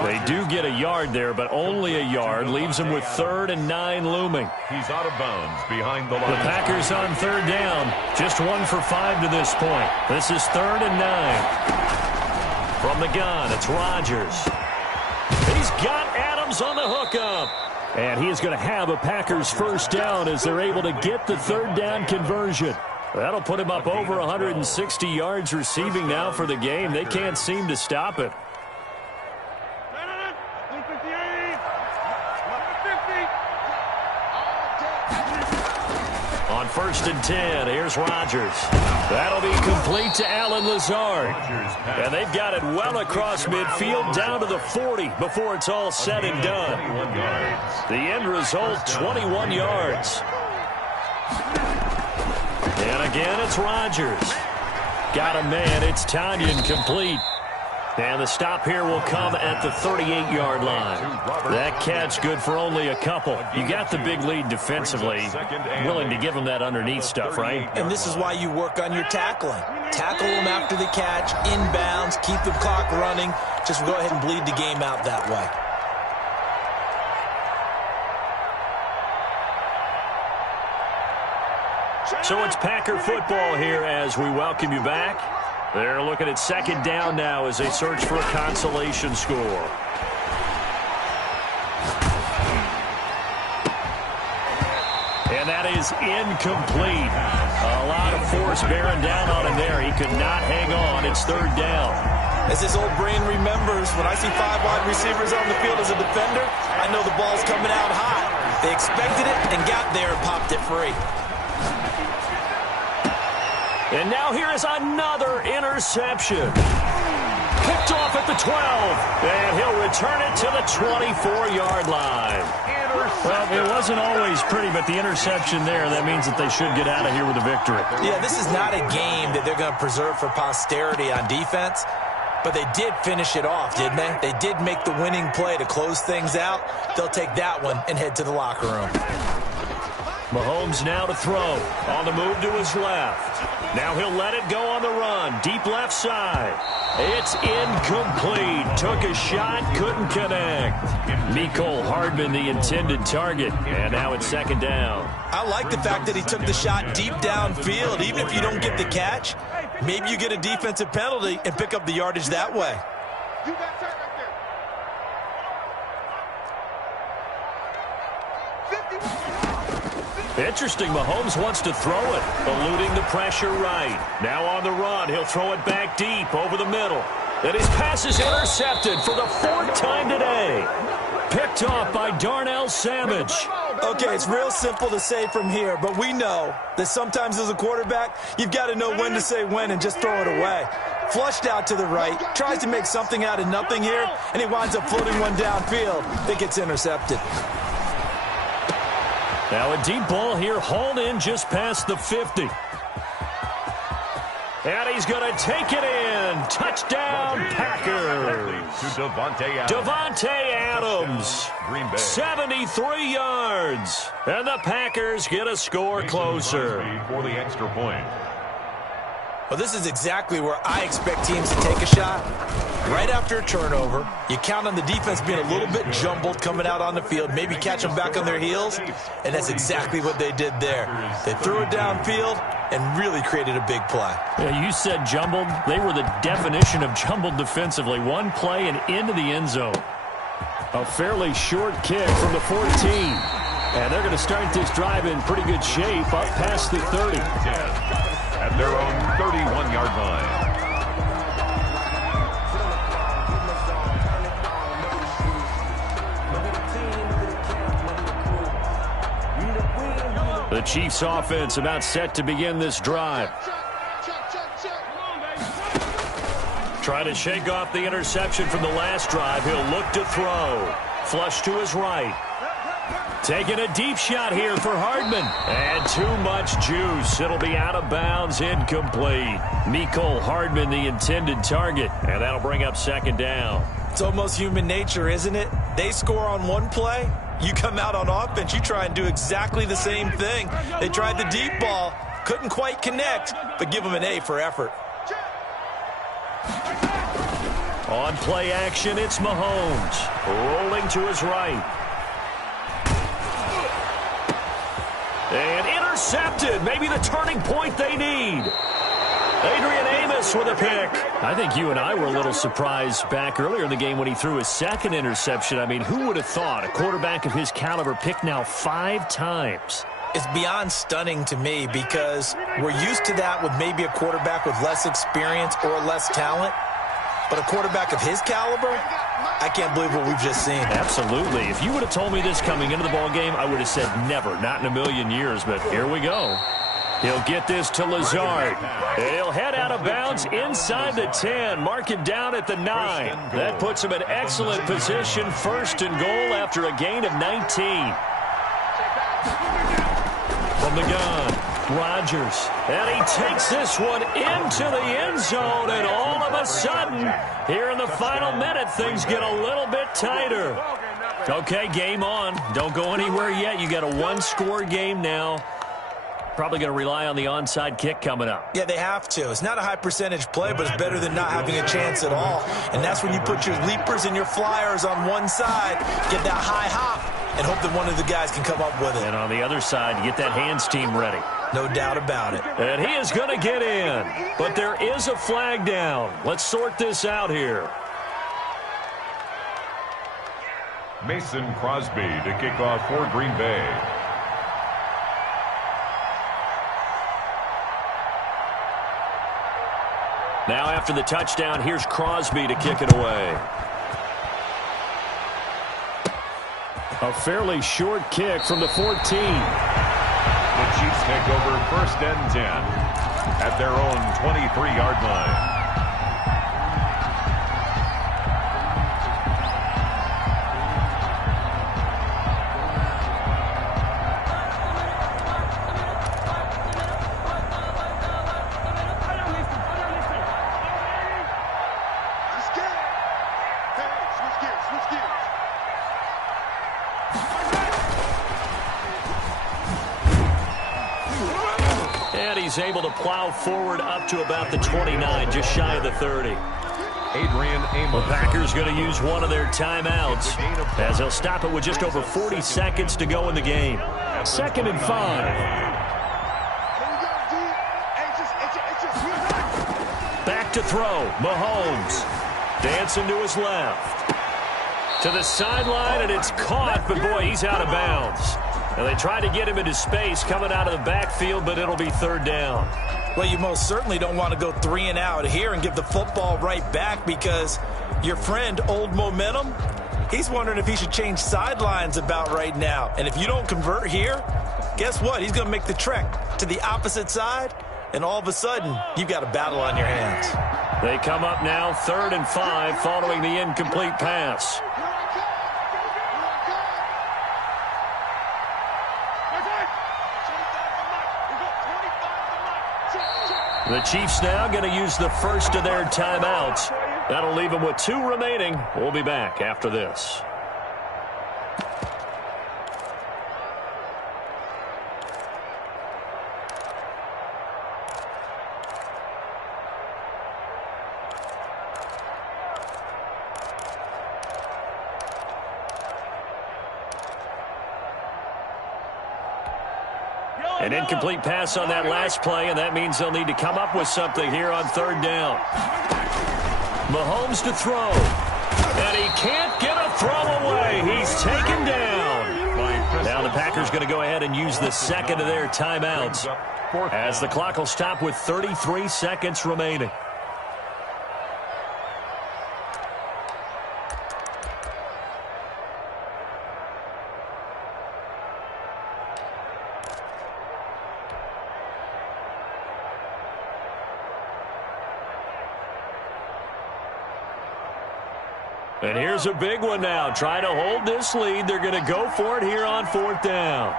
They do get a yard there, but only a yard. Leaves them with 3rd and 9 looming. He's out of bounds behind the line. The Packers on 3rd down. Just 1 for 5 to this point. This is 3rd and 9. From the gun, it's Rodgers. He's got Adams on the hookup. And he is going to have a Packers first down as they're able to get the 3rd down conversion. That'll put him up over 160 yards receiving now for the game. They can't seem to stop it. On 1st and 10, here's Rodgers. That'll be complete to Allen Lazard. And they've got it well across midfield down to the 40 before it's all said and done. The end result, 21 yards. And again, it's Rodgers. Got a man, it's Tanyan complete. And the stop here will come at the 38-yard line. That catch good for only a couple. You got the big lead defensively. Willing to give them that underneath stuff, right? And this is why you work on your tackling. Tackle them after the catch, inbounds, keep the clock running. Just go ahead and bleed the game out that way. So it's Packer football here as we welcome you back. They're looking at second down now as they search for a consolation score. And that is incomplete. A lot of force bearing down on him there. He could not hang on. It's third down. As his old brain remembers, when I see 5 wide receivers on the field as a defender, I know the ball's coming out hot. They expected it and got there and popped it free. And now here is another interception. Picked off at the 12. And he'll return it to the 24-yard line. Well, it wasn't always pretty, but the interception there, that means that they should get out of here with a victory. Yeah, this is not a game that they're going to preserve for posterity on defense. But they did finish it off, didn't they? They did make the winning play to close things out. They'll take that one and head to the locker room. Mahomes now to throw. On the move to his left. Now he'll let it go on the run. Deep left side. It's incomplete. Took a shot, couldn't connect. Mecole Hardman, the intended target. And now it's second down. I like the fact that he took the shot deep downfield. Even if you don't get the catch, maybe you get a defensive penalty and pick up the yardage that way. You got that right there. 51. Interesting, Mahomes wants to throw it, eluding the pressure right. Now on the run, he'll throw it back deep over the middle. And his pass is intercepted for the 4th time today. Picked off by Darnell Savage. Okay, it's real simple to say from here, but we know that sometimes as a quarterback, you've got to know when to say when and just throw it away. Flushed out to the right, tries to make something out of nothing here, and he winds up floating one downfield that gets intercepted. Now a deep ball here, hauled in just past the 50. And he's going to take it in. Touchdown, Packers. Davante Adams. 73 yards. And the Packers get a score closer. For the extra point. Well, this is exactly where I expect teams to take a shot. Right after a turnover, you count on the defense being a little bit jumbled coming out on the field, maybe catch them back on their heels, and that's exactly what they did there. They threw it downfield and really created a big play. Yeah, you said jumbled. They were the definition of jumbled defensively. One play and into the end zone. A fairly short kick from the 14. And they're going to start this drive in pretty good shape up past the 30. At their own 31-yard line. The Chiefs offense about set to begin this drive. Try to shake off the interception from the last drive. He'll look to throw. Flush to his right. Taking a deep shot here for Hardman. And too much juice. It'll be out of bounds, incomplete. Mecole Hardman, the intended target. And that'll bring up second down. It's almost human nature, isn't it? They score on one play. You come out on offense, you try and do exactly the same thing. They tried the deep ball. Couldn't quite connect, but give them an A for effort. On play action, it's Mahomes. Rolling to his right. And intercepted. Maybe the turning point they need. Adrian Amos with a pick. I think you and I were a little surprised back earlier in the game when he threw his second interception. I mean, who would have thought a quarterback of his caliber picked now 5 times? It's beyond stunning to me because we're used to that with maybe a quarterback with less experience or less talent. But a quarterback of his caliber, I can't believe what we've just seen. Absolutely. If you would have told me this coming into the ball game, I would have said never, not in a million years. But here we go. He'll get this to Lazard. He'll head out of bounds inside the 10. Mark him down at the 9. That puts him in excellent position. 1st and goal after a gain of 19. From the gun. Rodgers. And he takes this one into the end zone, and all of a sudden, here in the final minute, things get a little bit tighter. Okay, game on. Don't go anywhere yet. You got a one-score game now. Probably going to rely on the onside kick coming up. Yeah, they have to. It's not a high percentage play, but it's better than not having a chance at all. And that's when you put your leapers and your flyers on one side, get that high hop, and hope that one of the guys can come up with it. And on the other side, get that hands team ready. No doubt about it. And he is going to get in. But there is a flag down. Let's sort this out here. Mason Crosby to kick off for Green Bay. Now after the touchdown, here's Crosby to kick it away. A fairly short kick from the 14. The Chiefs take over 1st and 10 at their own 23-yard line. He's able to plow forward up to about the 29, just shy of the 30. Adrian Amos. The Packers going to use one of their timeouts as they'll stop it with just over 40 seconds to go in the game. 2nd and 5. Back to throw. Mahomes dancing to his left. To the sideline, and it's caught, but boy, he's out of bounds. And they try to get him into space coming out of the backfield, but it'll be 3rd down. Well, you most certainly don't want to go 3 and out here and give the football right back, because your friend, Old Momentum, he's wondering if he should change sidelines about right now. And if you don't convert here, guess what? He's going to make the trek to the opposite side, and all of a sudden, you've got a battle on your hands. They come up now 3rd and 5 following the incomplete pass. The Chiefs now going to use the first of their timeouts. That'll leave them with 2 remaining. We'll be back after this. An incomplete pass on that last play, and that means they'll need to come up with something here on 3rd down. Mahomes to throw. And he can't get a throw away. He's taken down. Now the Packers going to go ahead and use the 2nd of their timeouts as the clock will stop with 33 seconds remaining. And here's a big one now. Trying to hold this lead. They're going to go for it here on 4th down.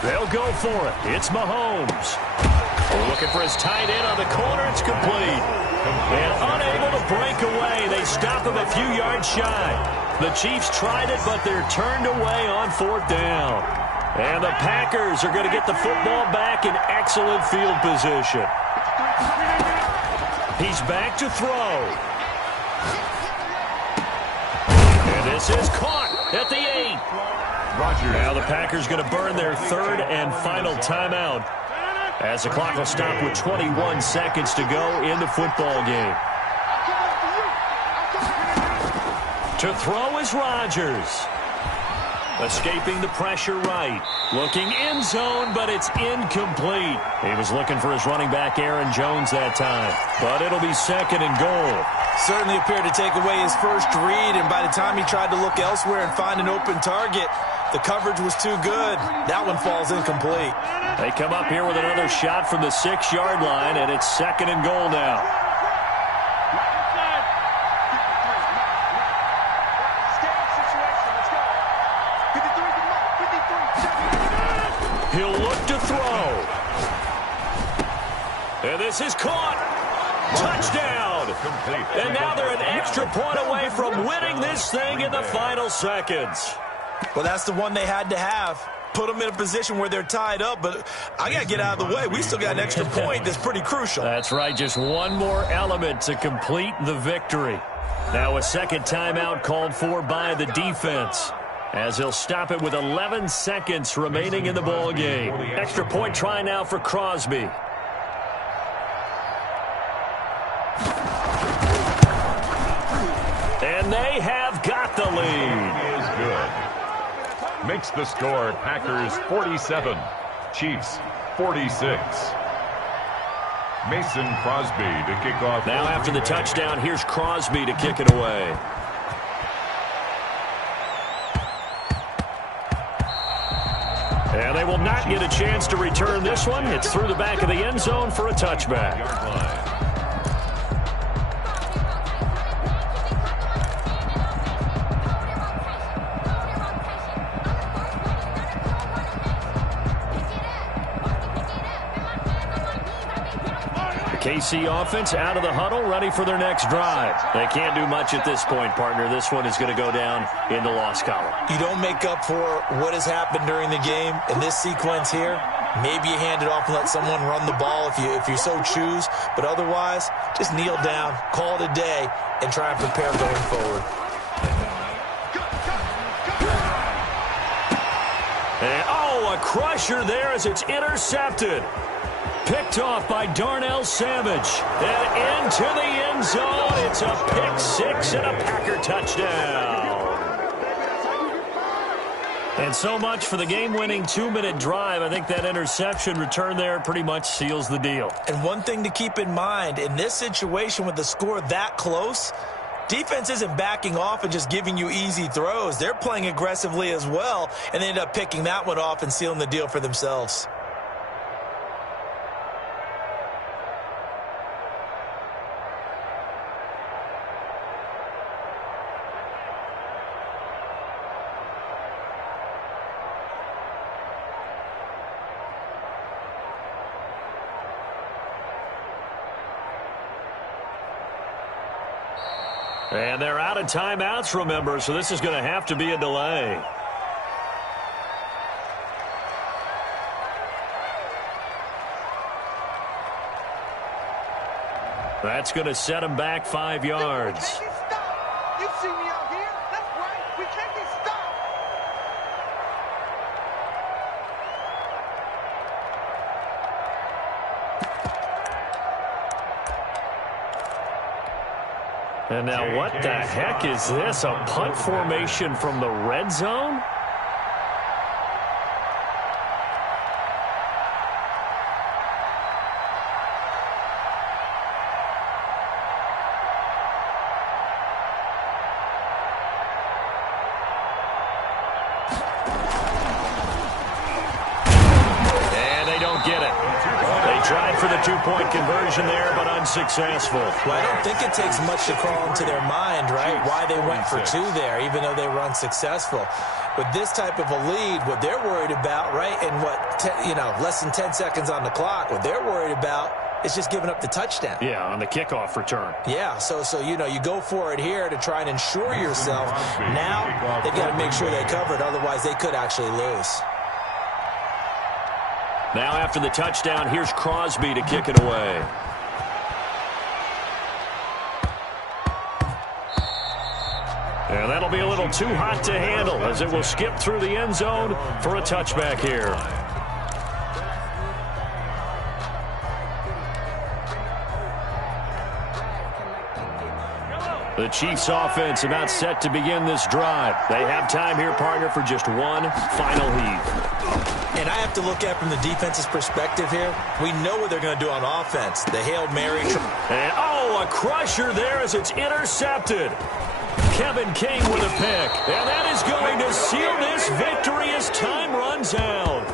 They'll go for it. It's Mahomes. Looking for his tight end on the corner. It's complete. And unable to break away. They stop him a few yards shy. The Chiefs tried it, but they're turned away on 4th down. And the Packers are going to get the football back in excellent field position. He's back to throw. And this is caught at the 8. Rodgers. Now the Packers going to burn their 3rd and final timeout as the clock will stop with 21 seconds to go in the football game. To throw is Rodgers. Escaping the pressure right. Looking end zone, but it's incomplete. He was looking for his running back, Aaron Jones, that time. But it'll be 2nd and goal. Certainly appeared to take away his first read, and by the time he tried to look elsewhere and find an open target, the coverage was too good. That one falls incomplete. They come up here with another shot from the 6-yard line, and it's 2nd and goal now. He'll look to throw. And this is caught. Touchdown. And now they're an extra point away from winning this thing in the final seconds. Well, that's the one they had to have. Put them in a position where they're tied up, but I got to get out of the way. We still got an extra point that's pretty crucial. That's right, just one more element to complete the victory. Now a second timeout called for by the defense, as he'll stop it with 11 seconds remaining in the ball game. Extra point try now for Crosby. And they have got the lead. Is good. Makes the score Packers 47, Chiefs 46. Mason Crosby to kick off. Now after the touchdown, here's Crosby to kick it away. And they will not get a chance to return this one. It's through the back of the end zone for a touchback. Yard line. KC offense out of the huddle, ready for their next drive. They can't do much at this point, partner. This one is going to go down in the loss column. You don't make up for what has happened during the game. In this sequence here, maybe you hand it off and let someone run the ball if you so choose. But otherwise, just kneel down, call it a day, and try and prepare going forward. And, a crusher there as it's intercepted. Picked off by Darnell Savage. And into the end zone. It's a pick six and a Packer touchdown. And so much for the game-winning 2-minute drive. I think that interception return there pretty much seals the deal. And one thing to keep in mind, in this situation with the score that close, defense isn't backing off and just giving you easy throws. They're playing aggressively as well, and they end up picking that one off and sealing the deal for themselves. And they're out of timeouts, remember, so this is going to have to be a delay. That's going to set him back 5 yards. We can't get stopped. You see me out here? That's right. We can't get stopped. And now what the heck is this? A punt formation from the red zone? And they don't get it. They tried for the two-point conversion there, but unsuccessful. Well, I don't think it takes much to crawl into their mind, right, why they went for two there, even though they were unsuccessful. With this type of a lead, what they're worried about, right, and less than 10 seconds on the clock, what they're worried about is just giving up the touchdown. Yeah, on the kickoff return. Yeah, so you go for it here to try and ensure yourself. Now they've got to make sure they cover it, otherwise they could actually lose. Now after the touchdown, here's Crosby to kick it away. And that'll be a little too hot to handle as it will skip through the end zone for a touchback here. The Chiefs offense about set to begin this drive. They have time here, partner, for just one final heave. And I have to look at from the defense's perspective here. We know what they're going to do on offense. The Hail Mary. And, a crusher there as it's intercepted. Kevin King with a pick. And that is going to seal this victory as time runs out.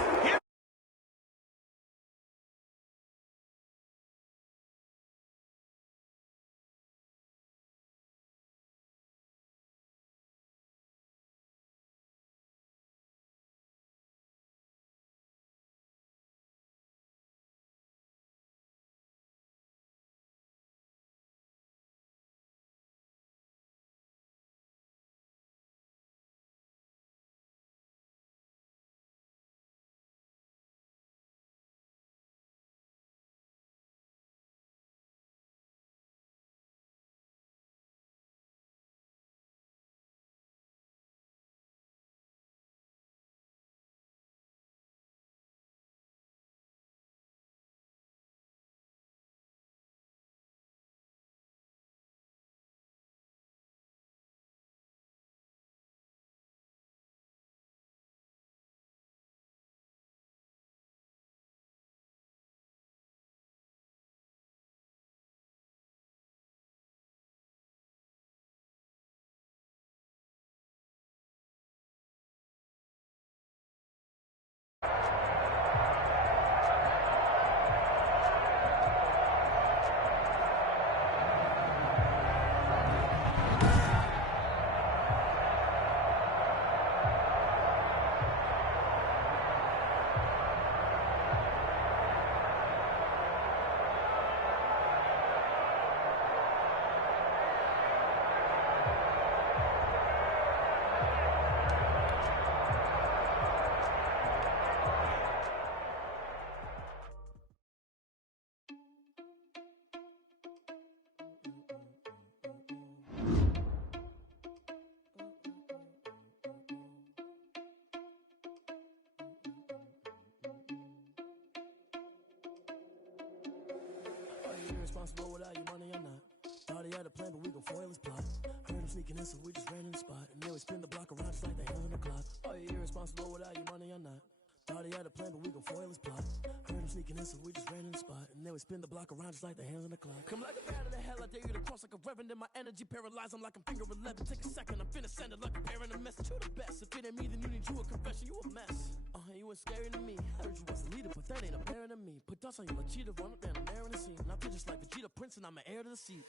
irresponsible without your money or not. Thought he had a plan, but we gon' foil his plot. Heard him sneaking in, so we just ran in the spot. And then we spin the block around just like the hands on the clock. Are you irresponsible without your money or not? Thought he had a plan, but we gon' foil his plot. Heard him sneaking in, so we just ran in the spot. And then we spin the block around just like the hands on the clock. Come like a bat of the hell, I dare you to cross like a reverend. And my energy paralyzed, I'm like I'm finger 11. Take a second, I'm finna send it like a parent a message. You the best, if it ain't me, then you need you a confession. You a mess, you ain't scary to me. Heard you was a leader, but that ain't apparent to me. Put dust on you like cheetah, run up and I'm there in the scene. And I feel just like Vegeta Prince and I'm an heir to the seat.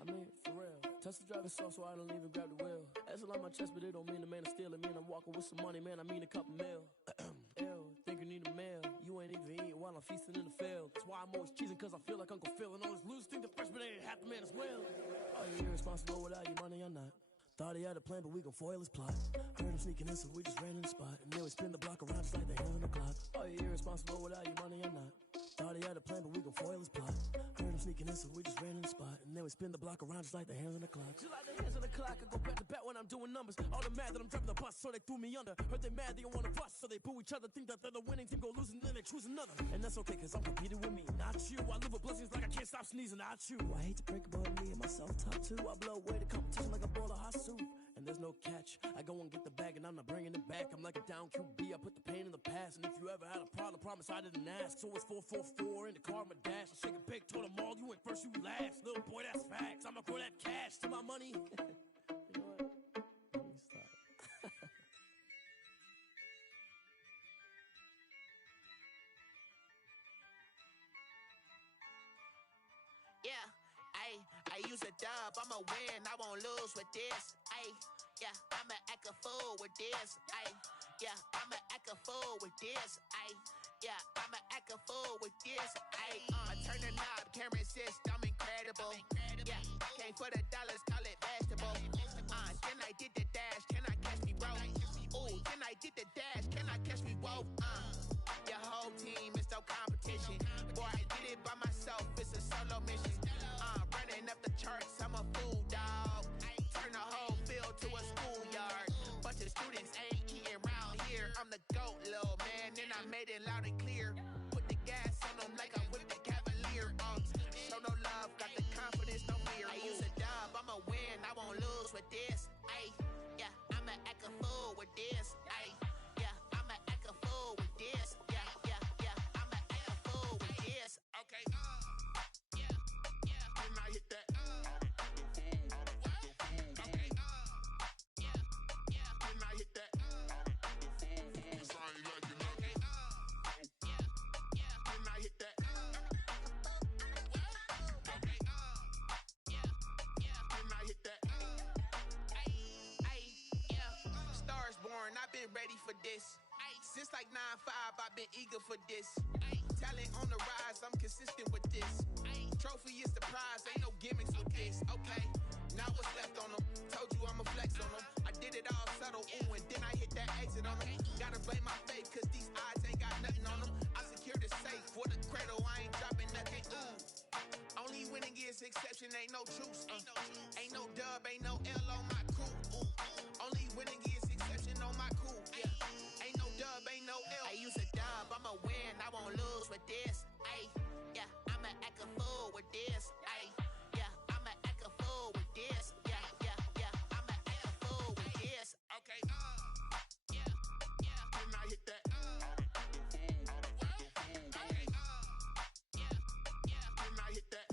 I mean, for real. Touch the driver's soft so I don't even grab the wheel. That's on my chest, but it don't mean the man is stealing. Man, I'm walking with some money, man, I mean a couple mil. Ew, think you need a meal. You ain't even eating while I'm feasting in the field. That's why I'm always cheesing, cause I feel like Uncle Phil. And all those losers think the freshman ain't half the man as well. Are you irresponsible without your money or not? Thought he had a plan, but we gon' foil his plot. Heard him sneaking in, so we just ran in the spot. And then we spin the block around just like the hands on the clock. Are you irresponsible without your money or not? Thought he had a plan, but we gon' foil his plot. Heard him sneaking in, so we just ran in the spot. And then we spin the block around just like the hands on the clock. Just like the hands on the clock, I go back to back when I'm doing numbers. All the mad that I'm driving the bus, so they threw me under. Heard they mad, they don't wanna bust, so they boo each other. Think that they're the winning team, go losing, then they choose another. And that's okay, cause I'm competing with me, not you. I live with blessings like I can't stop sneezing, not you. I hate to break about me and my self-talk too. I blow away the competition like a bowl of hot soup. And there's no catch, I go and get the bag and I'm not bringing it back. I'm like a down QB, I put the pain in the past. And if you ever had a problem, promise I didn't ask. So it's 444 in the car, my dash. I shake a big, told them all, you went first, you last. Little boy, that's facts, I'ma throw that cash to my money. You know what? Let me stop. Yeah, I use a dub, I'ma win, I won't lose with this. Yeah, I'ma act a fool with this. Yeah, I'ma act a fool with this. Yeah, I'ma act a fool with this. Turn the knob, camera assist, I'm incredible. Yeah, came for the dollars, call it vegetable. Then I did the dash, can I catch me, bro? Ooh, then I did the dash, can I catch me, whoa? Your whole team is no competition. Boy, I did it by myself, it's a solo mission. Running up the charts, I'm a fool, dog. Turn the whole field to a schoolyard. Bunch of students ain't eating round here. I'm the GOAT, little man, and I made it loud and clear. Put the gas on them like I'm with the Cavalier. Show no love, got the confidence, no fear. I use a dub, I'ma win, I won't lose with this. Yeah, I'ma act a fool with this. Yeah, I'ma act a fool with this. Yeah, I'ma act a fool with this. Okay, yeah, when I hit that. I've been ready for this. Since like 9-5, I've been eager for this. Talent on the rise, I'm consistent with this. Trophy is the prize, ain't no gimmicks with this. Okay, now what's left on them? Told you I'ma flex on them. I did it all subtle, ooh, and then I hit that exit on them. Gotta blame my faith, cause these odds ain't got nothing on them. I secure the safe for the cradle, I ain't dropping nothing, ooh. Only winning is exception, ain't no truce. Ain't no dub, ain't no L on my crew. Only winning is exception on my crew. Yeah, ain't no dub, ain't no L. I use a dub, I'ma win, I won't lose with this. Yeah, I'ma act a fool with this. Yeah, I'ma act a fool with this. Yeah, I'ma act a fool with this. Okay, yeah, when I hit that. Okay, when I hit that.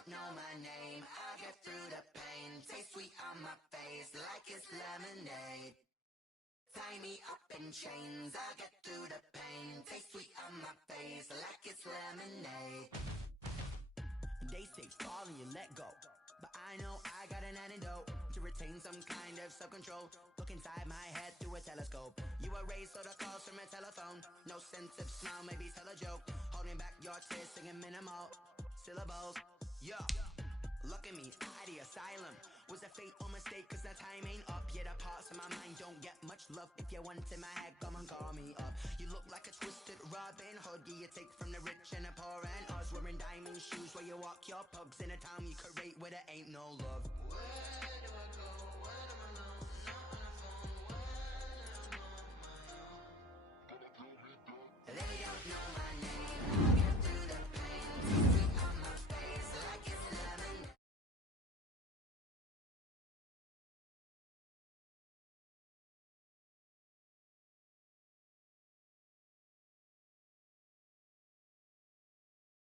don't know my name. I'll get through the pain. Taste sweet on my face like it's lemonade. Tie me up in chains. I'll get through the pain. Taste sweet on my face like it's lemonade. They say fall and you let go, but I know I got an antidote to retain some kind of self-control. Look inside my head through a telescope. You erase all the calls from a telephone. No sense of smile, maybe tell a joke. Holding back your tears, singing minimal syllables. Yeah, look at me, at the asylum. Was a fate or mistake, cause the time ain't up. Yet the parts of my mind don't get much love. If you want in my head, come and call me up. You look like a twisted Robin Hood. Yeah, you take from the rich and the poor and us. Wearing diamond shoes where you walk your pugs in a town you create where there ain't no love.